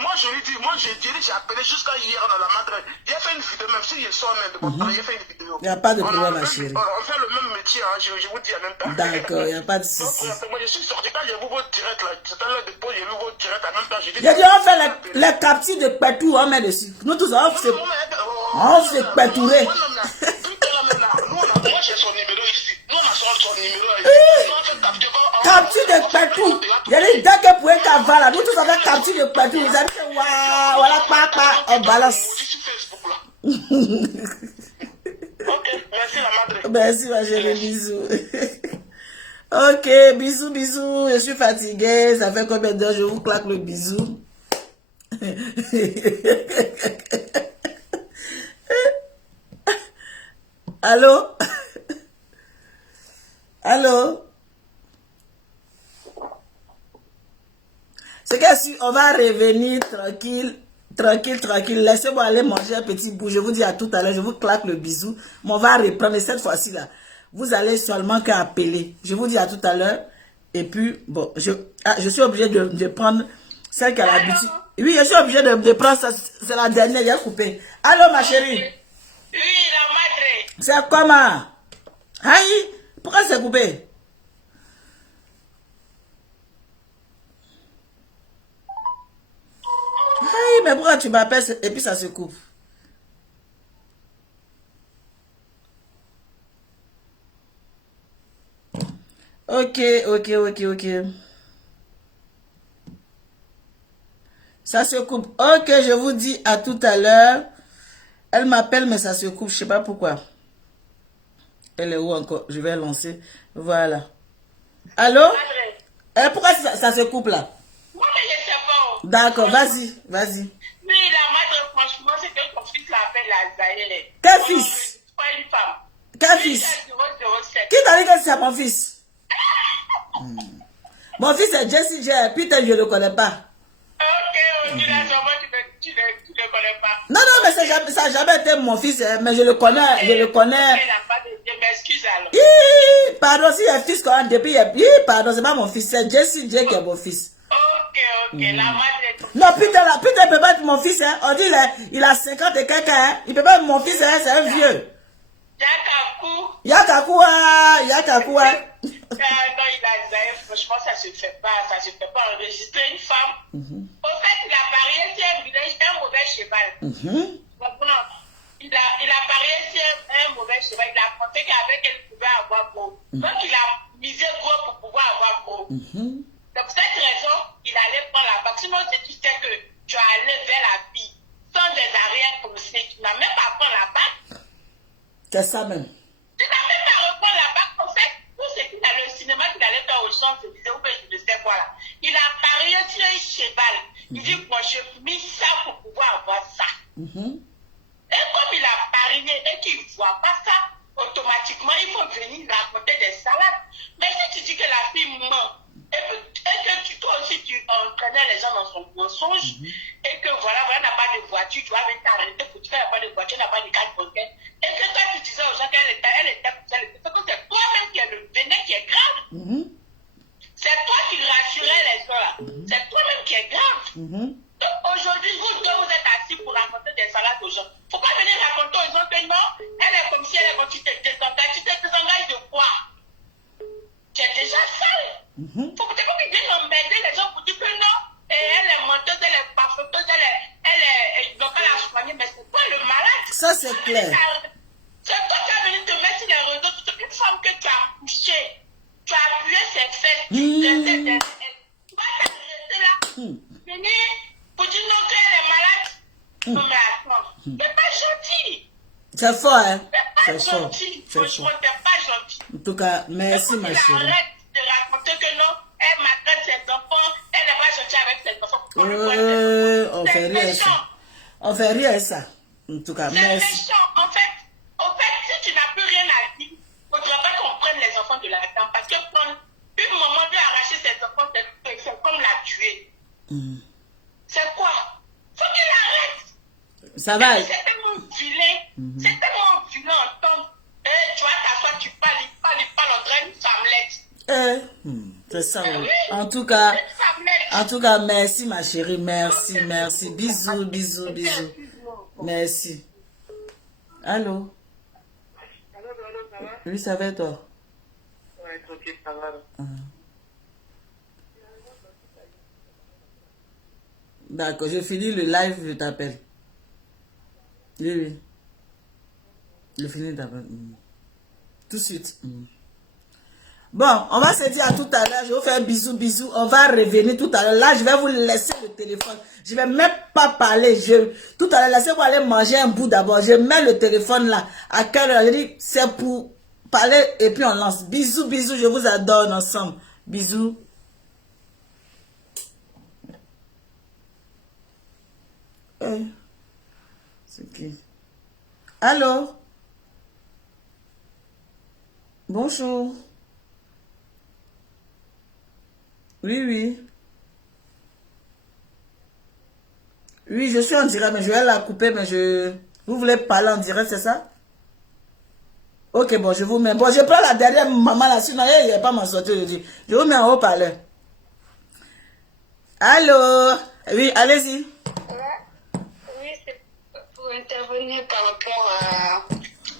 moi je lui dis, j'ai appelé jusqu'à hier dans la madre. Il a fait une vidéo, même s'il sort même de mon travail, il a fait une vidéo. Il n'y a pas de problème, ma chérie. On fait le même métier, hein, je vous dis en même temps. D'accord, il n'y a pas de souci. Moi je suis sorti, quand j'ai vu votre direct là, c'était l'heure de pause, j'ai vu votre direct en même temps. J'ai dit, on fait les captures de Pétou, on met dessus. Nous tous, on se pétourer. Moi j'ai son numéro ici. Nous on a son numéro ici. Capture de Pétou. Il y a des gars qui pouvaient qu'avoir là. Nous tous on fait capture de Pétou. Ils ont dit waouh, voilà, papa, on balance. Ok, merci la madre. Merci ma chérie, bisous. Ok, bisous. Je suis fatiguée. Ça fait combien d'heures je vous claque le bisou? Allô? Allô? C'est que si on va revenir tranquille. Laissez-moi aller manger un petit bout. Je vous dis à tout à l'heure, je vous claque le bisou. Mais on va reprendre. Et cette fois-ci là, vous allez seulement qu'à appeler. Je vous dis à tout à l'heure. Et puis, bon, je suis obligé de prendre celle qui a l'habitude. Oui, je suis obligé de prendre ça. C'est la dernière, j'ai coupé. Allô, ma chérie? Oui, la madre. C'est comment? Aïe, pourquoi c'est coupé? mais pourquoi tu m'appelles et puis ça se coupe? Ok. Ça se coupe. Ok, je vous dis à tout à l'heure. Elle m'appelle, mais ça se coupe. Je sais pas pourquoi. Elle est où encore? Je vais lancer. Voilà. Allô? Pourquoi ça se coupe là? Moi, je sais pas. D'accord, vas-y. Mais la madre, franchement, c'est que ton fils l'appelle Azaël. Quel fils? Pas une femme. Quel fils? 007. Qui t'a dit que c'est mon fils? Mon fils est Jessie J. Putain, je ne le connais pas. Ok, tu ne connais pas. Non, mais ça n'a jamais été mon fils, hein, mais je le connais. Je m'excuse alors. Pardon, si il est fils quand même depuis. Pardon, c'est pas mon fils, c'est Jessie J qui est mon fils. Ok, la madre. Non, putain, il peut pas être mon fils, hein. On dit il a 50 et quelqu'un, hein. Il peut pas être mon fils, hein, c'est un vieux. Yakaku, Non, il a Zaïf, franchement, ça se fait pas enregistrer une femme. Au fait, il a parié sur un mauvais cheval. Il a parié sur un mauvais cheval. Il a pensé qu'avec elle, il pouvait avoir gros. Donc, il a misé gros pour pouvoir avoir gros. Donc, pour cette raison, il allait prendre la bague. Sinon, si tu sais que tu as allé vers la vie sans des arrière-pensées, tu n'as même pas pris la bague. C'est ça même. Tu n'as même pas reprendre la bague. En fait, tout ce qu'il a le cinéma qu'il allait faire au champ, se disait, je ne sais quoi là. Il a parié sur un cheval. Il dit, moi, j'ai mis ça pour pouvoir avoir ça. Et comme il a parié et qu'il ne voit pas ça, automatiquement, il faut venir raconter des salades. Mais si tu dis que la fille ment, et que toi aussi, tu entraînais les gens dans son mensonge, et que voilà, elle n'a pas de voiture, tu vas venir t'arrêter pour dire qu'elle n'a pas de voiture, elle n'a pas de carte bancaire, et que toi, tu disais aux gens qu'elle était c'est que c'est toi-même qui est le vénin qui est grave. C'est toi qui rassurais les gens là. C'est toi-même qui est grave. Donc aujourd'hui, vous deux, vous êtes assis pour raconter des salades aux gens. Faut pas venir raconter aux gens que non, elle est comme si elle est comme si tu te désengages. Tu te désengages de quoi? Tu es déjà sale. Faut que tu viennes emmerder les gens pour dire que non, et elle est menteuse, elle est parfaiteuse, donc elle a soigné, mais c'est toi le malade. Ça c'est clair. C'est toi qui as venu te mettre sur les réseaux, toute une femme que tu as couchée, tu as appuyé ses fesses, tu vas t'arrêter là, venir pour dire non qu'elle est malade. Non mais attends, t'es pas gentil. C'est fort, hein? T'es pas gentil, franchement, t'es pas gentil. En tout cas, merci ma chérie. Arrête de raconter que non, elle maltraite ses enfants, elle n'est pas gentille avec ses enfants. On fait rien ça. On fait rien ça. En tout cas, merci. C'est méchant. En fait, si tu n'as plus rien à dire, il ne faudra pas qu'on prenne les enfants de la dame. Parce que prendre une maman lui arracher ses enfants, c'est comme la tuer. C'est quoi? Faut qu'il arrête. Ça va. C'est tellement vilain. C'est tellement vilain entendre. Tu vas t'asseoir, tu parles, on dirait une femmelette. C'est ça. En tout cas, merci ma chérie. Merci. Bisous. Merci. Allô? Oui, ça va toi? Ouais, ok, ça va. D'accord, je finis le live, je t'appelle. Oui. Je finis d'abord. Tout de suite. Bon, on va se dire à tout à l'heure. Je vais vous faire bisous. On va revenir tout à l'heure. Là, je vais vous laisser le téléphone. Je vais même pas parler. Tout à l'heure, laissez-moi aller manger un bout d'abord. Je mets le téléphone là. À quelle heure? Je dis, c'est pour parler et puis on lance. Bisous. Je vous adore ensemble. Bisous. C'est qui? Allô? Bonjour. Oui, je suis en direct, mais je vais la couper, mais vous voulez parler en direct, c'est ça? Ok, bon, je vous mets. Bon, je prends la dernière maman là, sinon, il n'y a pas m'en sortir, je dis. Je vous mets en haut-parleur. Allô? Oui, allez-y. Oui, c'est pour intervenir par rapport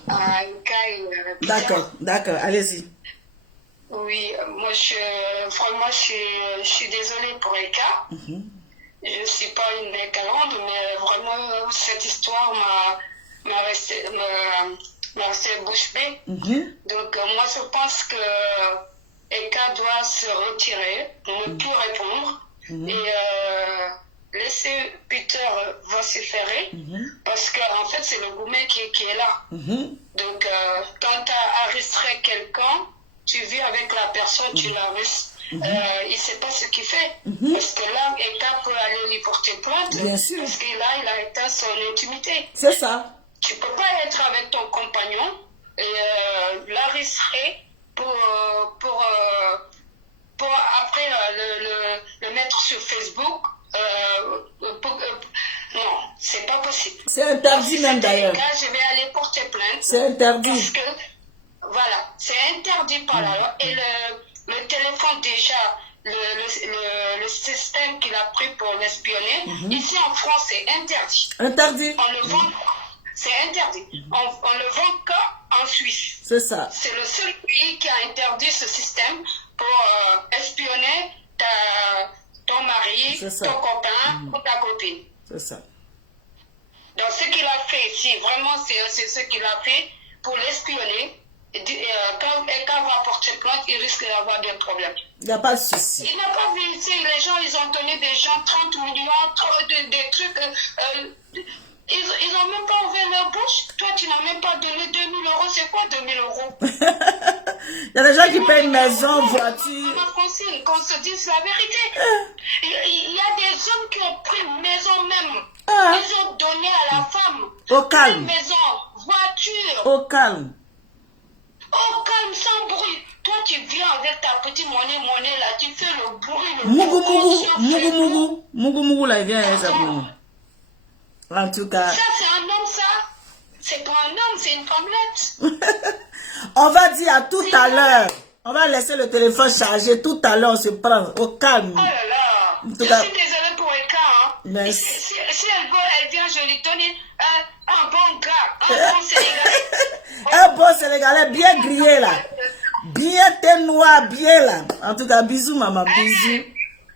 à une cas. D'accord, allez-y. Oui, moi, vraiment, je suis désolée pour Eka. je ne suis pas une grande, mais vraiment, cette histoire m'a resté bouche bée. Donc, moi, je pense que Eka doit se retirer, ne plus répondre, et laisser Peter vociférer, parce qu'en fait, c'est le gourmet qui est là. Donc, quand tu as arrêté quelqu'un, tu vis avec la personne, tu l'arrêtes. Il ne sait pas ce qu'il fait. Parce que là, Eka peut aller lui porter plainte. Bien sûr. Parce que là, il a éteint son intimité. C'est ça. Tu ne peux pas être avec ton compagnon et l'arrêter pour après le mettre sur Facebook. Non, c'est pas possible. C'est interdit même d'ailleurs. Je vais aller porter plainte. C'est interdit. Parce que, voilà, c'est interdit par la loi. Et le téléphone déjà, le système qu'il a pris pour l'espionner, ici en France, c'est interdit. Interdit. On le vend, c'est interdit. On le vend qu'en Suisse. C'est ça. C'est le seul pays qui a interdit ce système pour espionner ton mari, ton copain ou ta copine. C'est ça. Donc ce qu'il a fait ici, vraiment c'est ce qu'il a fait pour l'espionner. Quand Eka va porter plainte, il risque d'avoir des problèmes. Il n'y a pas de souci. Il n'a pas vu ici, les gens, ils ont donné des gens 30 millions, des trucs. Ils n'ont même pas ouvert leur bouche. Toi, tu n'as même pas donné 2 000 euros. C'est quoi 2 000 euros? Il y a des gens qui payent une maison, voiture. Francine, qu'on se dise la vérité. Il y a des hommes qui ont pris une maison même. Ils ont donné à la femme. Au calme. Une maison, voiture. Au calme. Au calme, sans bruit. Toi, tu viens avec ta petite monnaie là, tu fais le bruit, le Mougou, là, il vient avec sa maman. En tout cas. Ça, c'est un homme, ça. C'est pas un homme, c'est une femmelette. On va dire à tout à l'heure. On va laisser le téléphone charger. Tout à l'heure, on se prend au calme. Oh là là. En tout cas, je suis désolée pour Eka. Hein. Merci. Si elle veut, elle vient, je lui donne un bon gars, un bon Sénégalais. Un bon Sénégalais bien grillé là. Bien thé noir, bien là. En tout cas, bisous maman, bisous.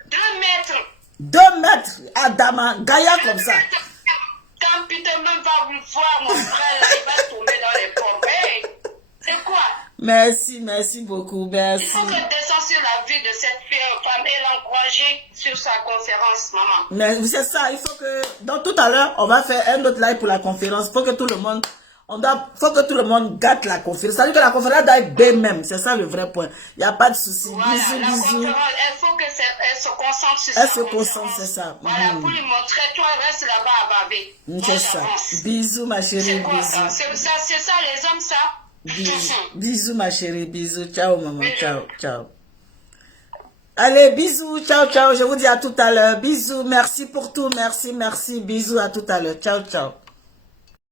2 mètres. 2 mètres. Adama, Gaïa comme ça. Quand Peter même va vous voir, mon frère, il va tomber dans les pommes. Hey, c'est quoi? Merci beaucoup, merci. Il faut que descende sur la vie de cette femme et l'encourager sur sa conférence, maman. Mais c'est ça, il faut que, donc tout à l'heure, on va faire un autre live pour la conférence. Faut que tout le monde, faut que tout le monde gâte la conférence. C'est-à-dire que la conférence doit être belle même. C'est ça le vrai point. Il n'y a pas de souci. Voilà, bisous. Il faut qu'elle se concentre sur elle ça. se concentre, c'est ça. Voilà, pour lui montrer, toi, reste là-bas à baver. C'est ça. Bisous, ma chérie. C'est quoi bisous. C'est ça, les hommes, ça. Bisous, ma chérie. Bisous. Ciao, maman. Ciao. Allez, bisous. Ciao. Je vous dis à tout à l'heure. Bisous. Merci pour tout. Merci. Bisous, à tout à l'heure. Ciao.